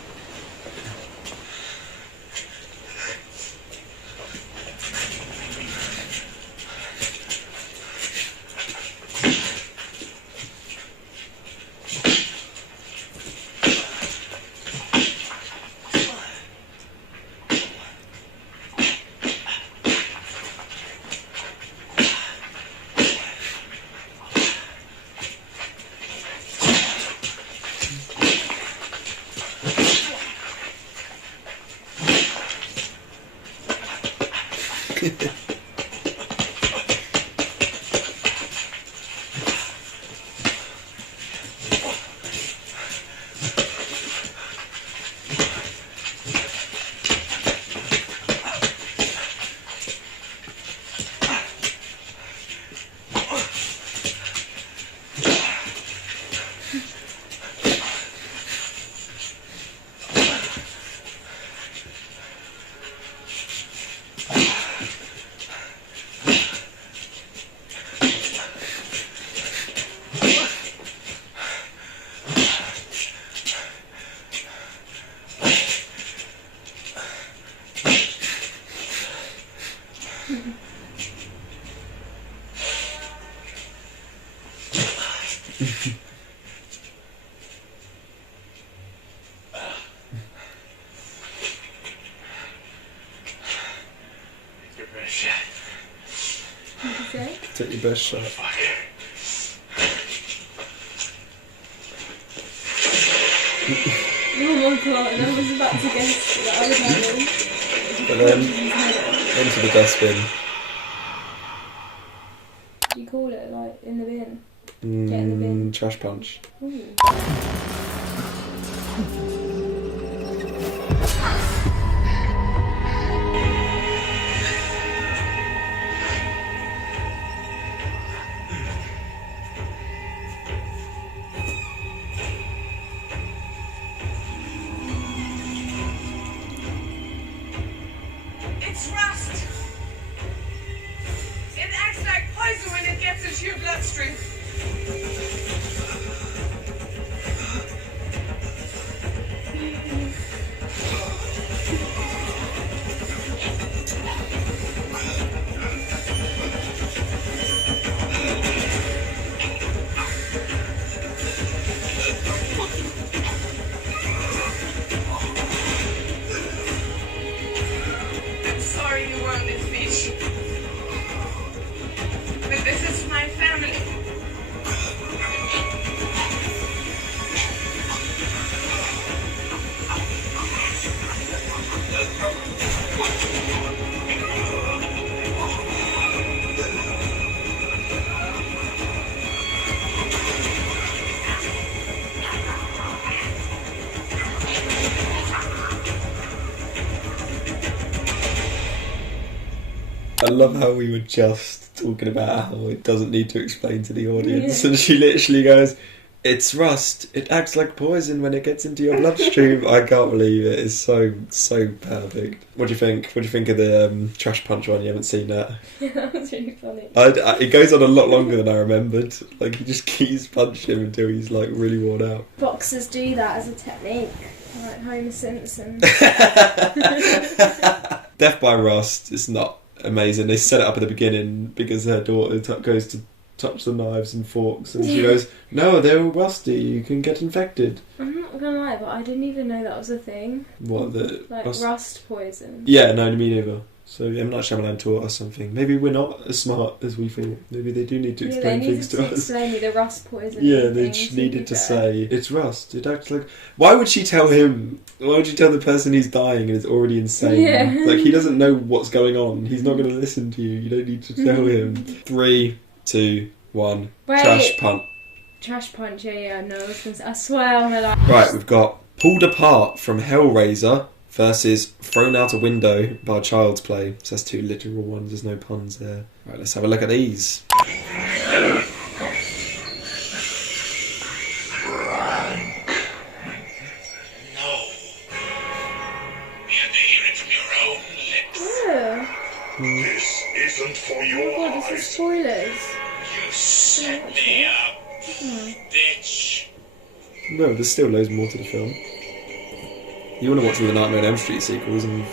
Take your best shot. Oh my god, I was about to guess that I would have him. But then, into the dustbin. Do you call it, like, in the bin? Get in the bin. Trash Punch. Ooh. It's rust. It acts like poison when it gets into your bloodstream. I'm sorry you were on this beach. But this is my family. I love how we were just talking about how it doesn't need to explain to the audience, and she literally goes, "It's rust. It acts like poison when it gets into your bloodstream." I can't believe it. It's so perfect. What do you think? What do you think of the Trash Punch one? You haven't seen that? Yeah, that was really funny. It goes on a lot longer than I remembered. Like, he just keeps punching him until he's like really worn out. Boxers do that as a technique, like Homer Simpson. Death by Rust is not amazing. They set it up at the beginning because her daughter goes to touch the knives and forks, and she goes, "No, they're all rusty. You can get infected." I'm not gonna lie, but I didn't even know that was a thing. What, the like rust poison? Yeah, no, me neither. So M. Night Shyamalan taught us something. Maybe we're not as smart as we think. Maybe they do need to explain things to us. They needed to explain me the rust poison. Yeah, they just needed to say, it's rust. It acts like... Why would she tell him? Why would you tell the person he's dying and is already insane? Yeah. Like, he doesn't know what's going on. He's not going to listen to you. You don't need to tell him. 3, 2, 1. Wait. Trash punt. Trash punch, yeah, no, I swear on my life. Right, we've got Pulled Apart from Hellraiser versus Thrown Out a Window by Child's Play. So that's 2 literal ones, there's no puns there. Right, let's have a look at these. This isn't for your Oh my god, this is spoilers. You set me up, bitch. No, there's still loads more to the film. You want to watch all the Nightmare on Elm Street sequels and... What?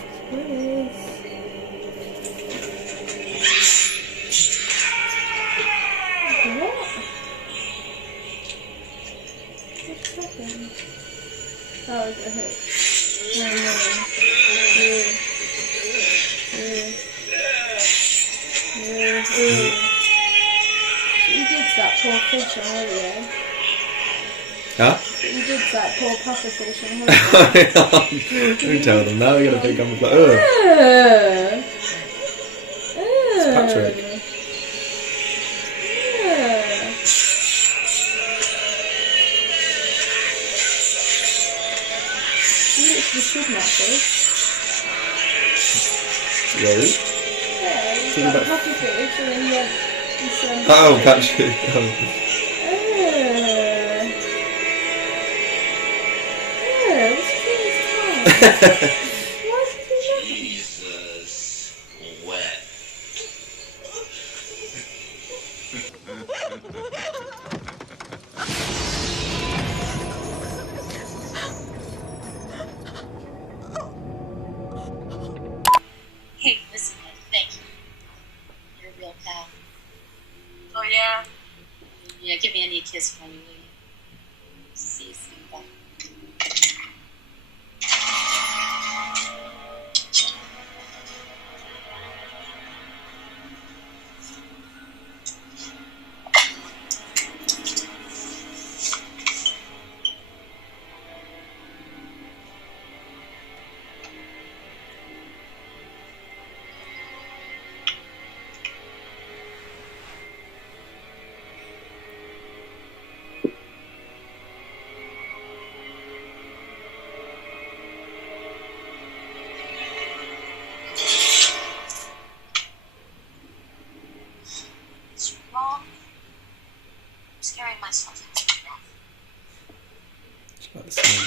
What's happened? That was a hit. You did that poor fish on holiday. Huh? You did that poor puffer fish on holiday. Don't tell them now, they're going to think I'm like, ugh. It's Patrick. You literally kidnapped this. Really? Yeah, you got puffer fish and then you went... Oh, Patrick. Oh. Why is he doing Jesus wet. Hey, listen, thank you. You're a real pal. Oh, yeah? Yeah, give Andy a kiss for me, will you? See you soon, bye. Scaring myself. It's about the same.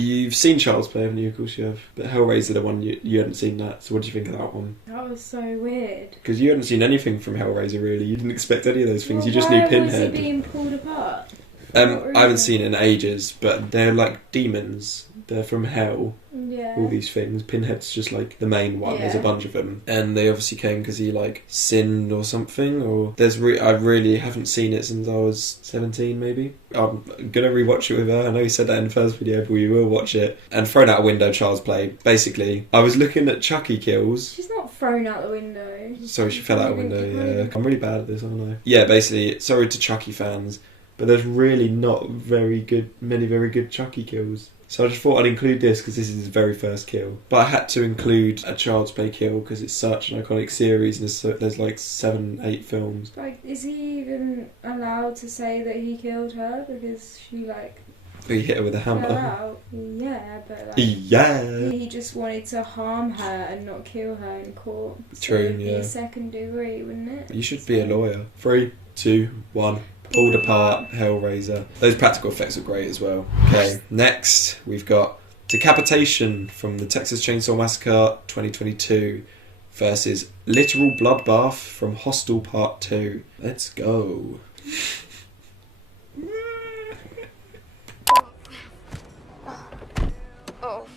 You've seen Child's Play, haven't you? Of course you have. But Hellraiser, the one you hadn't seen that. So what do you think of that one? That was so weird. Because you hadn't seen anything from Hellraiser, really. You didn't expect any of those things. Well, You just knew why Pinhead. was it being pulled apart? I haven't seen it in ages, but they're like demons. They're from hell. Yeah. All these things. Pinhead's just like the main one. There's a Yeah. bunch of them, and they obviously came because he like sinned or something. Or I really haven't seen it since I was 17, maybe. I'm gonna rewatch it with her. I know you said that in the first video, but we will watch it. And Thrown Out a Window, Child's Play. Basically, I was looking at Chucky kills. She's not thrown out the window. Sorry, she fell out a window. Yeah, I'm really bad at this, aren't I? Yeah, basically, sorry to Chucky fans. But there's really not many very good Chucky kills. So I just thought I'd include this because this is his very first kill. But I had to include a Child's Play kill because it's such an iconic series and there's like 7, 8 films. Like, is he even allowed to say that he killed her because she like... He hit her with a hammer. fell out? Yeah, but like... Yeah. He just wanted to harm her and not kill her in court. True, so it'd be yeah. a second degree, wouldn't it? You should be a lawyer. 3, 2, 1. Pulled Apart, Hellraiser. Those practical effects are great as well. Okay, next we've got Decapitation from the Texas Chainsaw Massacre 2022 versus Literal Bloodbath from Hostel Part 2. Let's go. Oh.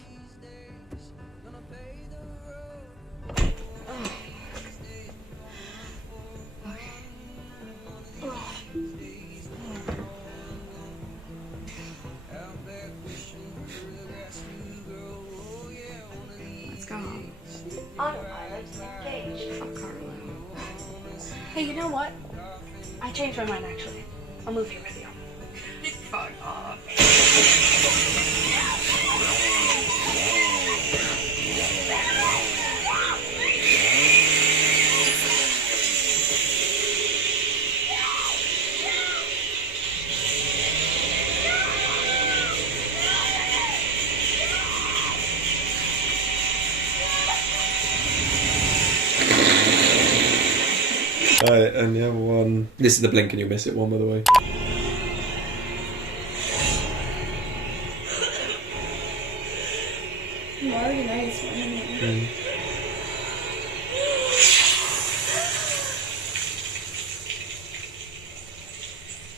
Hey, you know what? I changed my mind, actually. I'll move here with you. Fuck off. Alright, and the other one. This is the blink and you'll miss it one, by the way. I already know this one, isn't it?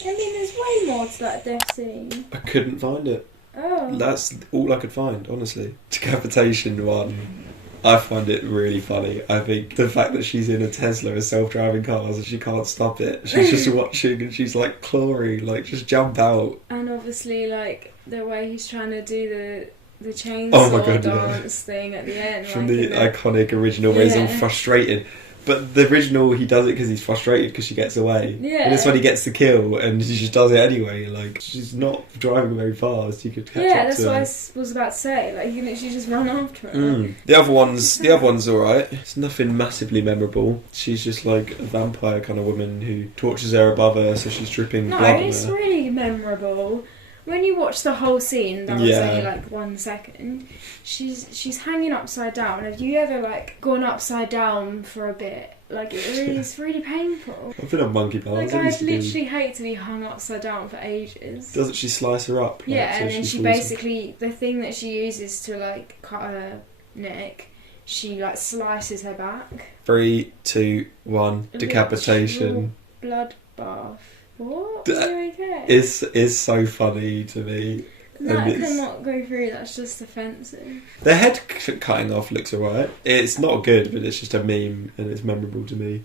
I mean, there's way more to that death scene. I couldn't find it. Oh. That's all I could find, honestly. Decapitation one. I find it really funny. I think the fact that she's in a Tesla with self-driving cars and she can't stop it. She's just watching and she's like, Clory, like, just jump out. And obviously, like, the way he's trying to do the chainsaw dance thing at the end. From like, the iconic original where he's all frustrated. But the original, he does it because he's frustrated because she gets away. Yeah. And it's when he gets the kill and she just does it anyway. Like, she's not driving very fast. You could catch up to her. Yeah, that's what I was about to say. Like, you can literally just run after her. The other one's alright. It's nothing massively memorable. She's just like a vampire kind of woman who tortures her above her, so she's dripping blood on her. No, it's really memorable. When you watch the whole scene, that was only like 1 second. She's hanging upside down. Have you ever like gone upside down for a bit? Like it's really painful. I've been on monkey bars. Like I'd literally hate to be hung upside down for ages. Doesn't she slice her up? Yeah, so and then she falls basically the thing that she uses to like cut her neck, she like slices her back. 3, 2, 1, decapitation. Blood bath. What? Are you okay? Is so funny to me. That cannot go through, that's just offensive. The head cutting off looks alright. It's not good, but it's just a meme and it's memorable to me.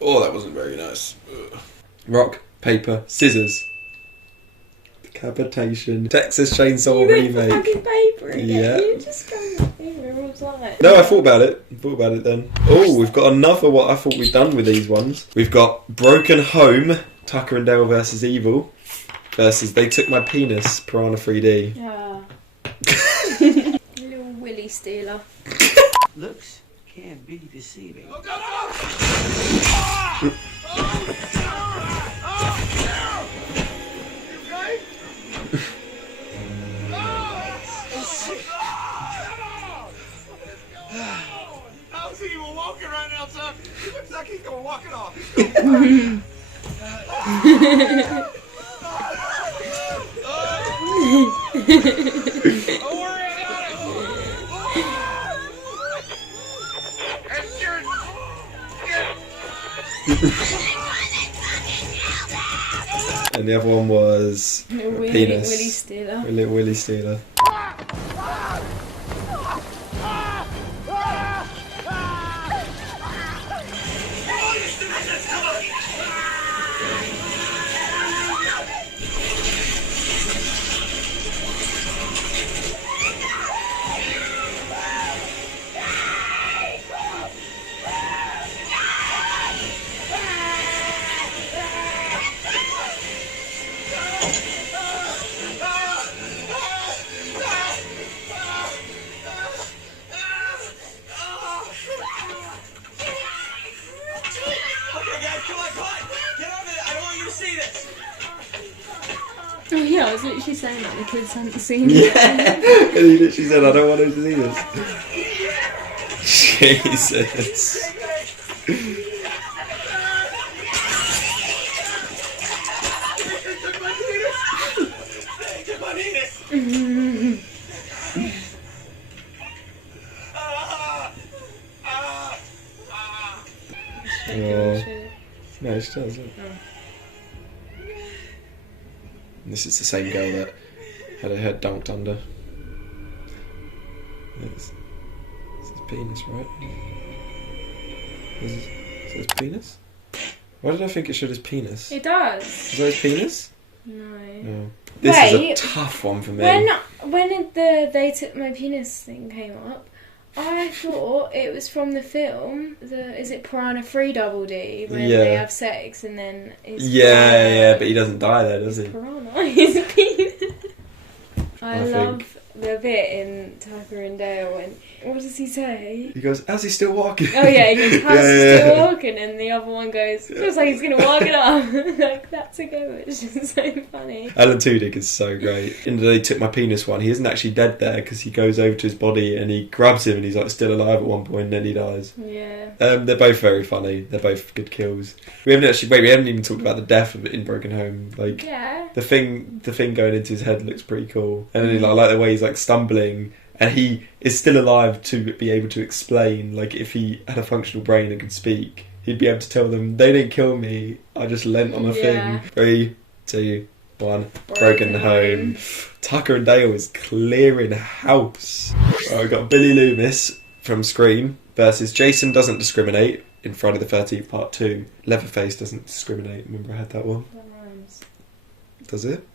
Oh, that wasn't very nice. Rock, paper, scissors. Decapitation. Texas Chainsaw Remake. Fucking paper again. Yeah. You just go like... No, I thought about it then. Oh, we've got another what I thought we'd done with these ones. We've got Broken Home, Tucker and Dale versus Evil, versus They Took My Penis, Piranha 3D. Yeah. Little willy stealer. Looks can be deceiving. How's he even walking right now, son? He looks like he's gonna walk it off. Don't worry about it. And the other one was Penis. Willy stealer. Little Willy Stealer. Oh yeah, I was literally saying that the kids hadn't seen Yeah, it. and he literally said, I don't want him to see this. Jesus. No, she doesn't. And this is the same girl that had her head dunked under. This is penis, right? Is this penis? Why did I think it showed his penis? It does. Is that his penis? No. This Wait, is a tough one for me. When they took my penis thing came up, I thought it was from the film. Is it Piranha 3 Double D when they have sex and then it's yeah, but he doesn't die there, does he? Piranha. His penis. I love the bit in Tucker and Dale when what does he say? He goes, "How's he still walking?" Oh yeah, he goes, "How's he still walking?" And the other one goes, "Looks like he's gonna walk it off." Like that's a go. It's just so funny. Alan Tudyk is so great. In the They Took My Penis one, he isn't actually dead there because he goes over to his body and he grabs him and he's like still alive at one point and then he dies. Yeah. They're both very funny. They're both good kills. We haven't even talked about the death of In Broken Home. Like the thing going into his head looks pretty cool. And then I like the way he's like stumbling and he is still alive to be able to explain. Like if he had a functional brain and could speak, he'd be able to tell them, "They didn't kill me. I just leant on a thing." 3, 2, 1. Broken Home. Tucker and Dale is clearing house. Right, we've got Billy Loomis from Scream versus Jason Doesn't Discriminate in Friday the 13th Part 2. Leatherface Doesn't Discriminate. Remember I had that one? That rhymes. Does it?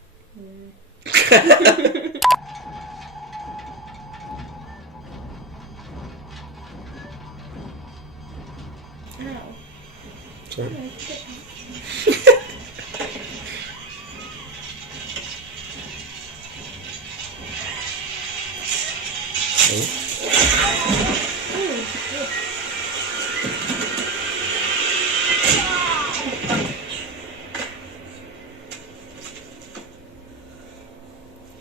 Ow. Sorry.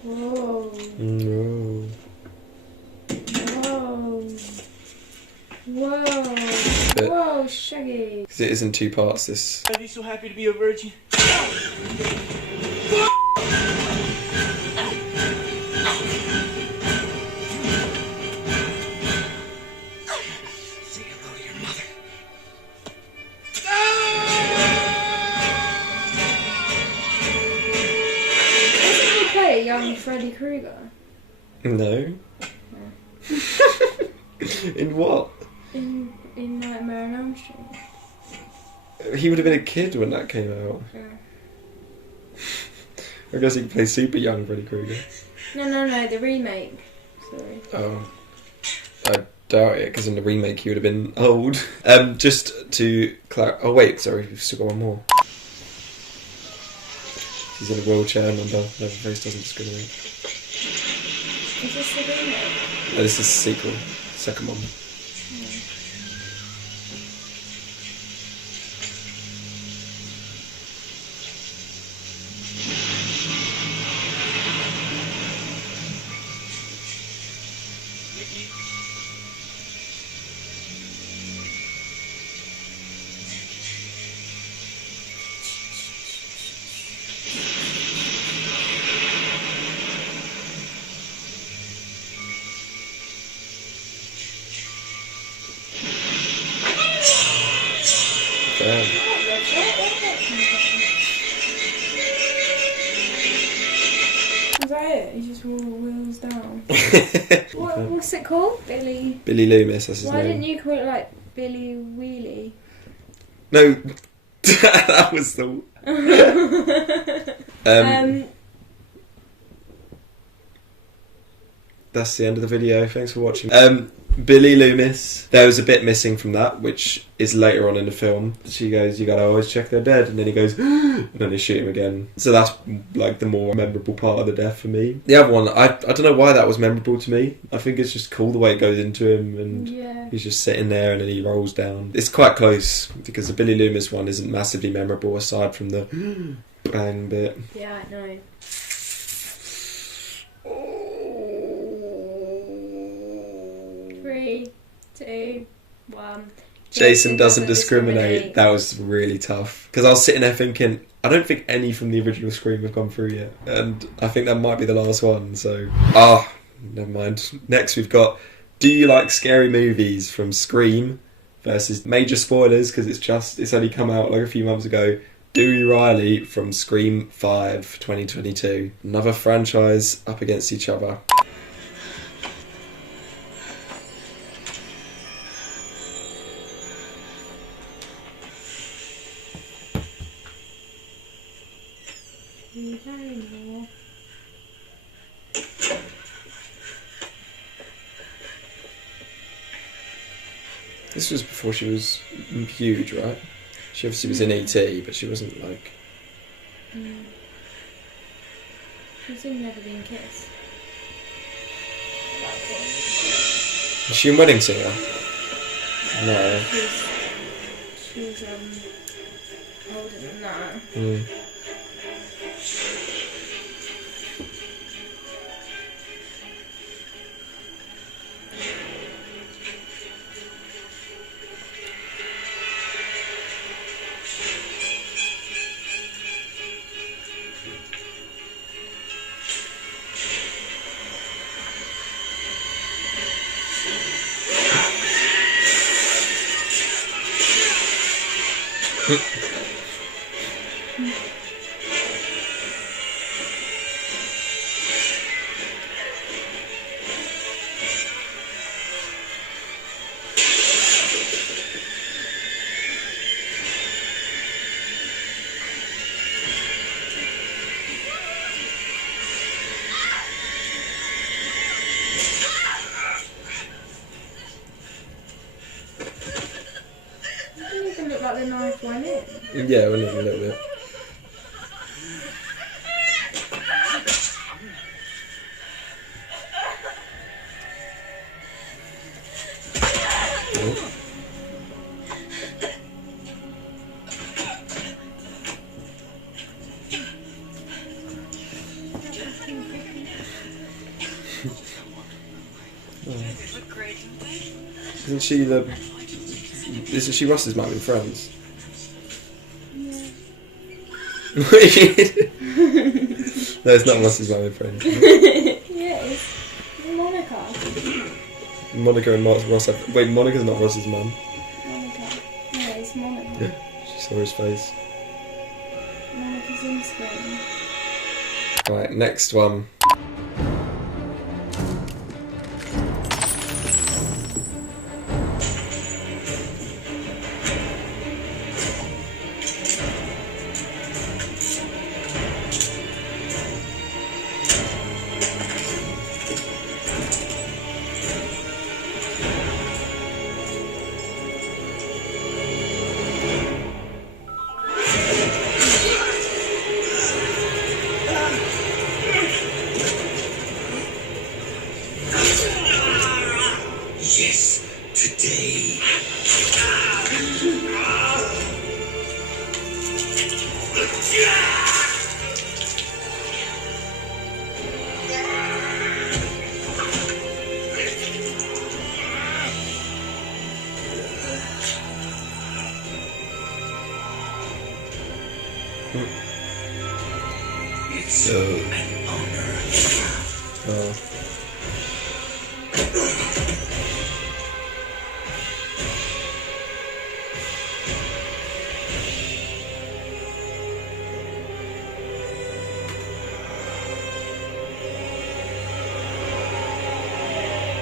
Whoa. No. Whoa, Shaggy. Because it is in 2 parts, this. Are you so happy to be a virgin? Say hello to your mother. Doesn't he play young Freddy Krueger? No. In what? In Nightmare on Elm Street. He would have been a kid when that came out. Yeah. I guess he can play super young Freddy Krueger. No, the remake. Sorry. Oh. I doubt it, because in the remake he would have been old. Just to clarify. Oh, wait, sorry, we've still got one more. He's in a wheelchair, remember? Leatherface Doesn't Discriminate. Is this the remake? No, this is the sequel. Second one. Is that it? He just wheels down. What's it called? Billy Loomis, that's his Why name. didn't you call it like Billy Wheelie? No, that was the... That's the end of the video. Thanks for watching. Billy Loomis. There was a bit missing from that, which is later on in the film. She goes, "You gotta always check they're dead," and then he goes, and then they shoot him again. So that's like the more memorable part of the death for me. The other one, I don't know why that was memorable to me. I think it's just cool the way it goes into him, and he's just sitting there, and then he rolls down. It's quite close because the Billy Loomis one isn't massively memorable aside from the bang bit. Yeah, I know. 3, 2, 1. Jason Doesn't Discriminate. That was really tough. Because I was sitting there thinking, I don't think any from the original Scream have gone through yet. And I think that might be the last one, so... never mind. Next we've got Do You Like Scary Movies from Scream versus major spoilers, because it's only come out like a few months ago. Dewey Riley from Scream 5 2022. Another franchise up against each other. This was before she was huge, right? She obviously was in E.T., but she wasn't like... She was in Never Been Kissed. Is she in Wedding Singer? No. She was older than that. The knife went in. Yeah, it went in a little bit. Isn't she Ross's mum in Friends? Yeah. No, it's not Ross's mum in Friends. Yeah, it's Monica. Monica and Ross have... Wait, Monica's not Ross's mum. Monica. Yeah, it's Monica. Yeah, she saw his face. Monica's in Scream. Right, next one.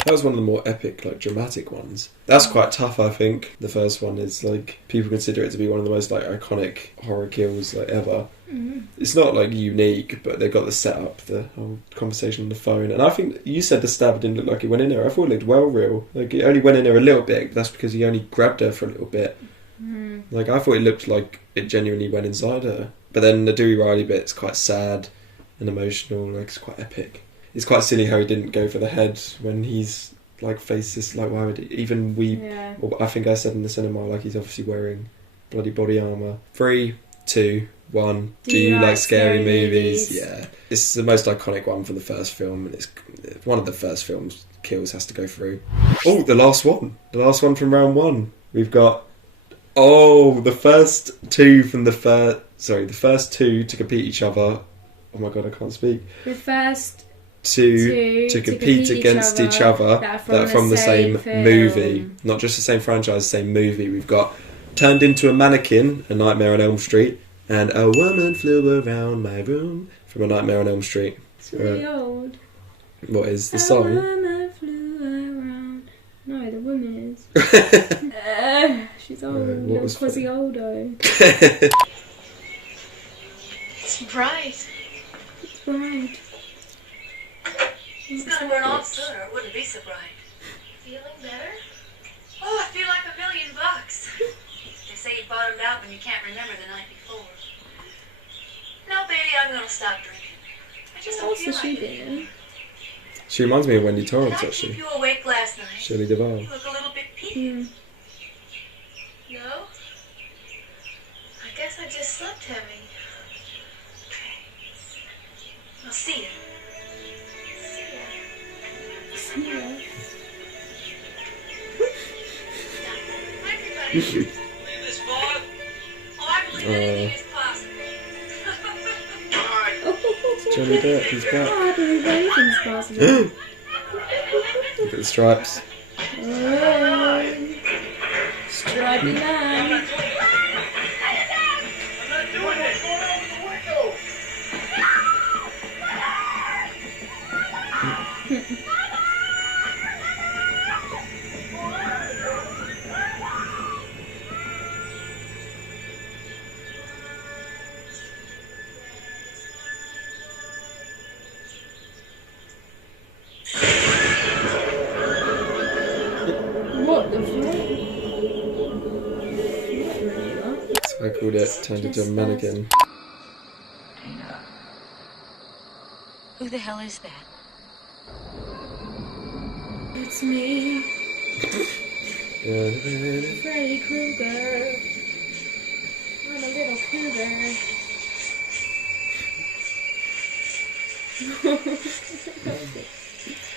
That was one of the more epic, like, dramatic ones. That's quite tough, I think. The first one is, like, people consider it to be one of the most, like, iconic horror kills, like, ever. Mm-hmm. It's not, like, unique, but they got the setup, the whole conversation on the phone. And I think you said the stab didn't look like it went in her. I thought it looked well real. Like, it only went in her a little bit. That's because he only grabbed her for a little bit. Mm. Like, I thought it looked like it genuinely went inside her. But then the Dewey Riley bit's quite sad and emotional. Like, it's quite epic. It's quite silly how he didn't go for the head when he's, like, faces, like, why would he even weep? Yeah. Well, I think I said in the cinema, like, he's obviously wearing bloody body armour. 3, 2, 1. Do you like scary movies? Yeah. It's the most iconic one for the first film, and it's one of the first films kills has to go through. Oh, the last one. The last one from round 1. We've got, the first two from the first two to compete each other. Oh my god, I can't speak. The first to compete against each other that are from the same movie. Not just the same franchise, the same movie. We've got Turned Into a Mannequin, A Nightmare on Elm Street, and A Woman Flew Around My Room from A Nightmare on Elm Street. It's really old. What is the song? A woman flew around. No, the woman is. She's old. Little Quasimodo. Surprise. bride. It's gonna burn off sooner. It wouldn't be so bright. Feeling better? Oh, I feel like $1,000,000. They say you bottomed out when you can't remember the night before. No, baby, I'm gonna stop drinking. I just don't What's feel the like she it. doing? She reminds me of Wendy Did Torrance, I actually. keep you awake last night? Shirley Duvall. You look a little bit peaked. No? I guess I just slept heavy. Okay. I'll see you. See ya. Leave this fog. Oh, I believe anything is possible. Johnny Depp, he's back. Oh, I believe anything's possible. Look at the stripes. Oh, stripey man. I'm not doing this. Going over the window. What the fuck? So I called it turned into a mannequin. Who the hell is that? It's me, Freddy Krueger. I'm a little Krueger.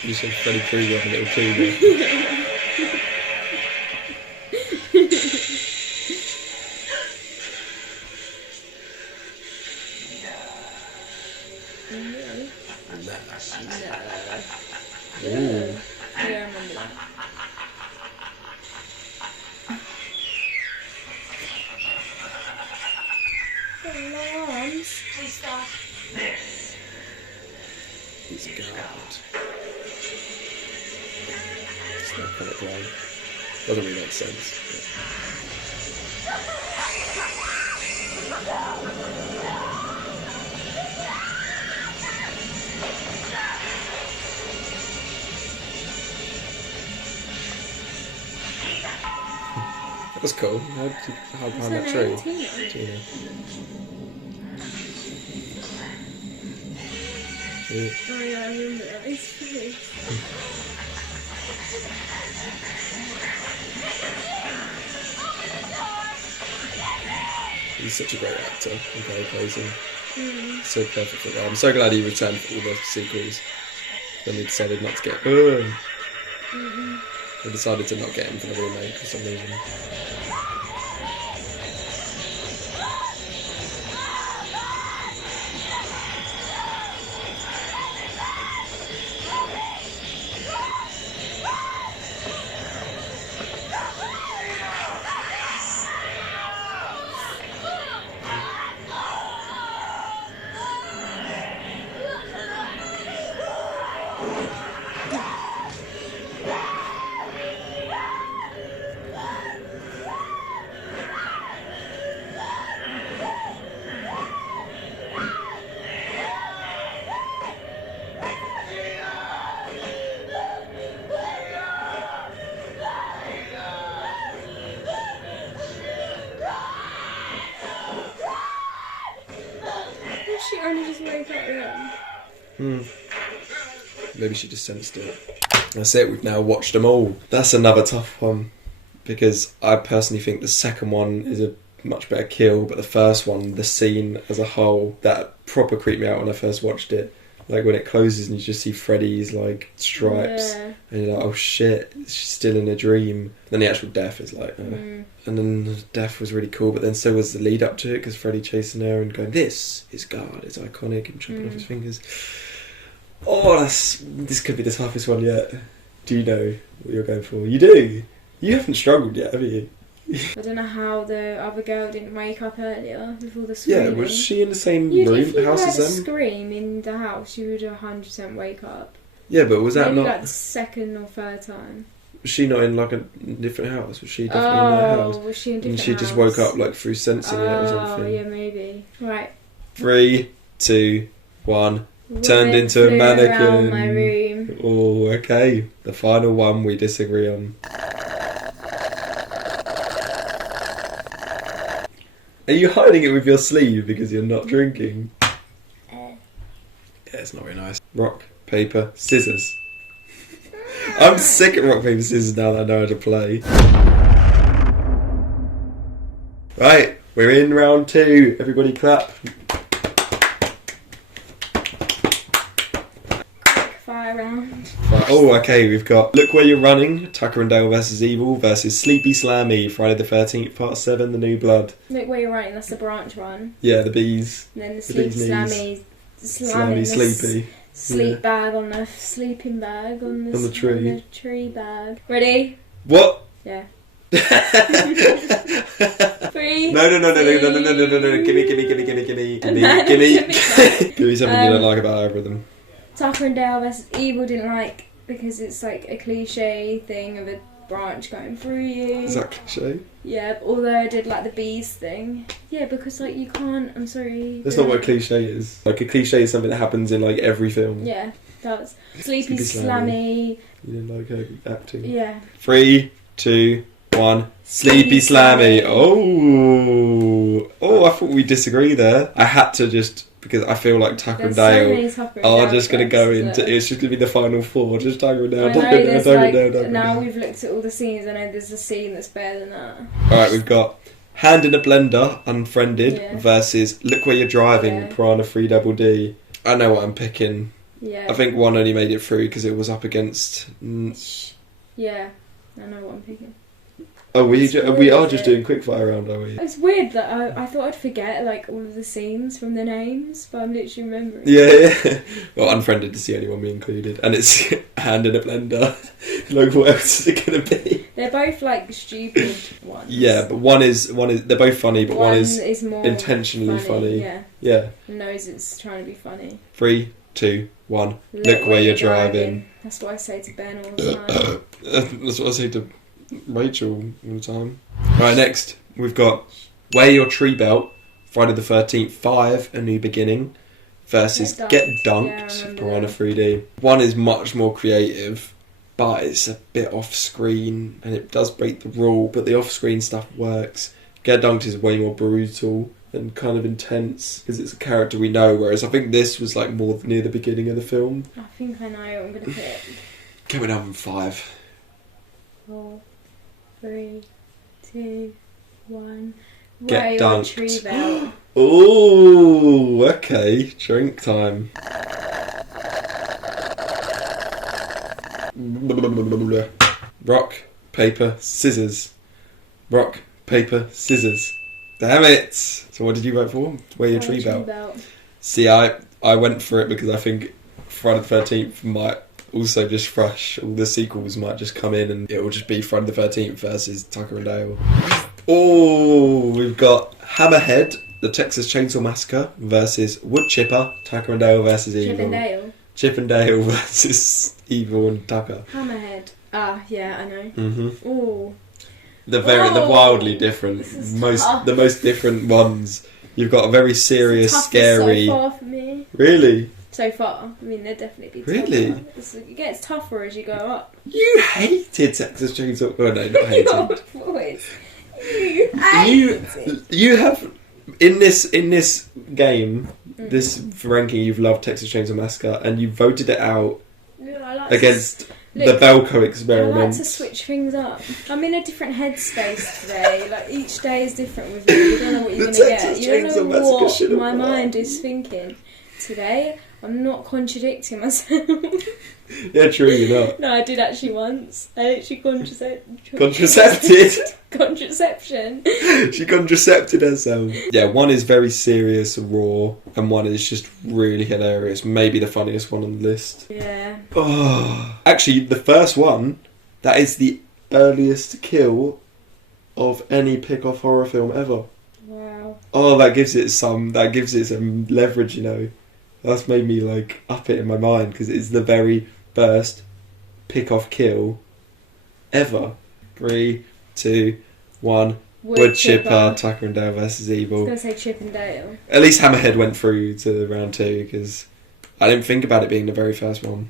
You said Freddy Krueger and a little Krueger. Ooh. Yeah, I remember that. Alarms. Please stop. He's God. It's not quite right. Doesn't really make sense. That was cool. How did you hide behind that tree? Tina. Yeah. Oh yeah, I remember that. His face. He's such a great actor. I'm very plays him. So perfect for that. I'm so glad he returned for all the sequels. Then they decided not to get. They decided to not get him for the remake for some reason. She only just wake up then. Maybe she just sensed it. That's it, we've now watched them all. That's another tough one, because I personally think the second one is a much better kill, but the first one, the scene as a whole, that proper creeped me out when I first watched it. Like when it closes and you just see Freddy's like stripes, Yeah. and you're like, oh shit, she's still in a dream. Then the actual death is like, and then the death was really cool, but then so was the lead up to it, because Freddy chasing her and going, this is God, it's iconic, and chopping off his fingers. Oh, this could be the toughest one yet. Do you know what you're going for? You do. You haven't struggled yet, have you? I don't know how the other girl didn't wake up earlier with all the screaming. Yeah, was she in the same If room, you house heard as a them? scream in the house, you would 100% wake up. Yeah, but was that Maybe not? like the second or third time. Was she not in like a different house? Was she definitely in their house? Was she in a different And she just house? woke up like through sensing it or something. Oh, yeah, maybe. Right. 3, 2, 1. turned into a flew mannequin. around my room. Oh, okay. The final one we disagree on. Are you hiding it with your sleeve because you're not drinking? Yeah, it's not very nice. Rock, paper, scissors. I'm sick at rock, paper, scissors now that I know how to play. Right, we're in round 2. Everybody clap. Fire round. Oh, okay, we've got Look Where You're Running, Tucker and Dale vs. Evil versus Sleepy Slammy, Friday the 13th, Part 7, The New Blood. Look where you're running, that's the branch one. Yeah, the bees. And then the bees' Slammy, Slammy, sleepy. Sleep bag on the sleeping bag on the tree. On the tree bag. Ready? What? Yeah. 3. No. Give me something you don't like about either of them. Tucker and Dale vs. Evil didn't like because it's like a cliche thing of a branch going through you. Is that cliche? Yeah, although I did like the bees thing. Yeah, because like you can't. I'm sorry. That's not what a cliche is. Like a cliche is something that happens in like every film. Yeah, that's Sleepy Slammy. You didn't like her acting. Yeah. 3, 2, 1. Sleepy Slammy. Oh, I thought we disagree there. I had to just because I feel like Tucker and Dale are just going to go into. It's just going to be the final 4. Just Tucker and Dale. Now we've looked at all the scenes. I know there's a scene that's better than that. All right, we've got Hand in a Blender, Unfriended versus Look Where You're Driving, Piranha 3 Double D. I know what I'm picking. Yeah. I think one only made it through because it was up against. Yeah, I know what I'm picking. Oh, we are just doing quickfire round, are we? It's weird that I thought I'd forget like all of the scenes from the names, but I'm literally remembering. Yeah. Well, Unfriended is the only one we included, and it's Hand in a Blender. Like, what else is it gonna be? They're both like stupid ones. Yeah, but one is. They're both funny, but one is more intentionally funny. Yeah. Knows it's trying to be funny. 3, 2, 1. Look where you're driving. That's what I say to Ben all the time. That's what I say to Rachel all the time. Right, next we've got Wear Your Treebelt, Friday the 13th 5, A New Beginning versus Get Dunked, Piranha 3D. One is much more creative, but it's a bit off screen and it does break the rule, but the off screen stuff works. Get Dunked is way more brutal and kind of intense because it's a character we know, whereas I think this was like more near the beginning of the film. I think I know what I'm going to pick. Coming up in 5. 4, 3, 2, 1. Get Dunked. Treebelt. Ooh, okay. Drink time. Rock, paper, scissors. Rock, paper, scissors. Damn it! So what did you vote for? Wear Your Treebelt. See, I went for it because I think Friday the 13th might also just fresh. All the sequels might just come in and it will just be Friday the 13th versus Tucker and Dale. Oh, we've got Hammerhead, the Texas Chainsaw Massacre versus Woodchipper, Tucker and Dale versus Evil. Chip and Dale versus Evil and Tucker. Hammerhead. Ah, yeah, I know. Mm-hmm. Ooh. The wildly different, the most different ones. You've got a very serious, scary. So far for me. Really? So far, I mean, they'd definitely be tougher. Really? It gets tougher as you go up. You hated Texas Chainsaw. Oh no, not hated. You have in this game, this ranking. You've loved Texas Chainsaw Massacre, and you voted it out against the Belko experiment. I like to switch things up. I'm in a different headspace today. Like each day is different with me. You don't know what you're gonna get. You don't know what my mind is thinking today. I'm not contradicting myself. Yeah, true, you're not. No, I did actually once. I actually contracepted. Contraception. She contracepted herself. Yeah, one is very serious and raw, and one is just really hilarious. Maybe the funniest one on the list. Yeah. Oh, actually, the first one, that is the earliest kill of any pick-off horror film ever. Wow. Oh, that gives it some leverage, you know. That's made me like up it in my mind because it's the very first pick-off kill ever. 3, 2, 1. Woodchipper, Tucker and Dale versus Evil. I was going to say Chip and Dale. At least Hammerhead went through to round 2 because I didn't think about it being the very first one.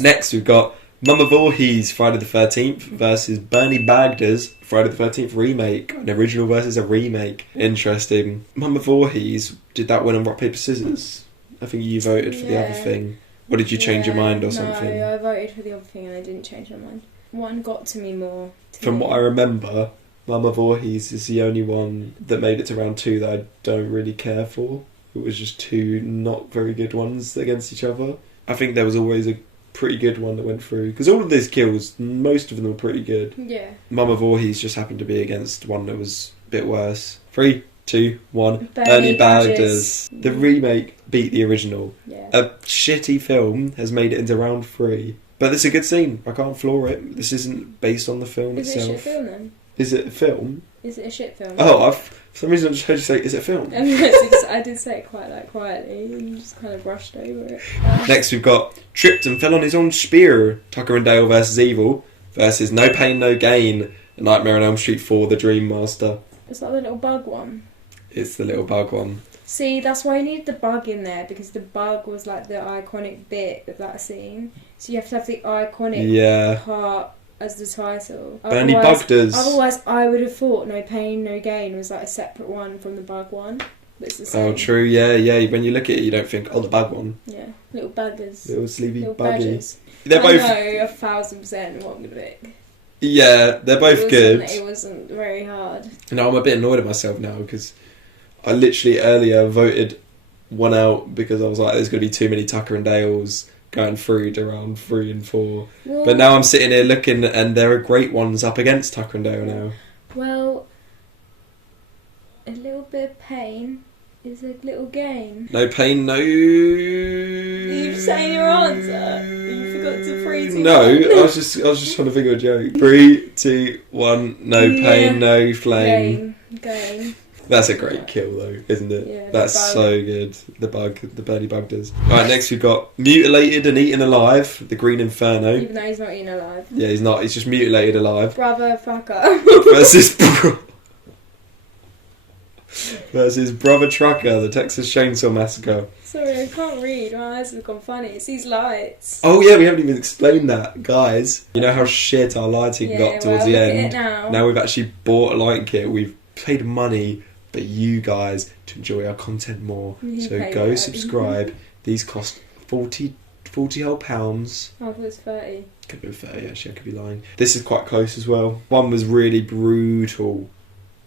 Next, we've got Momma Vorhees, Friday the 13th versus Burnie Bagders, Friday the 13th remake. An original versus a remake. Interesting. Momma Vorhees, did that win on rock, paper, scissors? I think you voted for the other thing. Or did you change your mind or something? No, I voted for the other thing and I didn't change my mind. One got to me more. From what I remember, Momma Vorhees is the only one that made it to round 2 that I don't really care for. It was just 2 not very good ones against each other. I think there was always a pretty good one that went through. Because all of these kills, most of them were pretty good. Yeah. Momma Vorhees just happened to be against one that was a bit worse. 3, 2, 1. Burnie Burnie Bagders. The remake beat the original. Yeah. A shitty film has made it into round 3. But it's a good scene. I can't floor it. This isn't based on the film Is itself. it a shit film then? Is it a film? Is it a shit film? Oh, for some reason I just heard you say, is it a film? I did say it quite quietly and just kind of brushed over it. Next we've got tripped and fell on his own spear. Tucker and Dale versus Evil versus No Pain No Gain. A Nightmare on Elm Street 4, The Dream Master. It's like the little bug one. It's the little bug one. See, that's why you need the bug in there, because the bug was like the iconic bit of that scene. So you have to have the iconic part as the title. Burnie Bagders. Otherwise, I would have thought No Pain No Gain was like a separate one from the bug one. But it's the same. Oh, true, yeah. When you look at it, you don't think, oh, the bug one. Yeah, little buggers. Little sleepy little buggy. badgers. They're both... I know 1,000% what I'm going to pick. Yeah, they're both good. It wasn't very hard. No, I'm a bit annoyed at myself now because I literally earlier voted one out because I was like, there's going to be too many Tucker and Dales going through to round 3 and 4. Well, but now I'm sitting here looking and there are great ones up against Tucker and Dale now. Well, a little bit of pain is a little gain. No pain, no... You've saying your answer. You forgot to 3, 2, No, 1. I was just trying to think of a joke. 3, 2, 1. No pain, no flame. Gain. That's a great kill though, isn't it? Yeah, that's so good. The Burnie Bagders. Alright, next we've got Mutilated and Eaten Alive, the Green Inferno. Even though he's not eaten alive. Yeah, he's not. He's just mutilated alive. Brothertrucker. versus Brothertrucker, the Texas Chainsaw Massacre. Sorry, I can't read. My eyes have gone funny. It's these lights. Oh yeah, we haven't even explained that, guys. You know how shit our lighting got towards the end. Now we've actually bought a lighting kit. We've paid money, but you guys to enjoy our content more. So go subscribe. These cost 40 whole pounds. Oh, it was 30. Could be 30 actually, I could be lying. This is quite close as well. One was really brutal.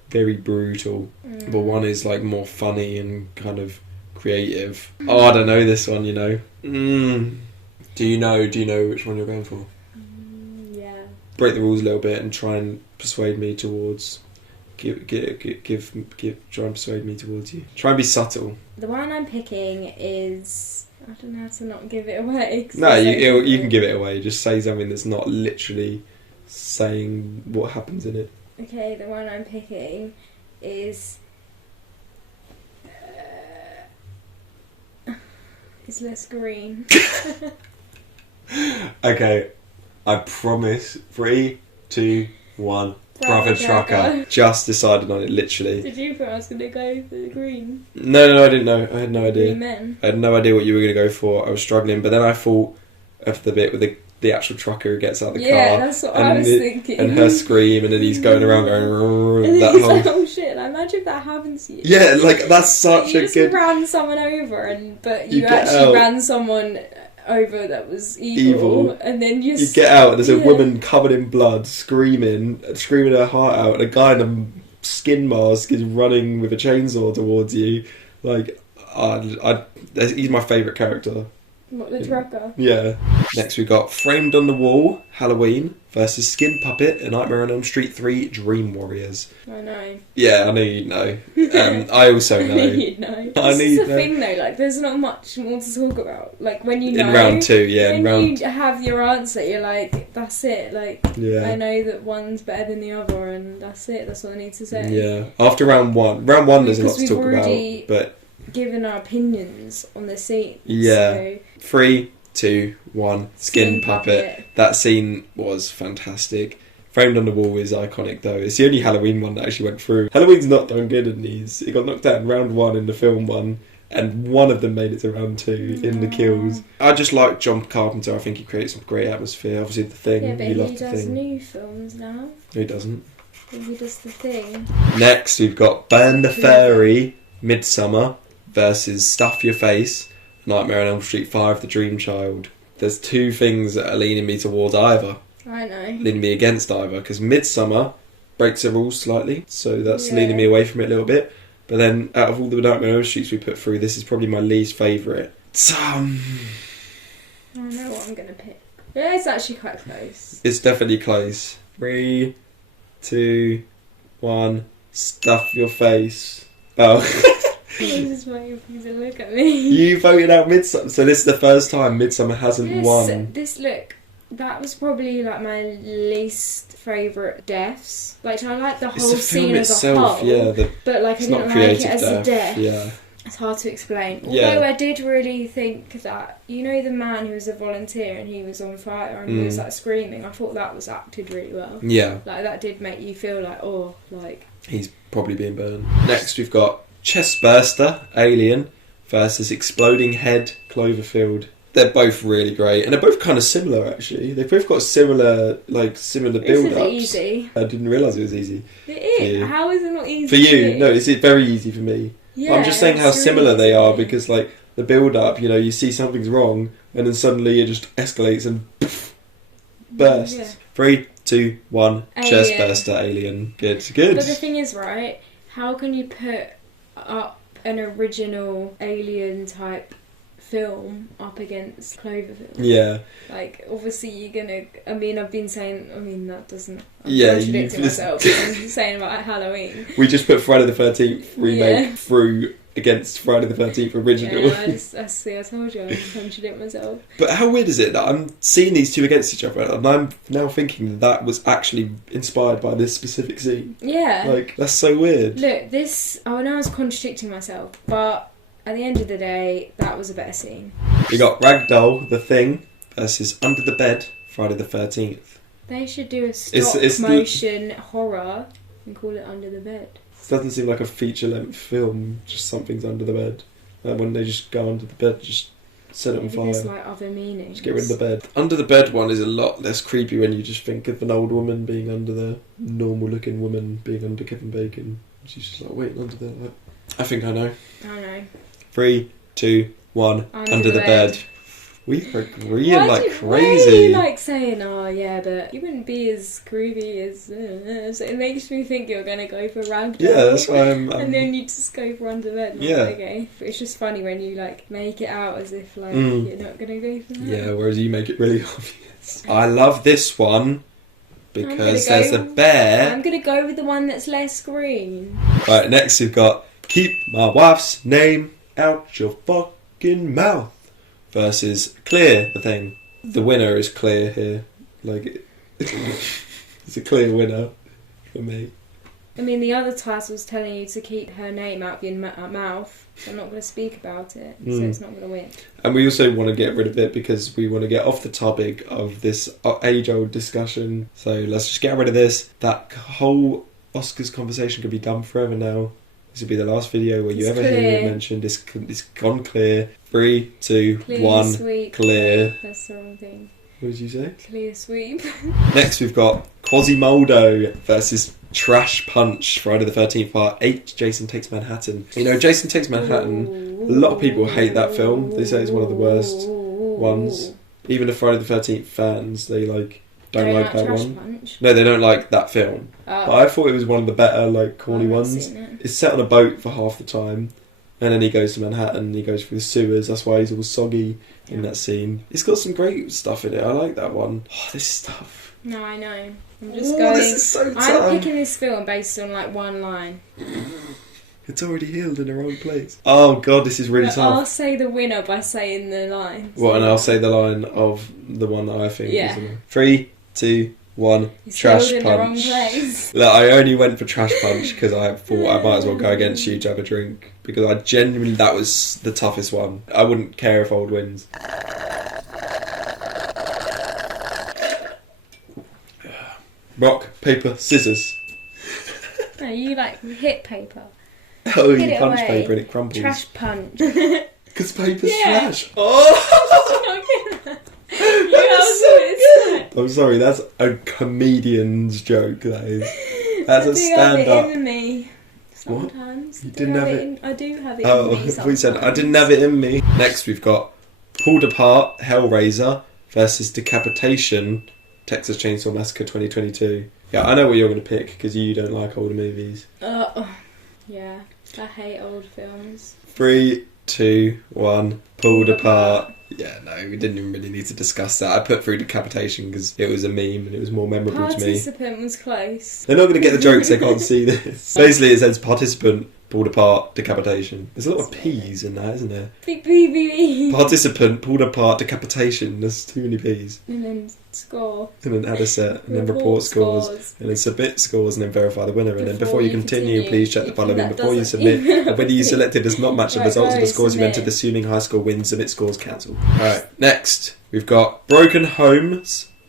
Very brutal. But one is like more funny and kind of creative. Oh, I don't know this one, you know. Do you know which one you're going for? Yeah. Break the rules a little bit and try and persuade me towards... try and persuade me towards you. Try and be subtle. The one I'm picking is... I don't know how to not give it away. No, you can give it away. Just say something that's not literally saying what happens in it. Okay, the one I'm picking is... it's less green. Okay, I promise. 3, 2, 1... Brothertrucker. Just decided on it, literally. Did you think I was going to go for the green? No, I didn't know. I had no idea. Green men. I had no idea what you were going to go for. I was struggling, but then I thought of the bit with the actual trucker who gets out of the car. Yeah, that's what I was thinking. And her scream, and then he's going around going... And that he's whole... like, oh shit, like, imagine if that happens to you. Yeah, like, that's such you a just good... ran someone over, but you get actually out. ran someone over that was evil. And then you get out, and there's a woman covered in blood, screaming her heart out, and a guy in a skin mask is running with a chainsaw towards you. Like, he's my favourite character. What, the trucker? Yeah. Next we got Framed on the Wall, Halloween, versus Skin Puppet, A Nightmare on Elm Street 3, Dream Warriors. I know. Yeah, I know you'd know. I also know. You'd know. This is the thing though, like, there's not much more to talk about. Like, when you know... In round 2, yeah. When you have your answer, you're like, that's it. Like, yeah. I know that one's better than the other, and that's it. That's what I need to say. Yeah. After round 1. Round 1 there's a lot to talk about, but... given our opinions on the scene. Yeah. So. 3, 2, 1. Skin Puppet. That scene was fantastic. Framed on the Wall is iconic though. It's the only Halloween one that actually went through. Halloween's not done good in these. It got knocked out in round 1 in the film one, and one of them made it to round 2 in the kills. I just like John Carpenter. I think he creates some great atmosphere. Obviously, The Thing. Yeah, but you he love The does Thing. new films now. Who doesn't? Well, he does The Thing. Next, we've got Burn the Furry, Midsummer versus Stuff Your Face, Nightmare on Elm Street 5, The Dream Child. There's 2 things that are leaning me towards either. I know. Leaning me against either, because Midsummer breaks the rules slightly, so that's leaning me away from it a little bit. But then, out of all the Nightmare on Elm Streets we put through, this is probably my least favourite. I know what I'm going to pick. Yeah, it's actually quite close. It's definitely close. 3, 2, 1. Stuff Your Face. Oh. I was just waiting for you to look at me. You voted out Midsummer, so this is the first time Midsummer hasn't won. Look, that was probably like my least favourite deaths. Like, I like the whole scene as a whole. Yeah, but like, I didn't like it as a death. Yeah. It's hard to explain. Although I did really think that, you know, the man who was a volunteer and he was on fire and he was like screaming, I thought that was acted really well. Yeah. Like, that did make you feel like, oh, like... He's probably being burned. Next we've got Chestburster, Alien, versus Exploding Head, Cloverfield. They're both really great, and they're both kind of similar actually. They've both got similar build-ups. This is easy. I didn't realise it was easy. It is. How is it not easy for you? No, it's very easy for me. Yeah, but I'm just saying how similar they are, because like the build-up, you know, you see something's wrong, and then suddenly it just escalates and poof, bursts. Yeah. 3, 2, 1. Alien. Chestburster, Alien. Good. But the thing is, right, how can you put up an original Alien type film up against Cloverfield? Yeah. Like, obviously you're gonna... I mean, I've been saying... I mean, that doesn't... I'm Yeah, contradicting myself. I'm saying about Halloween. We just put Friday the 13th remake through against Friday the 13th original. Yeah, I told you, I contradict myself. But how weird is it that I'm seeing these two against each other, and I'm now thinking that was actually inspired by this specific scene? Yeah. Like, that's so weird. Look, this... I know I was contradicting myself, but at the end of the day, that was a better scene. We got Ragdoll, The Thing, versus Under the Bed, Friday the 13th. They should do a stop-motion horror and call it Under the Bed. It doesn't seem like a feature-length film, just something's under the bed. Like when they just go under the bed, just set it on fire. There's like other meanings. Just get rid of the bed. Under the bed one is a lot less creepy when you just think of an old woman being under the normal-looking woman being under Kevin Bacon. She's just like waiting under there. Like, I think I know. I know. 3, 2, 1. Under the bed. We are agreeing like crazy. Why are you like saying, oh yeah, but you wouldn't be as groovy as... so it makes me think you're going to go for Ragdoll. Yeah, that's why I'm... And then you just go for Under the Bed. Yeah. Okay. But it's just funny when you like make it out as if like you're not going to go for that. Yeah, whereas you make it really obvious. I love this one because there's a bear. I'm going to go with the one that's less green. Right, next we've got Keep My Wife's Name Out Your Fucking Mouth versus Clear, The Thing. The winner is Clear here. Like, it's a clear winner for me. I mean, the other title's telling you to keep her name out of your mouth, so I'm not going to speak about it, so it's not going to win. And we also want to get rid of it because we want to get off the topic of this age-old discussion. So let's just get rid of this. That whole Oscars conversation could be done forever now. This will be the last video where you ever hear it mentioned. It's gone clear. 3, 2, Clear 1. Sweep. Clear. That's the wrong thing. What did you say? Clear sweep. Next we've got Quasimodo versus Trash Punch, Friday the 13th Part 8, Jason Takes Manhattan. You know, Jason Takes Manhattan, a lot of people hate that film. They say it's one of the worst ones. Even the Friday the 13th fans, they like don't like that one. Punch? No, they don't like that film. Oh. But I thought it was one of the better, like, corny ones. It's set on a boat for half the time. And then he goes to Manhattan, he goes through the sewers, that's why he's all soggy in that scene. It's got some great stuff in it, I like that one. Oh, this is tough. No, I know. I'm just going... This is so tough. I'm picking this film based on, like, one line. It's already healed in the wrong place. Oh god, this is really tough. I'll say the winner by saying the line. What, and I'll say the line of the one that I think is the one. 3, 2, 1. He's Trash in Punch. the wrong place. Look, I only went for Trash Punch because I thought I might as well go against you to have a drink. Because I genuinely, that was the toughest one. I wouldn't care if old wins. Rock, paper, scissors. No, you like hit paper. Oh, Get you it punch away. paper and it crumbles. Trash punch. Because paper's Yeah. trash. Oh! Not get that. You know, I'm sorry, that's a comedian's joke, that is. That's a stand-up. I do have it in me. Sometimes. You didn't have it? I do have it Oh, in me we said I didn't have it in me. Next, we've got Pulled Apart, Hellraiser versus Decapitation, Texas Chainsaw Massacre 2022. Yeah, I know what you're going to pick because you don't like older movies. Yeah, I hate old films. 3, 2, 1, Pulled Apart. Yeah, no, we didn't even really need to discuss that. I put through Decapitation because it was a meme and it was more memorable to me. Participant was close. They're not going to get the jokes, they can't see this. Basically, it says Participant, Pulled Apart, Decapitation. There's a lot of P's in that, isn't there? Big PVE. Participant, Pulled Apart, Decapitation. There's too many P's. And then score. And then add a set, and then report scores, and then submit scores, and then verify the winner. And then before you continue, please check the following before you submit. And whether you selected does not match the results of the scores you entered, assuming high score wins, submit scores cancelled. Alright, next, we've got Broken Home,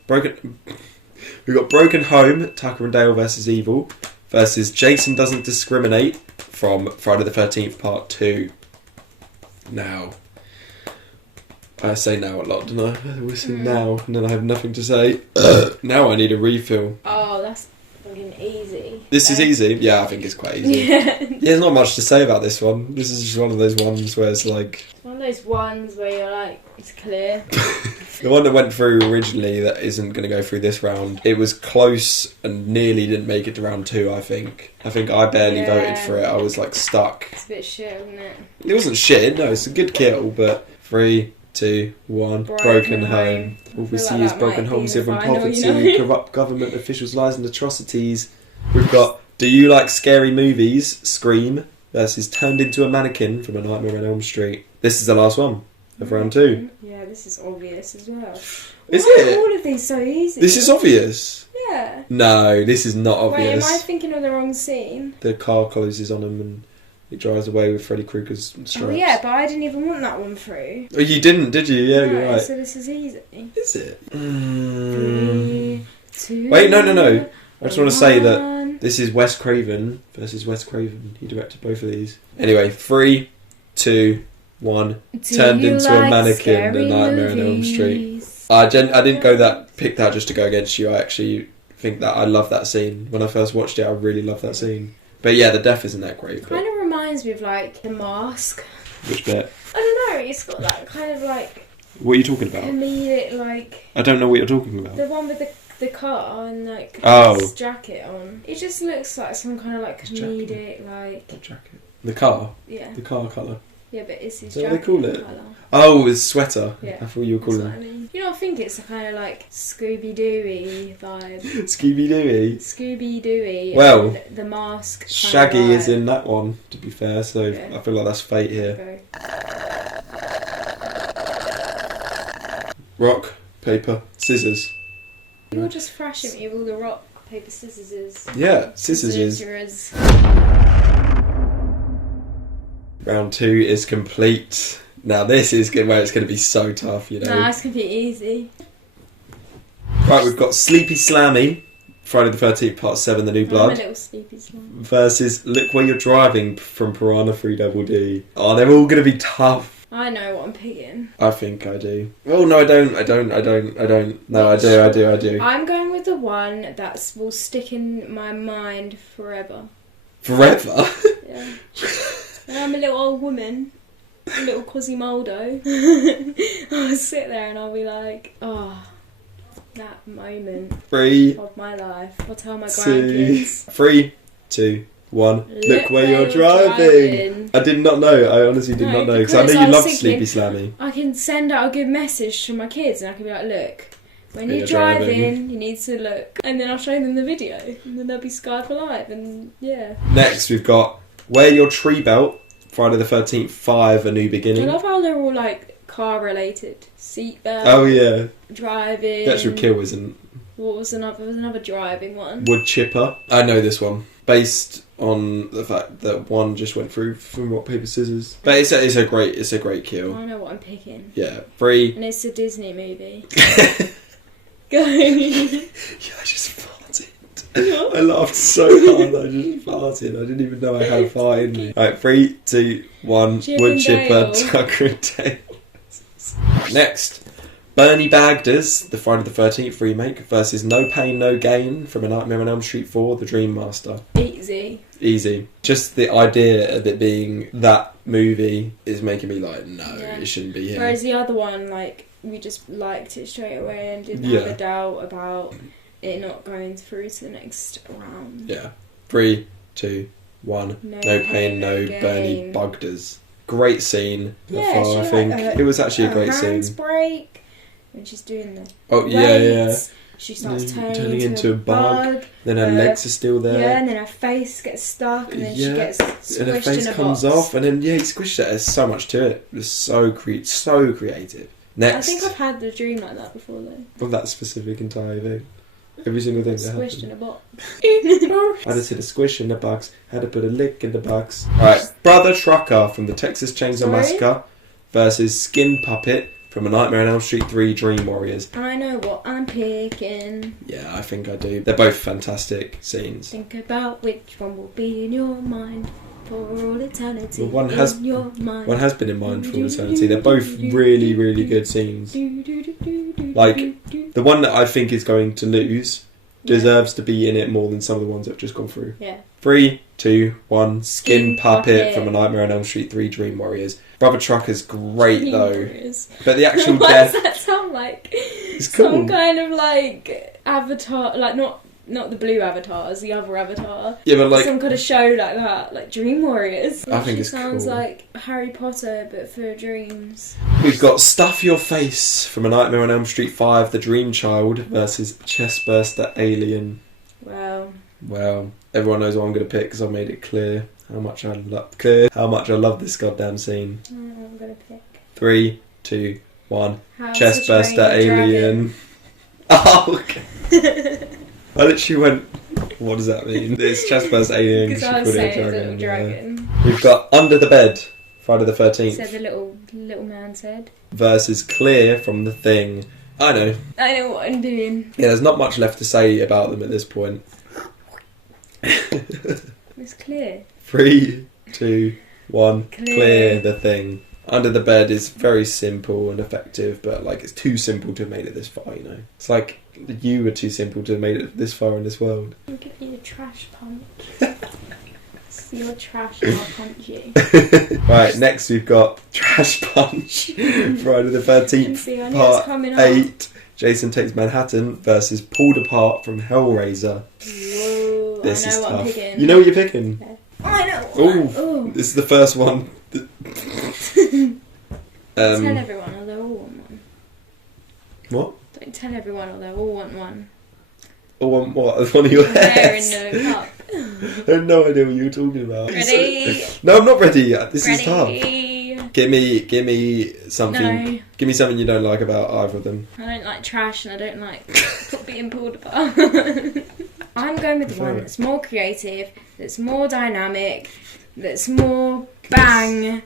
Tucker and Dale versus Evil, versus Jason Doesn't Discriminate from Friday the 13th Part 2. Now, I say now a lot, don't I? We say now, and then I have nothing to say. Now I need a refill. Oh, that's fucking easy. This is easy? Yeah, I think it's quite easy. Yeah, there's not much to say about this one. This is just one of those ones where it's like... It's one of those ones where you're like, it's clear. The one that went through originally that isn't going to go through this round, it was close and nearly didn't make it to round 2, I think. I think I barely voted for it. I was like stuck. It's a bit shit, isn't it? It wasn't shit, no, it's a good kill, but 3, 2, 1, broken home. All we see is broken homes, living poverty, corrupt government officials, lies and atrocities. We've got Do You Like Scary Movies? Scream versus Turned Into a Mannequin from A Nightmare on Elm Street. This is the last one of round 2. Yeah, this is obvious as well. Is Why it? are all of these so easy? This is obvious. Yeah. No, this is not obvious. Wait, am I thinking of the wrong scene? The car closes on him and he drives away with Freddy Krueger's stripes. Oh yeah, but I didn't even want that one through. Oh, you didn't, did you? Yeah, you're right. So this is easy. Is it? 3, 2, Wait, no. I just want to say that this is Wes Craven versus Wes Craven. He directed both of these. Anyway, 3, 2, 1. Turned into a mannequin. The Nightmare on Elm Street. I didn't pick that just to go against you. I actually think that I love that scene. When I first watched it, I really loved that scene. But yeah, the death isn't that great. Kind of reminds me of like The Mask. Which bit? I don't know. It's got that kind of like. What are you talking about? Comedic, like. I don't know what you're talking about. The one with the car and like his jacket on. It just looks like some kind of like comedic like. What jacket? The car. Yeah. The car colour. Yeah, but it's his Is that jacket what they call it? colour. Oh, his sweater. Yeah. I thought you were calling That's what I mean. You know, I think it's a kind of like Scooby-Dooey vibe. Scooby-Dooey. Scooby-Dooey. Well, and The Mask. Shaggy is in that one, to be fair, so yeah. I feel like that's fate here. Rock, paper, scissors. You're just thrashing me with all the rock, paper, scissors. Yeah, scissors. Scissors. Round 2 is complete. Now this is good, where it's going to be so tough, you know. Nah, it's going to be easy. Right, we've got Sleepy Slammy, Friday the 13th, Part 7, The New Blood. I'm a little sleepy slam. Versus Look Where You're Driving from Piranha 3 Double D. Oh, they're all going to be tough. I know what I'm picking. I think I do. Oh, no, I don't. No, I do. I'm going with the one that will stick in my mind forever. Forever? Yeah. And I'm a little old woman, a little Quasimodo. I'll sit there and I'll be like, oh, that moment 3, of my life. I'll tell my 2, grandkids. 3, 2, 1. Look where you're driving. I did not know. I honestly did not know because I know you loved Sleepy Slammy. I can send out a good message to my kids and I can be like, look, when you're driving, you need to look. And then I'll show them the video and then they'll be scarred for life. And yeah. Next, we've got Wear Your Treebelt, Friday the 13th, 5, A New Beginning. I love how they're all like car related. Seatbelt. Oh yeah. Driving. The actual kill isn't. What was another? There was another driving one. Woodchipper. I know this one based on the fact that one just went through from rock paper scissors. But it's a great kill. I know what I'm picking. Yeah, 3. And it's a Disney movie. Go. Yeah, I just farted. I laughed so hard I just farted. I didn't even know I had a fart in me. Right, 3, 2, 1. Chip and Woodchipper, Dale. Tucker and Dale. Next, Burnie Bagders, the Friday the 13th remake, versus No Pain No Gain from A Nightmare on Elm Street 4, The Dream Master. Easy. Just the idea of it being that movie is making me like, no, Yeah. it shouldn't be here. Whereas the other one, like, we just liked it straight away and didn't have a doubt about it not going through to the next round. Yeah. 3, 2, 1. No Pain, No Burnie Bagders. Great scene. Yeah, I think it was actually a great scene. Hands break when she's doing the Yeah. weights. She starts turning into a bug. Then her legs are still there. Yeah, and then her face gets stuck, and then she gets squished and her face in a comes box. off, and then he squished it. There's so much to it. It was so creative. Next, I think I've had the dream like that before though. of that specific entire thing. Every single thing that Squished happened. in a box. Had to put a squish in the box. Had to put a lick in the box. Alright, Brothertrucker from the Texas Chainsaw Massacre versus Skin Puppet from A Nightmare on Elm Street 3 Dream Warriors. I know what I'm picking. Yeah, I think I do. They're both fantastic scenes. Think about which one will be in your mind for all eternity. Well, one has in your mind. One has been in mind for all eternity. They're both really, really good scenes. Like, the one that I think is going to lose deserves to be in it more than some of the ones that have just gone through. Yeah. 3, 2, 1. Skin Puppet Puppet from A Nightmare on Elm Street 3 Dream Warriors. Brothertrucker's great Dream though. Warriors. But the actual Why death... does that sound like It's some cool. kind of like avatar, like not the blue avatars, the other avatar. Yeah, but like... some kind of show like that, like Dream Warriors. I think It it's sounds cool. like Harry Potter but for dreams. We've got Stuff Your Face from A Nightmare on Elm Street 5 The Dream Child versus Chestburster Alien. Well, everyone knows what I'm going to pick because I've made it clear how much I love this goddamn scene. I'm gonna pick 3, 2, 1. How to Chestburster Train Your Alien. Oh, okay. I literally went, what does that mean? It's Chestburster Alien because she I was called saying it a it's a little dragon. dragon. We've got Under the Bed, Friday the 13th, Said the little man said. versus Clear from The Thing. I know. I know what I'm doing. Yeah, there's not much left to say about them at this point. It's clear. 3, 2, 1. Clear. Clear The Thing. Under the Bed is very simple and effective, but like it's too simple to have made it this far, you know. It's like you were too simple to have made it this far in this world. I'll give you a trash punch. So you're trash and I'll punch you. Right, next we've got Trash Punch, Friday the 13th, See, I knew it was part coming up. 8, Jason Takes Manhattan versus Pulled Apart from Hellraiser. Whoa, This I know is what tough. I'm picking. You know what you're picking? Yeah. I know. Oh, this is the first one. Tell everyone or they'll all want one. What? Don't tell everyone or they'll all want one. Or what? One of your They're hairs? in the cup. I have no idea what you were talking about. Ready? No, I'm not ready yet. This is Ready? tough. Give me something. No. Give me something you don't like about either of them. I don't like trash and I don't like being pulled apart. I'm going with the one that's more creative, that's more dynamic, that's more bang,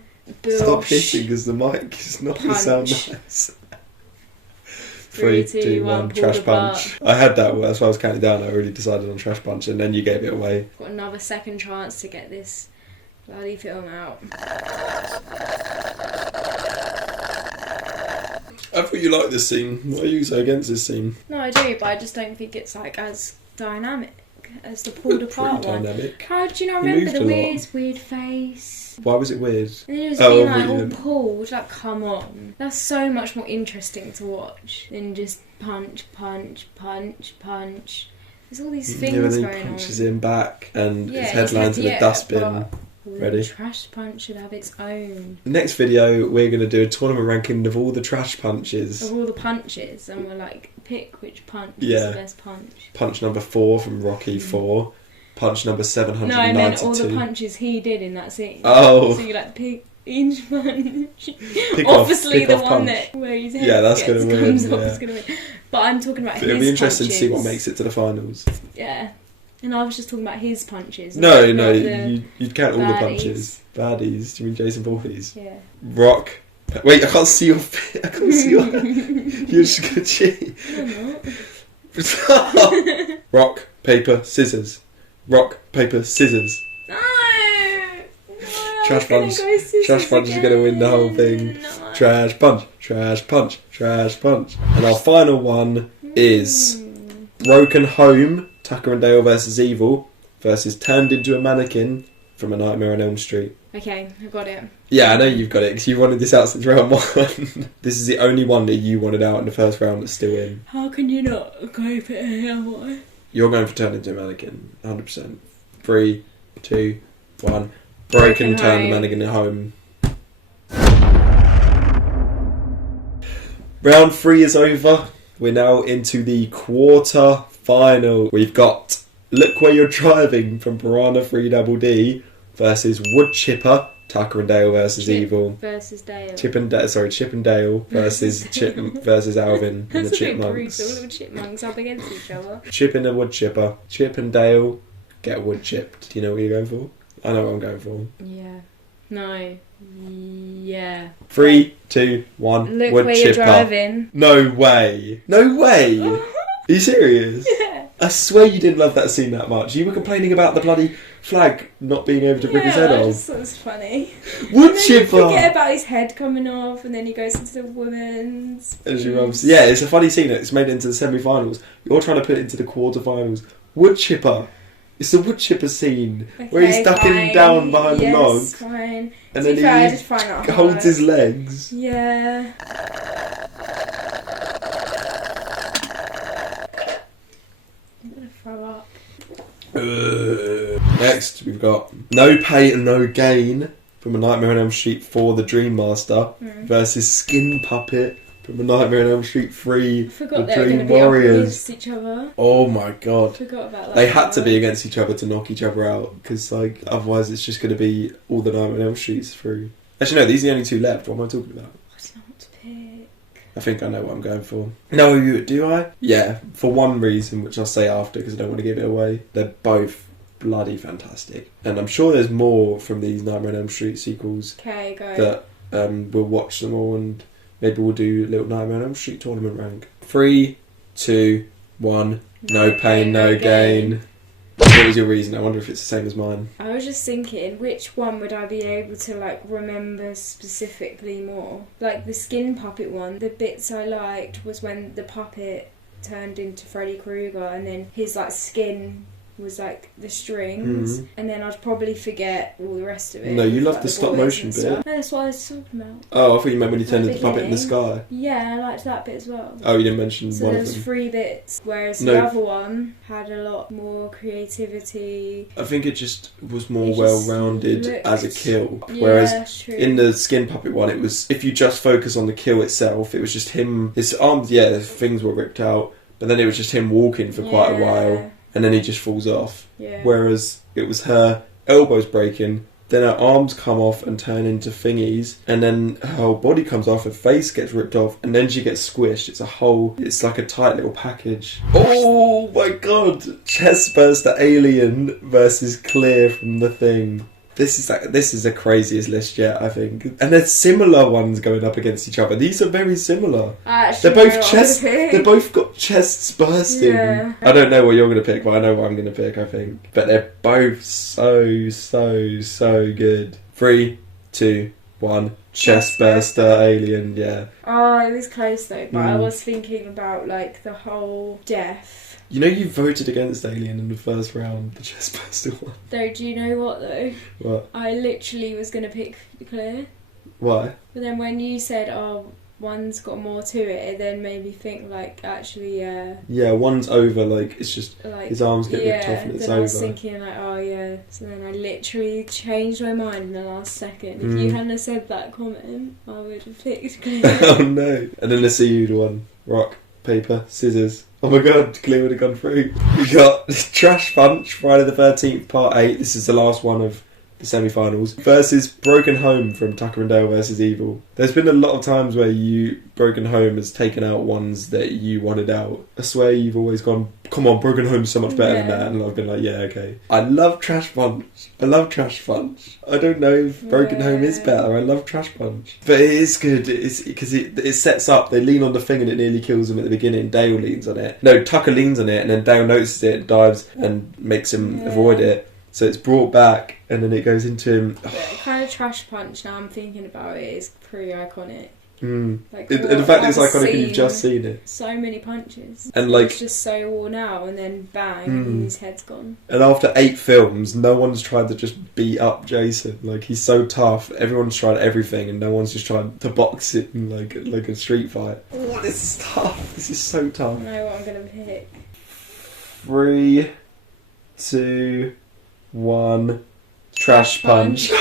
Stop bush. hitting because the mic is not going to sound Punch. nice. 3, 3, 2, 2, 1, 1. Trash pulled Punch. I had that. That's why I was counting down. I already decided on Trash Punch, and then you gave it away. Got another second chance to get this bloody film out. I thought you liked this scene. Why are you so against this scene? No, I do, but I just don't think it's like as dynamic as the pulled apart one. Dynamic. How do you not He remember moved the a lot. weird face? Why was it weird? And then it was Oh, being like really? all pulled. Like, come on, that's so much more interesting to watch than just punch, punch, punch, punch. There's all these things Yeah, but then going he on. punches him back, and Yeah, his his head lands in head- a yeah, dustbin. but Ready? The trash punch should have its own. The next video, we're going to do a tournament ranking of all the trash punches. Of all the punches, and we're like, pick which punch Yeah. is the best punch. Punch number 4 from Rocky 4. Punch number No, 792. and then all the punches he did in that scene. Oh. So you like pick each punch. Pick off- Obviously, pick the off one punch. that where his head Yeah, that's gets, gonna win, comes off yeah. is gonna win. But I'm talking about But his it'll be interesting punches. to see what makes it to the finals. Yeah. And I was just talking about his punches. No, not the you'd count all the baddies. punches. Baddies. Do you mean Jason Voorhees? Yeah. Rock. Wait, I can't see your. I can't see your. You're just gonna cheat. I'm not. Rock, paper, scissors. Rock, paper, scissors. No! Trash punch. Trash punch is going to win the whole thing. No. Trash punch. Trash punch. Trash punch. And our final one is Broken Home, Tucker and Dale versus Evil versus Turned Into a Mannequin from A Nightmare on Elm Street. Okay, I got it. Yeah, I know you've got it because you wanted this out since round 1. This is the only one that you wanted out in the first round that's still in. How can you not go for it? You're going for Turned Into a Mannequin, 100%. 3, 2, 1. Broken Turned the Mannequin at Home. Round 3 is over. We're now into the quarter final. We've got Look Where You're Driving from Piranha 3 Double D versus Woodchipper, Tucker and Dale versus Evil. Versus Dale. Chip and Dale versus versus Alvin and the Chipmunks. All little chipmunks up against each other. Chip and a Woodchipper. Chip and Dale get wood chipped. Do you know what you're going for? I know what I'm going for. Yeah. No. Yeah. 3, 2, 1. Look Woodchipper. Where You're Driving. No way. No way. Are you serious? Yeah. I swear you didn't love that scene that much. You were complaining about the bloody flag not being able to bring his head I off. just thought it was funny. Woodchipper! Forget about his head coming off, and then he goes into the women's. As you run, yeah, it's a funny scene. It's made it into the semi-finals. You're trying to put it into the quarter-finals. Woodchipper. It's the Woodchipper scene where he's ducking down behind the log. Fine. And then he holds his legs. Yeah. I'm gonna throw up. Next, we've got No Pain No Gain from A Nightmare on Elm Street 4 The Dream Master versus Skin Puppet from A Nightmare on Elm Street 3 Forgot The they were Dream going to be Warriors. against each other. Oh my god. Forgot about that. They had to be against each other to knock each other out because like otherwise it's just going to be all the Nightmare on Elm Streets through. Actually no, these are the only 2 left. What am I talking about? I don't know what to pick. I think I know what I'm going for. No, do I? Yeah, for one reason, which I'll say after because I don't want to give it away. They're both bloody fantastic. And I'm sure there's more from these Nightmare on Elm Street sequels. Okay, go. That we'll watch them all and maybe we'll do a little Nightmare on Elm Street tournament rank. 3, 2, 1. No pain, no gain. What was your reason? I wonder if it's the same as mine. I was just thinking, which one would I be able to like remember specifically more? Like the Skin Puppet one, the bits I liked was when the puppet turned into Freddy Krueger and then his like skin was like the strings, and then I'd probably forget all the rest of it. No, you with, love like, the stop motion bit. No, that's what I was talking about. Oh, I thought you meant when you turned into the puppet in the sky. Yeah, I liked that bit as well. Oh, you didn't mention So one of there's them. 3 bits, whereas the other one had a lot more creativity. I think it just was more It just well-rounded looked- as a kill. Yeah, Whereas true. in the Skin Puppet one, it was, if you just focus on the kill itself, it was just him, his arms, yeah, his things were ripped out, but then it was just him walking for quite a while, and then he just falls off. Yeah. Whereas it was her elbows breaking, then her arms come off and turn into thingies, and then her whole body comes off, her face gets ripped off, and then she gets squished. It's like a tight little package. Oh my god! Chestburster Alien versus Clear from The Thing. This is the craziest list yet, I think. And there's similar ones going up against each other. These are very similar. They're both got chests bursting. Yeah. I don't know what you're going to pick, but I know what I'm going to pick, I think. But they're both so good. 3, 2, 1. Chestburster Alien, yeah. Oh, it was close though, but I was thinking about like the whole death. You know you voted against Alien in the first round, the Chestburster one. Though, do you know what though? What? I literally was going to pick Clear. Why? But then when you said, oh, one's got more to it then made me think like, actually, yeah, one's over, like, it's just, like, his arms get ripped off and it's then over. I was thinking like, oh yeah, so then I literally changed my mind in the last second. If you hadn't have said that comment, I would have picked Clear. Oh no. And then let's see you the one. Rock, paper, scissors. Oh my god, Clear would have gone through. We got Trash Punch, Friday the 13th, Part 8. This is the last one of the semi-finals. Versus Broken Home from Tucker and Dale versus Evil. There's been a lot of times where Broken Home has taken out ones that you wanted out. I swear you've always gone come on, Broken Home's so much better than that. And I've been like, yeah, okay. I love Trash Punch. I love Trash Punch. I don't know if Broken Home is better. I love Trash Punch. But it is good. It's because it sets up, they lean on the thing and it nearly kills them at the beginning. Dale leans on it. No, Tucker leans on it and then Dale notices it, dives and makes him avoid it. So it's brought back and then it goes into him. Kind of Trash Punch, now I'm thinking about it, is pretty iconic. Like, the fact that it's iconic and you've just seen it. So many punches. And like, it's just so worn out and then bang and his head's gone. And after 8 films, no one's tried to just beat up Jason. Like, he's so tough. Everyone's tried everything and no one's just tried to box it in like a street fight. Oh, this is tough. This is so tough. I know what I'm going to pick. 3, 2, 1. Trash Punch.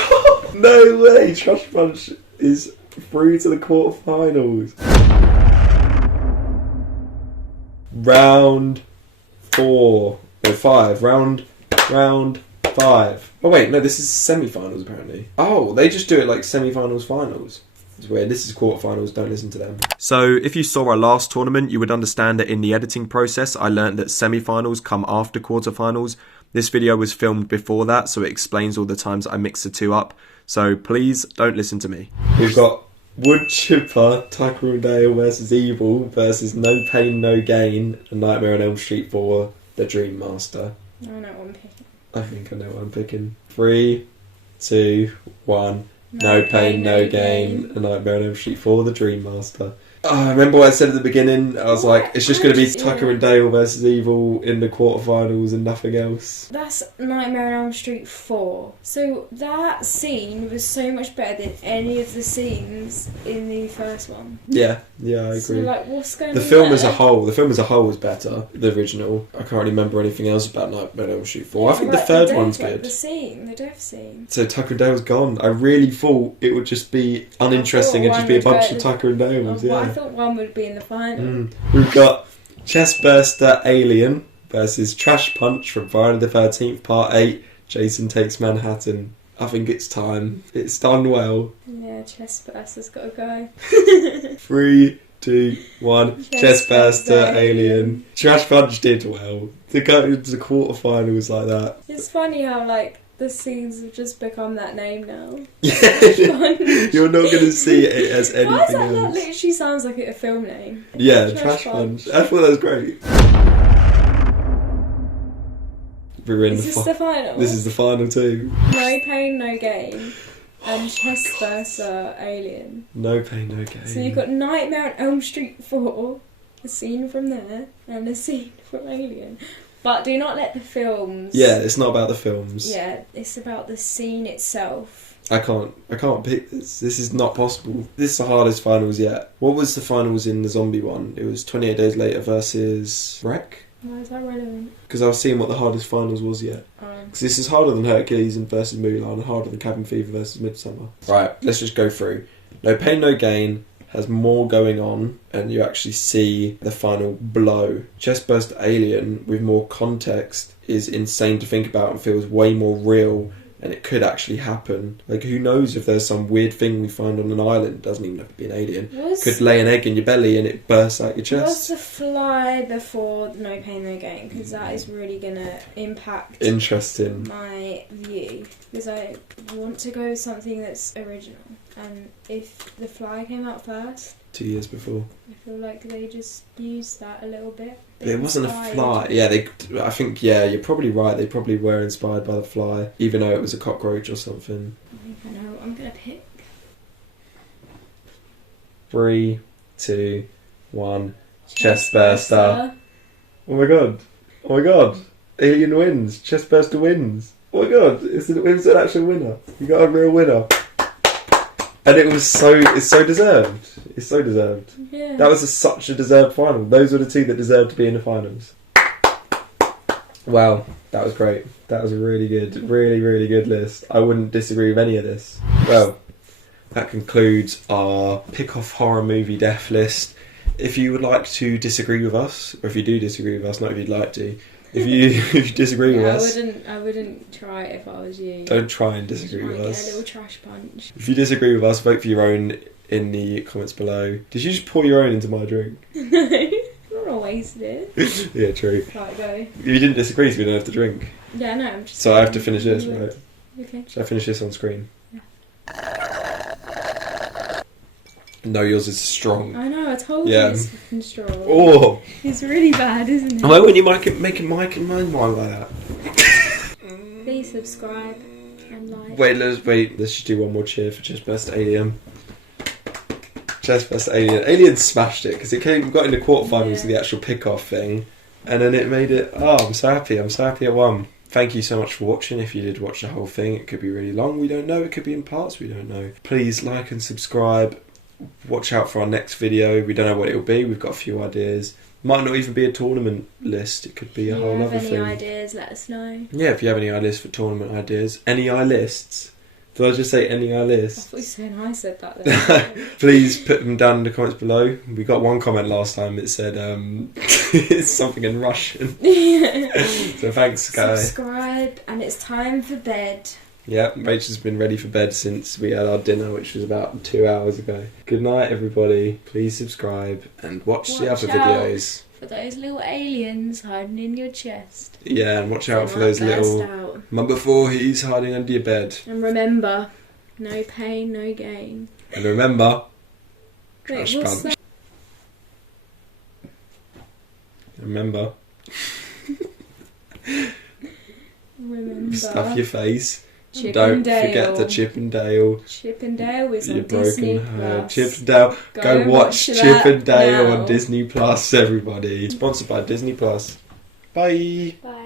No way! Trash Punch is through to the quarterfinals. Round 4. No, 5. Round 5. Oh wait, no, this is semi-finals apparently. Oh, they just do it like semi-finals, finals. It's weird. This is quarterfinals, don't listen to them. So, if you saw our last tournament, you would understand that in the editing process, I learned that semi-finals come after quarterfinals. This video was filmed before that, so it explains all the times I mix the two up. So please don't listen to me. We've got Woodchipper, Tucker and Dale versus Evil versus No Pain No Gain, A Nightmare on Elm Street 4, The Dream Master. I know what I'm picking. I think I know what I'm picking. 3, 2, 1. No Pain No Gain, A Nightmare on Elm Street 4, The Dream Master. I remember what I said at the beginning. I was like, it's just going to be Tucker and Dale versus Evil in the quarterfinals and nothing else. That's Nightmare on Elm Street 4. So that scene was so much better than any of the scenes in the first one. Yeah, I agree. So like, what's going on The film there? as a whole was better. The original. I can't remember anything else about Nightmare on Elm Street 4. Yeah, I think the third one's good. The death scene. So Tucker and Dale's gone. I really thought it would just be uninteresting and just be a bunch of Tucker and Dales. I thought one would be in the final. We've got Chestburster Alien versus Trash Punch from Friday the 13th Part 8. Jason Takes Manhattan. I think it's time. It's done well. Yeah, Chestburster's got to go. 3, 2, 1. Chestburster Alien. Trash Punch did well. To go into the quarterfinals like that. It's funny how like the scenes have just become that name now. You're not going to see it as anything Why is that? else. That literally sounds like a film name. Yeah, Trash Punch. I thought that was great. Is this the final? This is the final two. No Pain No Gain and Chestburster Alien. No Pain No Gain. So you've got Nightmare on Elm Street 4, a scene from there, and a scene from Alien. But do not let the films... Yeah, it's not about the films. Yeah, it's about the scene itself. I can't pick this. This is not possible. This is the hardest finals yet. What was the finals in the zombie one? It was 28 Days Later versus Wreck? Why is that relevant? Because I was seeing what the hardest finals was yet. Because this is harder than Hercules versus Mulan and harder than Cabin Fever versus Midsummer. Right, let's just go through. No Pain No Gain has more going on and you actually see the final blow. Chestburster Alien with more context is insane to think about and feels way more real and it could actually happen. Like, who knows if there's some weird thing we find on an island, doesn't even have to be an alien, could lay an egg in your belly and it bursts out your chest. Was the fly before No Pain No Gain? Because that is really going to impact my view. Because I want to go with something that's original. And if the fly came out first... 2 years before. I feel like they just used that a little bit. It wasn't a fly. Yeah, I think, you're probably right. They probably were inspired by the fly, even though it was a cockroach or something. I think I know what I'm going to pick. 3, 2, 1. Chestburster. Oh my god. Alien wins. Chestburster wins. Oh my god. It's an actual winner. You got a real winner. And it's so deserved. It's so deserved. Yeah. That was such a deserved final. Those were the two that deserved to be in the finals. Wow, that was great. That was a really good, really good list. I wouldn't disagree with any of this. Well, that concludes our pick-off horror movie death list. If you would like to disagree with us, or if you do disagree with us, not if you'd like to, if you disagree with us... I wouldn't try it if I was you. Don't try and disagree with us. Get a little trash punch. If you disagree with us, vote for your own in the comments below. Did you just pour your own into my drink? No. not wasted. Yeah, true. Right, go. You didn't disagree, so we don't have to drink. Yeah, no, I'm just... So I have to finish this, right? Okay. Should I finish this on screen? No, yours is strong. I know, I told you it's fucking strong. Oh! It's really bad, isn't it? Why won't you make Mike and mine like that? Please subscribe and like. Wait, let's just do one more cheer for Chest Best Alien. Chest Best Alien. Alien smashed it, because it got into quarterfinals of the actual pick-off thing, and then it made it... Oh, I'm so happy it won. Thank you so much for watching. If you did watch the whole thing, it could be really long, we don't know. It could be in parts, we don't know. Please like and subscribe. Watch out for our next video. We don't know what it'll be. We've got a few ideas. Might not even be a tournament list. It could be a whole other thing. If you have any ideas, let us know. Yeah, if you have any ideas for tournament ideas. Any lists? Did I just say any lists? I thought you said I said that then. Please put them down in the comments below. We got one comment last time that said it's something in Russian. So thanks, guys. Subscribe, and it's time for bed. Yeah, Rachel's been ready for bed since we had our dinner, which was about 2 hours ago. Good night, everybody. Please subscribe and watch the other videos. For those little aliens hiding in your chest. Yeah, and watch out for those little Vorhees hiding under your bed. And remember, no pain, no gain. And remember, Wait, trash what's punch. Remember, stuff your face. Don't forget the Chip and Dale. Chip and Dale is on Disney Plus. Plus. Chip and Dale. Go watch Chip and Dale now. on Disney Plus, everybody. Sponsored by Disney Plus. Bye. Bye.